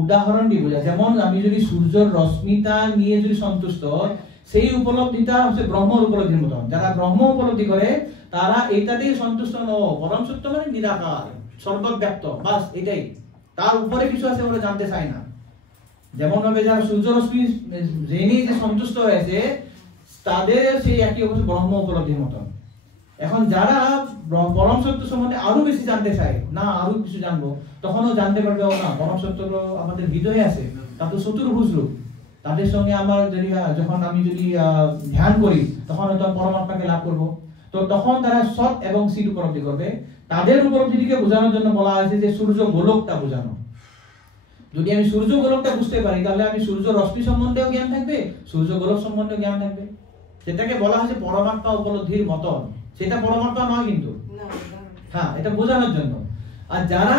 উদাহরণ দিয়ে বোঝা। যেমন আমি যদি সূর্যের রশ্মিটা নিয়ে যদি সন্তুষ্ট, সেই উপলব্ধিটা হচ্ছে ব্রহ্মর উপলব্ধির মতন। যারা ব্রহ্ম উপলব্ধি করে, তারা এইটাতেই সন্তুষ্ট নয়। পরম সত্য মানে নিরাকার, সর্বব্যাপ্ত, বাস এটাই। তার উপরে কিছু আছে বলে জানতে চায় না। যেমন ভাবে যারা সূর্য রশ্মি জেনে যে সন্তুষ্ট হয়েছে, তাদের সেই একই অবস্থা ব্রহ্ম উপলব্ধির মতন। এখন যারা পরম সত্য সম্বন্ধে আরো বেশি জানতে চায়, না আরো কিছু জানবো, তখনও জানতে পারবে না পরম সত্য আমাদের হৃদয়ে আছে, তা তো চতুর্ভুজ রূপ। তাদের সঙ্গে আমার যদি যখন আমি যদি ধ্যান করি, তখন হয়তো পরমাত্মাকে লাভ করব। তো তখন তারা সৎ এবং সিট উপলব্ধি করবে। তাদের উপলব্ধিটিকে বোঝানোর জন্য বলা হয়েছে যে সূর্য গোলকটা বোঝানো। যদি আমি সূর্য গোলকটা বুঝতে পারি, তাহলে আমি সূর্য রশ্মি সম্বন্ধেও জ্ঞান থাকবে, সূর্য গোলক সম্বন্ধেও জ্ঞান থাকবে। সেটাকে বলা হয়েছে পরমাত্মা উপলব্ধির মতন। সেটা পরমাত্মা নয় কিন্তু, হ্যাঁ, এটা বোঝানোর জন্য। আর যারা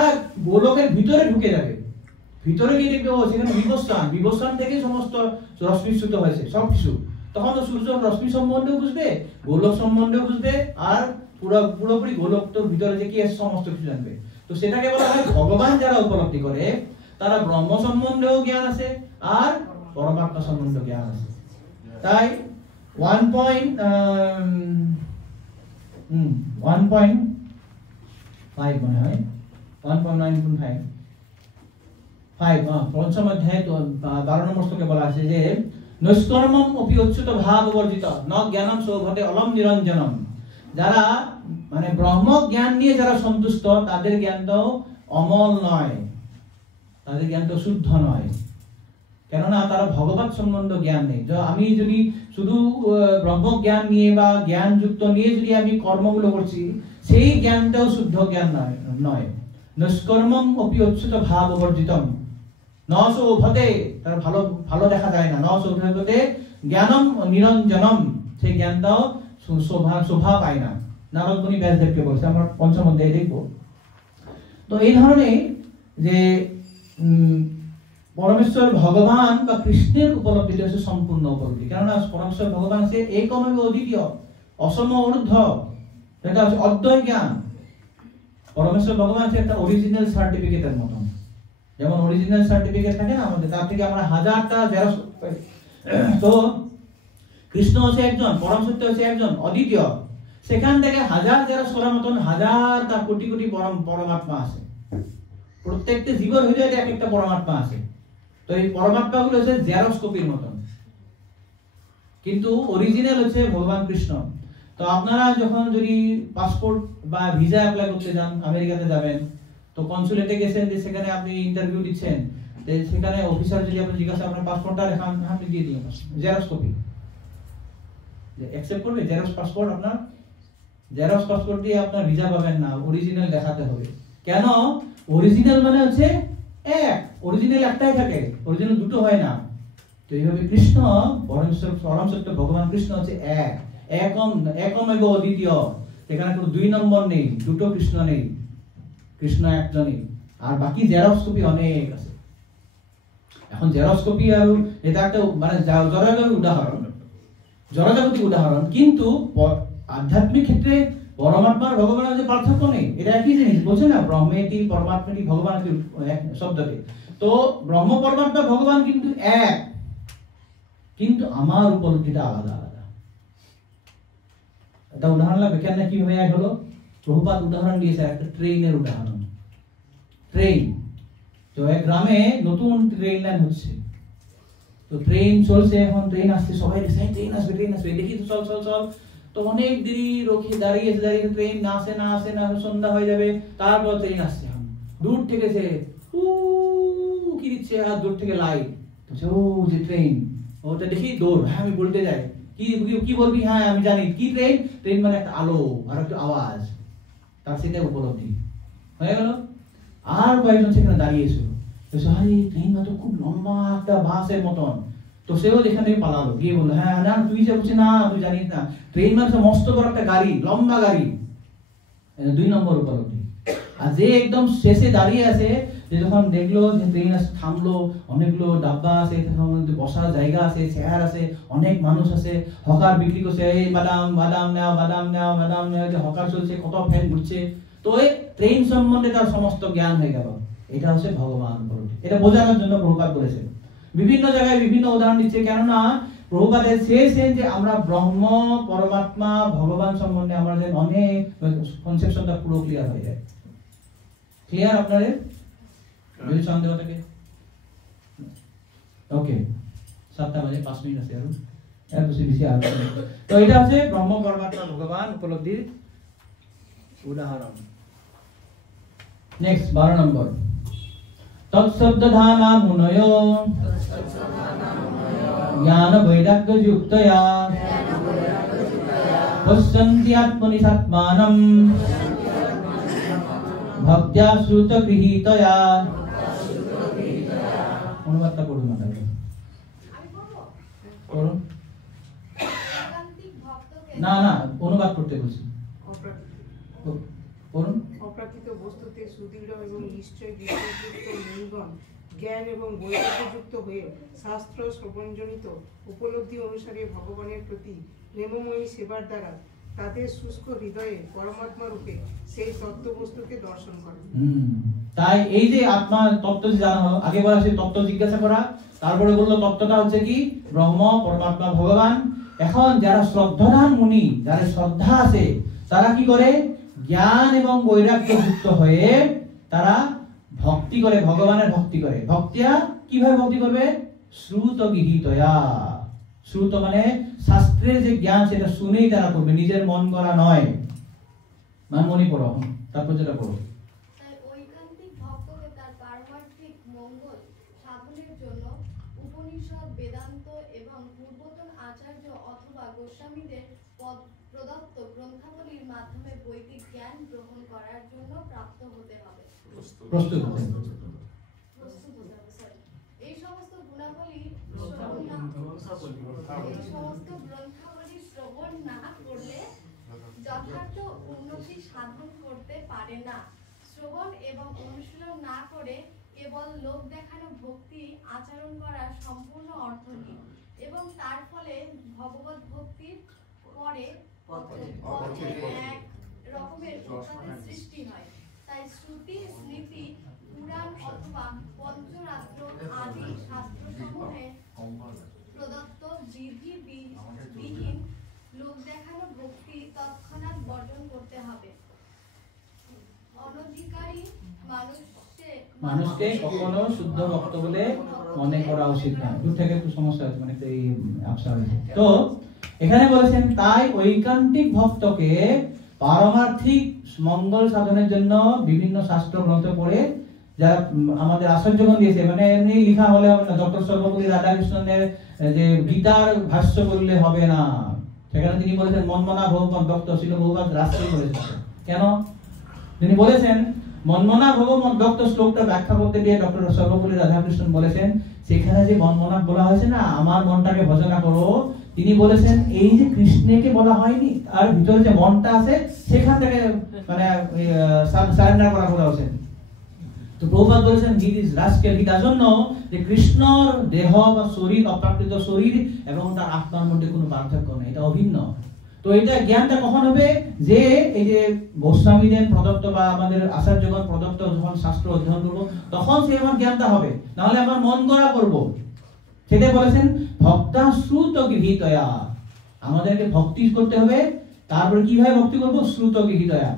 গোলকের ভিতরে ঢুকে যাবে, ভিতরে গিয়ে দেখবে ও সেখানে বিবস্বান থেকে সমস্ত রশ্মিচ্যুত হয়েছে সবকিছু, তখন তো সূর্য রশ্মি সম্বন্ধেও বুঝবে, গোলক সম্বন্ধেও বুঝবে, আর পুরোপুরি গোলক তো ভিতরে যে কি আছে সমস্ত কিছু জানবে। তো সেটাকে বলা হয় ভগবান যারা উপলব্ধি করে, তারা ব্রহ্ম সম্বন্ধেও জ্ঞান আছে, আর পরমাত্মা সম্বন্ধেও জ্ঞান আছে। তাই 1.5 মনে হয় 1.9.5 পঞ্চম অধ্যায় 12 নম্বর শ্লোকে বলা আছে যে নৈষ্কর্মম অপি অচ্যুত ভাব বর্জিত ন জ্ঞানম সৌভতে অলম নিরঞ্জনম। যারা মানে ব্রহ্ম জ্ঞান নিয়ে যারা সন্তুষ্ট, তাদের জ্ঞানটাও অমল নয়, তাদের জ্ঞানটা শুদ্ধ নয়। কেননা তারা ভগবত সম্বন্ধ জ্ঞান নেই। আমি যদি শুধু ব্রহ্ম জ্ঞান নিয়ে বা জ্ঞান যুক্ত নিয়ে যদি আমি কর্মগুলো করছি, সেই জ্ঞানটাও শুদ্ধ জ্ঞান নয়। নৈষ্কর্মম অপি অচ্যুত ভাব বর্জিতম ন শোভতে, তার ভালো দেখা যায় না। ন শোভতে জ্ঞানম নিরঞ্জনম, সেই জ্ঞানটাও শোভা পায় না। নারদ মুনি ব্যাসদেবকে বলছে, আমরা পঞ্চম অধ্যায়ে দেখব। তো এই ধরনের যে পরমেশ্বর ভগবান বা কৃষ্ণের উপলব্ধিটা হচ্ছে সম্পূর্ণ উপলব্ধি। কেননা পরমেশ্বর ভগবান হচ্ছে একম এবং অদ্বিতীয়, অসম ঊর্ধ্ব, এটা হচ্ছে অদ্বয় জ্ঞান। পরমেশ্বর ভগবান হচ্ছে একটা অরিজিনাল সার্টিফিকেটের মতন। যেমন অরিজিনাল সার্টিফিকেট থাকে না আমাদের, তার থেকে আমরা হাজারটা জেরক্স পাই। তো কৃষ্ণ হচ্ছে একজন, পরম সত্য হচ্ছে একজন, অদ্বিতীয়। সেখান থেকে হাজার যারা সোলার মতন হাজার তার কোটি কোটি পরমাত্মা আছে। প্রত্যেকটা জীবের হৃদয়ে এক একটা পরমাত্মা আছে। তো এই পরমাত্মাগুলো হচ্ছে জেরক্স কপির মতন, কিন্তু অরিজিনাল হচ্ছে ভগবান কৃষ্ণ। তো আপনারা যখন যদি পাসপোর্ট বা ভিসা অ্যাপ্লাই করতে যান, আমেরিকাতে যাবেন, তো কনসুলেটে গেছেন, যে সেখানে আপনি ইন্টারভিউ দিচ্ছেন, তো সেখানে অফিসার যদি আপনি জিজ্ঞাসা আপনার পাসপোর্টটা আপনি দিয়ে দিন, জেরক্স কপি অ্যাকসেপ্ট করবে? জেরক্স পাসপোর্ট, আপনার জেরক্স পাসপোর্ট দিয়ে আপনার ভিসা পাবেন না, অরিজিনাল দেখাতে হবে। কেন? অরিজিনাল মানে হচ্ছে এক, অরিজিনাল একটাই থাকে, অরিজিনাল দুটো হয় না। তো এইভাবে কৃষ্ণ পরম সত্য ভগবান কৃষ্ণ হচ্ছে এক, একম এবং অদ্বিতীয়। এখানে কোনো দুই নম্বর নেই, দুটো কৃষ্ণ নেই, কৃষ্ণ একজনই। আর বাকি জেরক্স কপি অনেক আছে। এখন জেরক্স কপি আর এটা একটা মানে জড়জাগতিক উদাহরণ, কিন্তু আধ্যাত্মিক ক্ষেত্রে পরমাত্মার ভগবানের যে পার্থক্য নেই, এটা একই জিনিস। বলছে না ব্রহ্মেতি পরমাত্মাটি ভগবান শব্দটি। তো ব্রহ্ম পরমাত্মা ভগবান কিন্তু এক, কিন্তু আমার উপলব্ধিটা আলাদা আলাদা। এটা উদাহরণ লাগবে কেন, কিভাবে এক হলো? প্রভুপাদ উদাহরণ দিয়েছে একটা ট্রেনের উদাহরণ। ট্রেন, তো এক গ্রামে নতুন ট্রেন লাইন হচ্ছে, তো ট্রেন চলছে, এখন ট্রেন আসছে, সবাই ট্রেন আসবে দেখি তো চল চল চল। তো অনেক দেরি দাঁড়িয়ে ট্রেন না আসে সন্ধ্যা হয়ে যাবে, তারপর ট্রেন আসছে। দূর থেকে সে কি দিচ্ছে, আর দূর থেকে লাইট, ও যে ট্রেন, ওটা দেখি দৌড়, হ্যাঁ আমি বলতে যাই, কি বলবি? হ্যাঁ আমি জানি কি ট্রেন, ট্রেন মানে একটা আলো আর একটা আওয়াজ, তার সেটা উপলব্ধি হয়ে গেল। আর কয়েকজন সেখানে দাঁড়িয়েছিল, ট্রেন তো খুব লম্বা একটা বাসের মতন। তো সেও এখান থেকে পালালো, গিয়ে বললো হ্যাঁ না তুই যে বলছিস না তুই জানিস না, ট্রেন মানে মস্ত বড় একটা গাড়ি, লম্বা গাড়ি। 2 নম্বর উপলব্ধি। আর যে একদম শেষে দাঁড়িয়ে আছে, যে যখন দেখলো যে ট্রেন আসে, থামলো, অনেকগুলো ডাব্বা আছে, বসার জায়গা আছে, চেয়ার আছে, অনেক মানুষ আছে, হকার বিক্রি করছে, এই বাদাম বাদাম নাও বাদাম নাও বাদাম নাও, যে হকার চলছে, কত ফ্যান ঘুরছে। তো এই ট্রেন সম্বন্ধে তার সমস্ত জ্ঞান হয়ে গেল। এটা হচ্ছে ভগবান উপলব্ধি। এটা বোঝানোর জন্য প্রভুপাদ বলেছে, বিভিন্ন জায়গায় বিভিন্ন উদাহরণ দিচ্ছে, কেননা প্রভুপাদের শেষে যে আমরা ব্রহ্ম পরমাত্মা ভগবান সম্বন্ধে আমাদের অনেক কনসেপশনটা পুরো ক্লিয়ার হয়ে যায়। ক্লিয়ার আপনাদের? যদি সন্দেহ থাকে ওকে, 7টা বাজে 5 মিনিট আছে, আর এর বেশি আর। তো এটা হচ্ছে ব্রহ্ম পরমাত্মা ভগবান উপলব্ধির উদাহরণ। নেক্সট 12 নম্বর, তৎশব্দধানা মুনয় জ্ঞান বৈরাগ্য যুক্তয়া পশ্যন্তি আত্মনিসাত্মানম ভক্ত্যা শ্রুত গৃহীতয়া। অনুবাদটা পড়ুন মাতাজি। পড়ুন। না না, অনুবাদ করতে বলছি, পড়ুন। অপ্রাকৃত বস্তুতে সুদৃঢ় এবং নিশ্চয় বিশ্বাসযুক্ত মুনিগণ জ্ঞান এবং বৈরাগ্যযুক্ত হয়ে শাস্ত্র শ্রবণজনিত উপলব্ধি অনুসারে ভগবানের প্রতি প্রেমময়ী সেবার দ্বারা তাদের শুষ্ক হৃদয়ে পরমাত্মা রূপে সেই তত্ত্ববস্তুকে দর্শন করে। তাই এই যে আত্মা তত্ত্ব জানা হলো, আগে বলা সেই তত্ত্ব জিজ্ঞাসা করা, তারপরে বললো তত্ত্বটা হচ্ছে কি ব্রহ্ম পরমাত্মা ভগবান। এখন যারা শ্রদ্ধাবান মুনি, যারা শ্রদ্ধা আছে, তারা কি করে? জ্ঞান এবং বৈরাগ্য যুক্ত হয়ে তারা ভক্তি করে, ভগবানের ভক্তি করে। ভক্তিয়া কিভাবে ভক্তি করবে? শ্রুত গৃহীতয়া। শ্রুত মানে শাস্ত্রের যে জ্ঞান, সেটা শুনেই তারা করবে, নিজের মন করা নয়। মানমনি পড়ো, তারপর যেটা পড়ো। তাই ঐকান্তিক ভক্তকে তার পারমার্থিক মঙ্গল সাধনের জন্য উপনিষদ, বেদান্ত এবং পূর্বতন আচার্য অথবা গোস্বামীদের প্রদত্ত গ্রন্থাবলীর মাধ্যমে বৈদিক জ্ঞান গ্রহণ করার জন্য প্রাপ্ত হতে হবে। প্রস্তুত হতে হবে। এই সমস্ত গুণাবলী শ্রবণ না করলে যথার্থ উন্নতি সাধন করতে পারে না। শ্রবণ এবং অনুশীলন না করে কেবল লোক দেখানো ভক্তি আচরণ করা সম্পূর্ণ অর্থহীন এবং তার ফলে ভগবত ভক্তির পরে এক রকমের উৎপাদের সৃষ্টি হয়। তাই শ্রুতি, স্মৃতি, পুরাণ অথবা পঞ্চরাত্র আদি শাস্ত্রসমূহে প্রদত্ত বিধিবিহীন লোক দেখানো ভক্তি তৎক্ষণাৎ মানুষকে কখনো শুদ্ধ ভক্ত বলে মনে করা উচিত না। দূর থেকে একটু সমস্যা হচ্ছে, মানে এই আবসা হয়েছে। তো এখানে বলেছেন তাই ঐকান্তিক ভক্তকে পারমার্থিক মঙ্গল সাধনের জন্য বিভিন্ন শাস্ত্র গ্রন্থ পড়ে, যারা আমাদের আচার্যগণ দিয়েছে, মানে এমনি লেখা হলে হবে না। ডক্টর সর্বপল্লী রাধাকৃষ্ণনের যে গীতার ভাষ্য করলে হবে না, সেখানে তিনি বলেছেন মনমনা ভগবান ভক্ত ছিল বহুবার রাষ্ট্রীয় বলেছেন। কেন তিনি বলেছেন মনমনা ভগবান ভক্ত শ্লোকটা ব্যাখ্যা করতে গিয়ে ডক্টর সর্বপল্লী রাধাকৃষ্ণন বলেছেন সেখানে যে মনমনা বলা হয়েছে না, আমার মনটাকে ভজনা করো, তিনি বলেছেন এই যে কৃষ্ণকে বলা হয়নি, আর ভিতরে যে মনটা আছে সেখান থেকে মানে সারেন্ডার করা কথা হয়েছে। তো প্রভুপাদ বলেছেন হি ডাজন্ট নো যে কৃষ্ণর দেহ বা শরীর অপ্রাকৃত শরীর এবং তার আত্মার মধ্যে কোনো পার্থক্য নেই, এটা অভিন্ন। তো এটা জ্ঞানটা কখন হবে, যে এই যে গোস্বামীদের প্রদত্ত বা আমাদের আচার্যগণ প্রদত্ত যখন শাস্ত্র অধ্যয়ন করবো তখন সে আমার জ্ঞানটা হবে, নাহলে আমার মন গড়া করবো। সেটা বলেছেন ভক্তা শ্রুত গৃহীতয়া, আমাদেরকে ভক্তি করতে হবে। তারপরে কিভাবে ভক্তি করবো, শ্রুত গৃহীতয়া,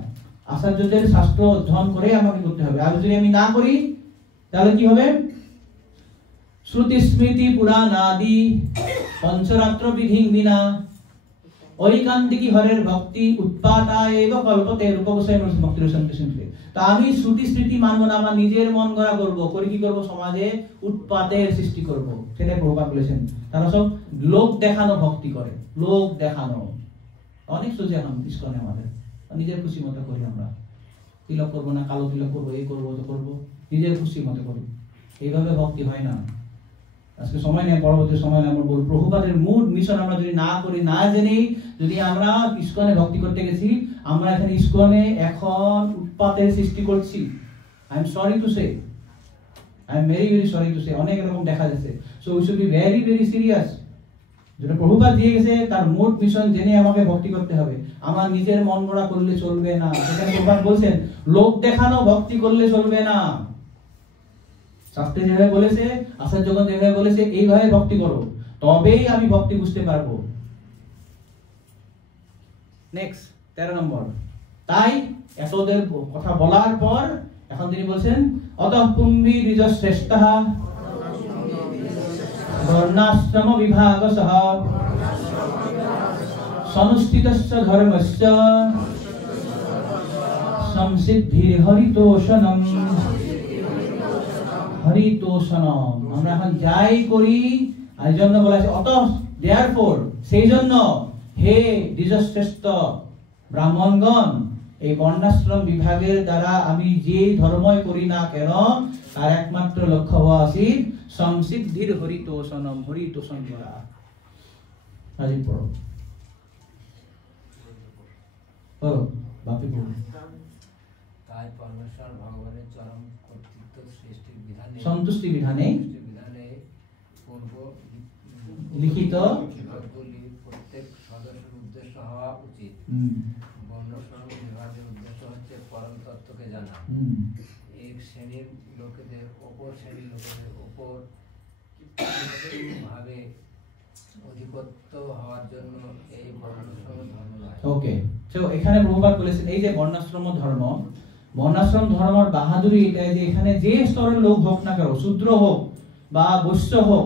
আচার্যদের শাস্ত্র অধ্যয়ন করে আমাকে করতে হবে। আর যদি আমি না করি তাহলে কি হবে, শ্রুতি স্মৃতি পুরাণ আদি পঞ্চরাত্র বিধি বিনা ঐকান্তিকি হরের ভক্তি উৎপাতা এব কল্পতে রূপগোস্বামী ভক্তির সন্তুষ্টি। তা আমি শ্রুতি স্মৃতি মানবো না, আমার নিজের মন গড়া করবো, করে কি করবো, সমাজে উৎপাতের সৃষ্টি করব। সেটাই প্রভুপাদ বলেছেন। তারা সব লোক দেখানো ভক্তি করে, লোক দেখানো। অনেক সোজা এখন ইস্কনে আমাদের নিজের খুশি মতো করি, আমরা তিলক করবো না, কালো তিলক করবো, এই করবো তো করবো, নিজের খুশি মতো করি, এইভাবে ভক্তি হয় না। আজকে সময় নেই, পরবর্তী সময় আমরা বলবো প্রভুপাদের মূল মিশন আমরা যদি না করি, না জেনেই যদি আমরা ইস্কনে ভক্তি করতে গেছি, আমরা এখানে ইস্কনে এখন উৎপাতের সৃষ্টি করছি। I am sorry to say, I am very very sorry to say, অনেক রকম দেখা যাচ্ছে। So we should be very very serious. যেটা প্রভুপাদ দিয়ে গেছে তার মূল মিশন জেনে আমাকে ভক্তি করতে হবে, আমার নিজের মন গড়া করলে চলবে না। সেখানে প্রভুপাদ বলছেন লোক দেখানো ভক্তি করলে চলবে না। শাস্ত্রে যেভাবে বলেছে, আচার্যগণ যেভাবে বলেছে, এইভাবে ভক্তি করো, তবেই আমি ভক্তি বুঝতে পারবো। নেক্সট 13 নম্বর। তাই এতদের কথা বলার পর এখন তিনি বলছেন অতঃ পুম্বি দ্বিজশ্রেষ্ঠঃ বর্ণাশ্রম বিভাগসহ সংস্থিতস্য ধর্মস্য সংসিদ্ধির হরিতোষণম। হরিতোষণম আমরা এখন যাই করি, আর জন্য বলা আছে অতঃ দেয়ারফর, সেই জন্য হে দ্বিজশ্রেষ্ঠ ব্রাহ্মণগণ, এই বর্ণাশ্রম বিভাগের দ্বারা আমি যে ধর্মই করি না কেন তার একমাত্র লক্ষ্য হওয়া উচিত সংসিদ্ধির হরিতোষণম, হরিতোষণ করা। রাজীব পড়ো, পড়ো বাপি পড়ো। তাই পরমেশ্বর ভগবানের চরম কর্তৃত্ব সৃষ্টির বিধানে সন্তুষ্টি বিধানে পূর্ব লিখিত প্রত্যেক সদস্যের উদ্দেশ্য হওয়া উচিত। বর্ণাশ্রম বিভাগের উদ্দেশ্য হচ্ছে পরম তত্ত্বকে জানা। এক শ্রেণীর লোকেদের অপর শ্রেণীর লোকেদের উপর ভাবে অধিপত্য হওয়ার জন্য এই বর্ণাশ্রম ধর্ম নয়। ওকে, তো এখানে প্রভুপাদ বলেছেন এই যে বর্ণাশ্রম ধর্ম, বর্ণাশ্রম ধর্মের বাহাদুরি এটা যে এখানে যে স্তরের লোক হোক না কেন, শূদ্র হোক বা বৈশ্য হোক,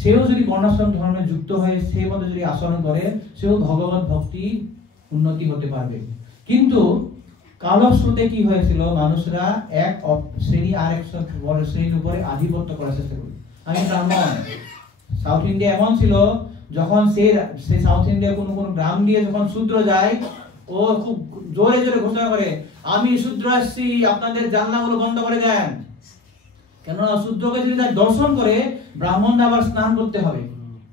সেও যদি বর্ণাশ্রম ধর্মে যুক্ত হয়ে সেই মতো যদি আচরণ করে, সেও ভগবত ভক্তি উন্নতি হতে পারবে। কিন্তু কালস্রোতে কি হয়েছিল, মানুষরা এক শ্রেণী আর এক শ্রেণীর উপরে আধিপত্য করার চেষ্টা করে। আমি ব্রাহ্মণ, সাউথ ইন্ডিয়া এমন ছিল, যখন সে সাউথ ইন্ডিয়া কোনো কোনো গ্রাম দিয়ে যখন শূদ্র যায়, ও খুব জোরে জোরে ঘোষণা করে আমি শূদ্র আসছি, আপনাদের জানলাগুলো বন্ধ করে দেন। কেননা শূদ্রকে যদি তার দর্শন করে ব্রাহ্মণরা আবার স্নান করতে হবে,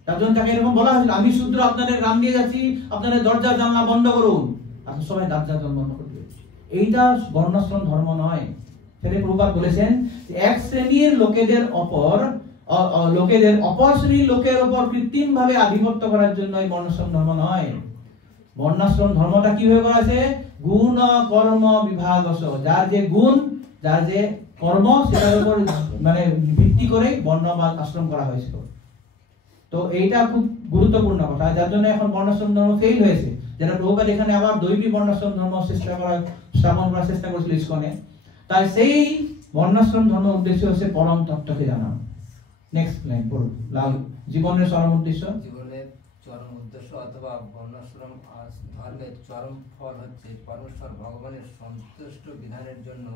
তার জন্য তাকে এরকম বলা হয়েছিল আমি শূদ্র আপনাদের গ্রাম দিয়ে যাচ্ছি, আপনাদের দরজা জানলা বন্ধ করুন। আর সবাই দরজা বন্ধ করবে। এইটা বর্ণাশ্রম ধর্ম নয়। সেটা প্রভুপাদ বলেছেন এক শ্রেণীর লোকেদের অপর শ্রেণীর লোকের উপর কৃত্রিম ভাবে আধিপত্য করার জন্য এই বর্ণাশ্রম ধর্ম নয়। বর্ণাশ্রম ধর্মটা কিভাবে করা আছে, গুণ কর্ম বিভাগস, যার যে গুণ যার যে কর্ম সেটার উপর মানে ভিত্তি করে বর্ণ বা আশ্রম করা হয়েছিল। তো এইটা খুব গুরুত্বপূর্ণ কথা, যার জন্য এখন বর্ণাশ্রম ধর্ম ফেল হয়েছে। যেটা প্রভুপাদ এখানে আবার দৈবী বর্ণাশ্রম ধর্ম স্থাপন করার চেষ্টা করেছিল ইসকনে। তাই সেই বর্ণাশ্রম ধর্ম উদ্দেশ্য হচ্ছে পরম তত্ত্বকে জানা। নেক্সট লাইন পড়ুন। লাল জীবনের চরম উদ্দেশ্য, জীবনের চরম উদ্দেশ্য অথবা বর্ণাশ্রম ধর্মের চরম ফল হচ্ছে পরমেশ্বর ভগবানের সন্তুষ্ট বিধানের জন্য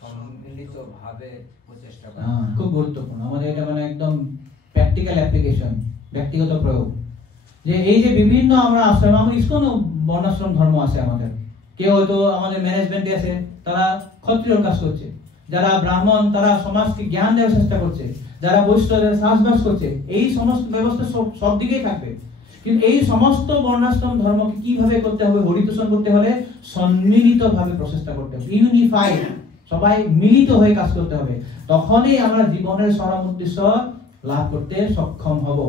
সম্মিলিতভাবে প্রচেষ্টা করা। খুব গুরুত্বপূর্ণ আমাদের এটা, মানে একদম প্র্যাকটিক্যাল অ্যাপ্লিকেশন, ব্যক্তিগত প্রয়োগ। যে এই যে বিভিন্ন আমরা আশ্রম, আমরা ইসকন বর্ণাশ্রম ধর্ম আছে আমাদের। কেউ হয়তো আমাদের ম্যানেজমেন্টে আছে, তারা ক্ষত্রিয়র কাজ করছে, যারা ব্রাহ্মণ তারা সমাজকে জ্ঞান দেওয়ার চেষ্টা করছে, যারা বৈষ্ণব চাষবাস করছে, এই সমস্ত ব্যবস্থা সব দিকেই থাকবে। কিন্তু এই সমস্ত বর্ণাশ্রম ধর্মকে কিভাবে করতে হবে, হরিতোষণ করতে হলে সম্মিলিতভাবে প্রচেষ্টা করতে হবে, ইউনিফাইড, সবাই মিলিত হয়ে কাজ করতে হবে। তখনই আমরা জীবনের চরম উদ্দেশ্য লাভ করতে সক্ষম হব।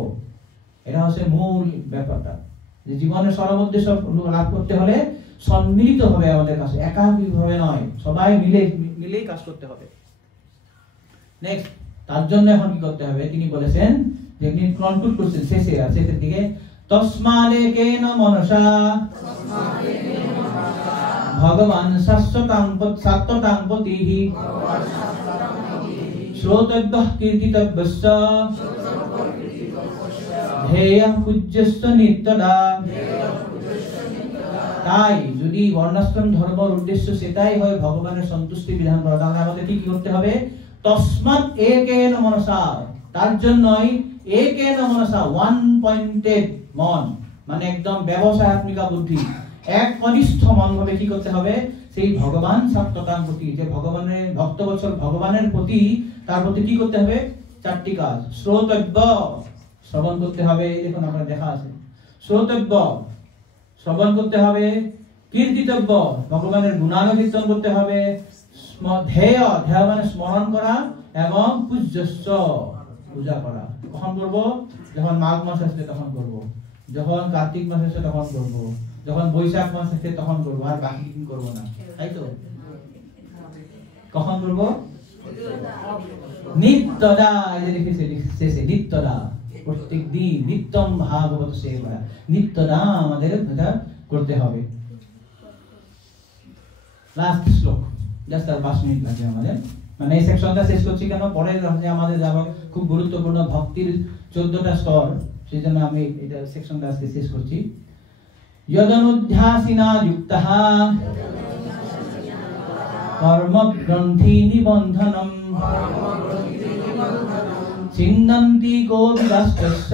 এটা হচ্ছে মূল ব্যাপারটা, যে জীবনের চরম উদ্দেশ্য লাভ করতে হলে সম্মিলিত হবে আমাদের কাছে, একাকীভাবে নয়, সবাই মিলেই কাজ করতে হবে। নেক্সট, তার জন্য এখন কি করতে হবে তিনি বলেছেন, যে তিনি কনক্লুড করছেন শেষের দিকে, তস্মালে কেন মনসা ভগবান শাশ্বতাং পতিহি শ্রোতব্যঃ কীর্তিতব্যস্য ধ্যেয়ঃ পূজ্যস্য নিত্যদা। তাই যদি বর্ণাশ্রম ধর্মের উদ্দেশ্য সেটাই হয় ভগবানের সন্তুষ্টি বিধান করা, তাহলে আমাদের কি করতে হবে, তস্মাৎ একেন মনসা, তার জন্যই একেন মনসা, ওয়ান পয়েন্টেড মন, মানে একদম ব্যবসায়াত্মিকা বুদ্ধি, এক কনিষ্ঠ মন ভাবে কি করতে হবে, সেই ভগবান শাশ্বতাং প্রতি, যে ভগবানের ভক্তবৎসল ভগবানের প্রতি, তার প্রতি কি করতে হবে, চারটি কাজ। শ্রোতব্য, শ্রবণ করতে হবে, দেখুন আপনার দেখা আছে, শ্রোতব্য শ্রবণ করতে হবে, কীর্তিতব্য ভগবানের গুণানুকীর্তন করতে হবে, ধ্যেয় মানে স্মরণ করা, এবং পূজ্যস্য পূজা করা। কখন করবো, যখন মাঘ মাস আসছে তখন করবো, যখন কার্তিক মাস আসছে তখন করবো, যখন বৈশাখ মাস আসছে তখন করবো, আর বাকি দিন করবো না, তাই তো? কখন করবো, নিত্যদা, শেষে নিত্যদা, প্রত্যেক দিন, নিত্যম ভাগবত সেবা, নিত্যদা আমাদের এটা করতে হবে। লাস্ট শ্লোক, জাস্ট আর 5 মিনিট লাগবে আমাদের, মানে এই সেকশনটা শেষ করছি কেন, পরে আমাদের যাব খুব গুরুত্বপূর্ণ ভক্তির 14টা স্তর, সেজন্য আমি এটা সেকশনটা আজকে শেষ করছি। যদনুধ্যাসিনা যুক্তঃ কর্ম গ্রন্থি নিবন্ধনম ছিন্দন্তি গোবিদাস্তস্য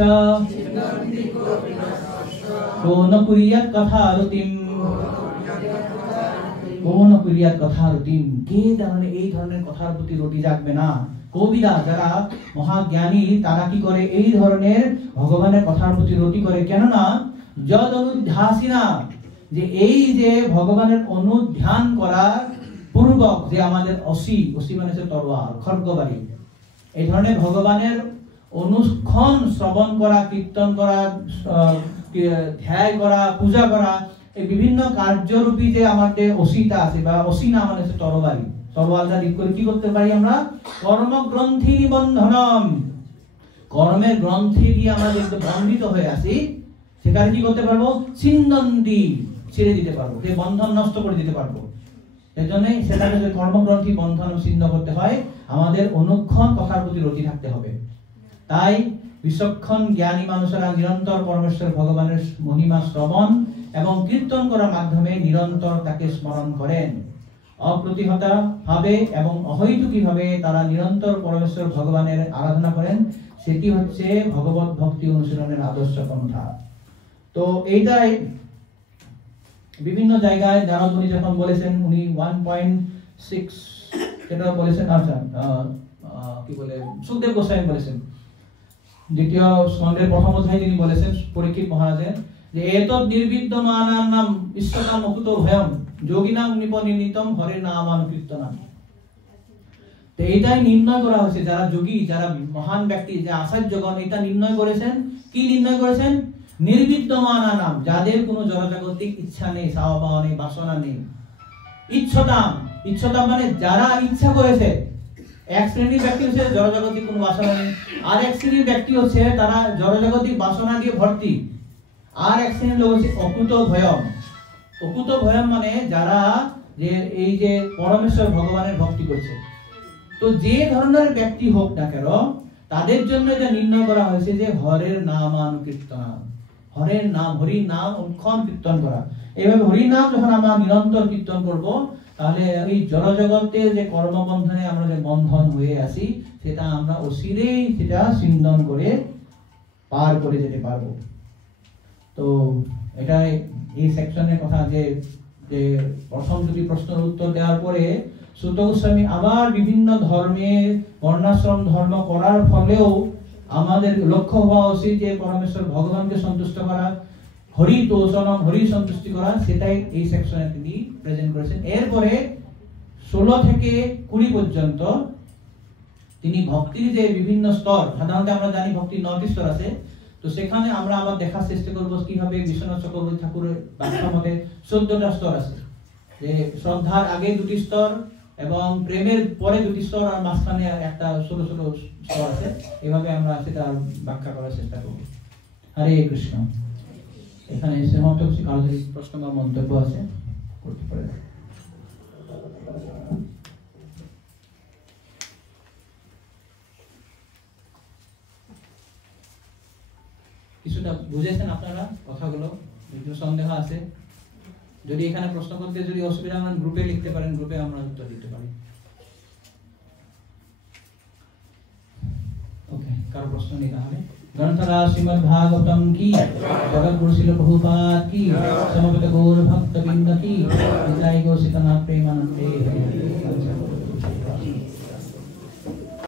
কোন কুরিয়াত কথারতিম, কোন কুরিয়াত কথারতিম, কে জানে এই ধরনের কথার প্রতি রুটি জাগবে না। কবিরা যারা মহাজ্ঞানী তারা কি করে, এই ধরনের ভগবানের কথার প্রতি রুটি করে, কেননা যদ অনুধ্যাসিনা, যে এই যে ভগবানের অনুধ্যান করার পূর্বক, যে আমাদের অসি মানে হচ্ছে তরোয়াল, খড়গবাড়ি, এই ধরনের ভগবানের অনুক্ষণ শ্রবণ করা, কীর্তন করা, ধ্যায় করা, পূজা করা, এই বিভিন্ন কার্যরূপী যে আমাদের অসিতা আছে, বা অসিনা মানে হচ্ছে তরবারি, তরোয়ালটা দিক করে কি করতে পারি আমরা, কর্মগ্রন্থি নিবন্ধনম, কর্মের গ্রন্থি দিয়ে আমরা যে বন্ধিত হয়ে আছি, সেখানে কি করতে পারবো, ছিন্দন্তি, ছেড়ে দিতে পারবো, যে বন্ধন নষ্ট করে দিতে পারবো। সেজন্যই সেটাকে যে কর্মগ্রন্থি বন্ধন ছিন্ন করতে হয়, আমাদের অনুক্ষণ কথার প্রতি রতি থাকতে হবে। তাই বিচক্ষণ জ্ঞানী মানুষেরা নিরন্তর পরমেশ্বর ভগবানের মহিমা শ্রবণ এবং কীর্তন করার মাধ্যমে নিরন্তর তাকে স্মরণ করেন। অপ্রতিহতা ভাবে এবং অহৈতুকী ভাবে তারা নিরন্তর পরমেশ্বর ভগবানের আরাধনা করেন, সেটি হচ্ছে ভগবত ভক্তি অনুশীলনের আদর্শ পন্থা। তো এইটাই বিভিন্ন জায়গায় নারদ মুনি যখন বলেছেন, উনি 1.6 যেটা বলেছেন, আচ্ছা কি বলে, সুখদেব গোস্বামী বলেছেন, দ্বিতীয় স্কন্ধের প্রথম অধ্যায়ে তিনি বলেছেন পরীক্ষিত মহারাজের, যে এতদ নির্বিদ্যমানানাম ঈশ্বতাম অকুত ভয়ম যোগিনাং নিপনিতম হরে নামানুকীর্তনাম। তো এইটাই নির্ণয় করা হয়েছে, যারা যোগী, যারা মহান ব্যক্তি, যে আচার্যগণ এটা নির্ণয় করেছেন, কি নির্ণয় করেছেন, নির্বিদ্যমানানাম, যাদের কোনো জড়জাগতিক ইচ্ছা নেই, চাওয়া পাওয়া নেই, বাসনা নেই, ইচ্ছতাম মানে যারা ইচ্ছা করেছে, এক শ্রেণীর ব্যক্তি হচ্ছে জড়জাগতিক কোনো বাসনা নেই, আর এক শ্রেণীর ব্যক্তি হচ্ছে তারা জড়জাগতিক বাসনা দিয়ে ভর্তি, আর এক শ্রেণীর লোক হচ্ছে অকুত ভয়ম। অকুত ভয়ম মানে যারা যে এই যে পরমেশ্বর ভগবানের ভক্তি করছে, তো যে ধরনের ব্যক্তি হোক না কেন তাদের জন্য এটা নির্ণয় করা হয়েছে যে হরের নামানুকীর্তন, হরের নাম, হরি নাম অক্ষণ কীর্তন করা। এইভাবে হরি নাম যখন আমরা নিরন্তর কীর্তন করব, তাহলে এই জড়জগতের যে কর্মবন্ধনে আমরা যে বন্ধন হয়ে আছি সেটা আমরা অচিরেই সেটা ছিন্নন করে পার করে যেতে পারবো। তো এটা এই সেকশনের কথা যে যে প্রথম দুটি প্রশ্নের উত্তর দেওয়ার পরে সুত গোস্বামী আবার বিভিন্ন ধর্মের বর্ণাশ্রম ধর্ম করার ফলেও আমাদের লক্ষ্য হওয়া উচিত যে পরমেশ্বর ভগবানকে সন্তুষ্ট করা, হরি তোষণম, হরি সন্তুষ্টি করা, সেটাই এই সেকশনে তিনি প্রেজেন্ট করেছেন। এরপরে 16 থেকে 20 পর্যন্ত তিনি ভক্তির যে বিভিন্ন স্তর, সাধারণত আমরা জানি ভক্তির 9টি স্তর আছে, তো সেখানে আমরা আবার দেখার চেষ্টা করব কিভাবে বিশ্বনাথ চক্রবর্তী ঠাকুরের ব্যাখ্যা মতে 14টা স্তর আছে, যে শ্রদ্ধার আগে 2টি স্তর এবং প্রেমের পরে 2টি স্তর আর মাঝখানে একটা ছোট ছোট স্তর আছে। এভাবে আমরা সেটা ব্যাখ্যা করার চেষ্টা করব। হরে কৃষ্ণ। এখানে সমাপ্ত কিছু কারো যদি প্রশ্ন বা মন্তব্য আছে করতে পারে। কিছুটা বুঝেছেন আপনারা কথাগুলো? কিছু সন্দেহ আছে? যদি এখানে প্রশ্ন করতে যদি অসুবিধা হয় গ্রুপে লিখতে পারেন, গ্রুপে আমরা উত্তর দিতে পারি। ওকে, কারো প্রশ্ন নেই তাহলে? ग्रंथराज श्रीमद् भागवतम की, जगत गुरु श्रील प्रभुपाद की, समवेत गौर भक्त वृंद की, जय गो सीतानाथ प्रेमानंदे।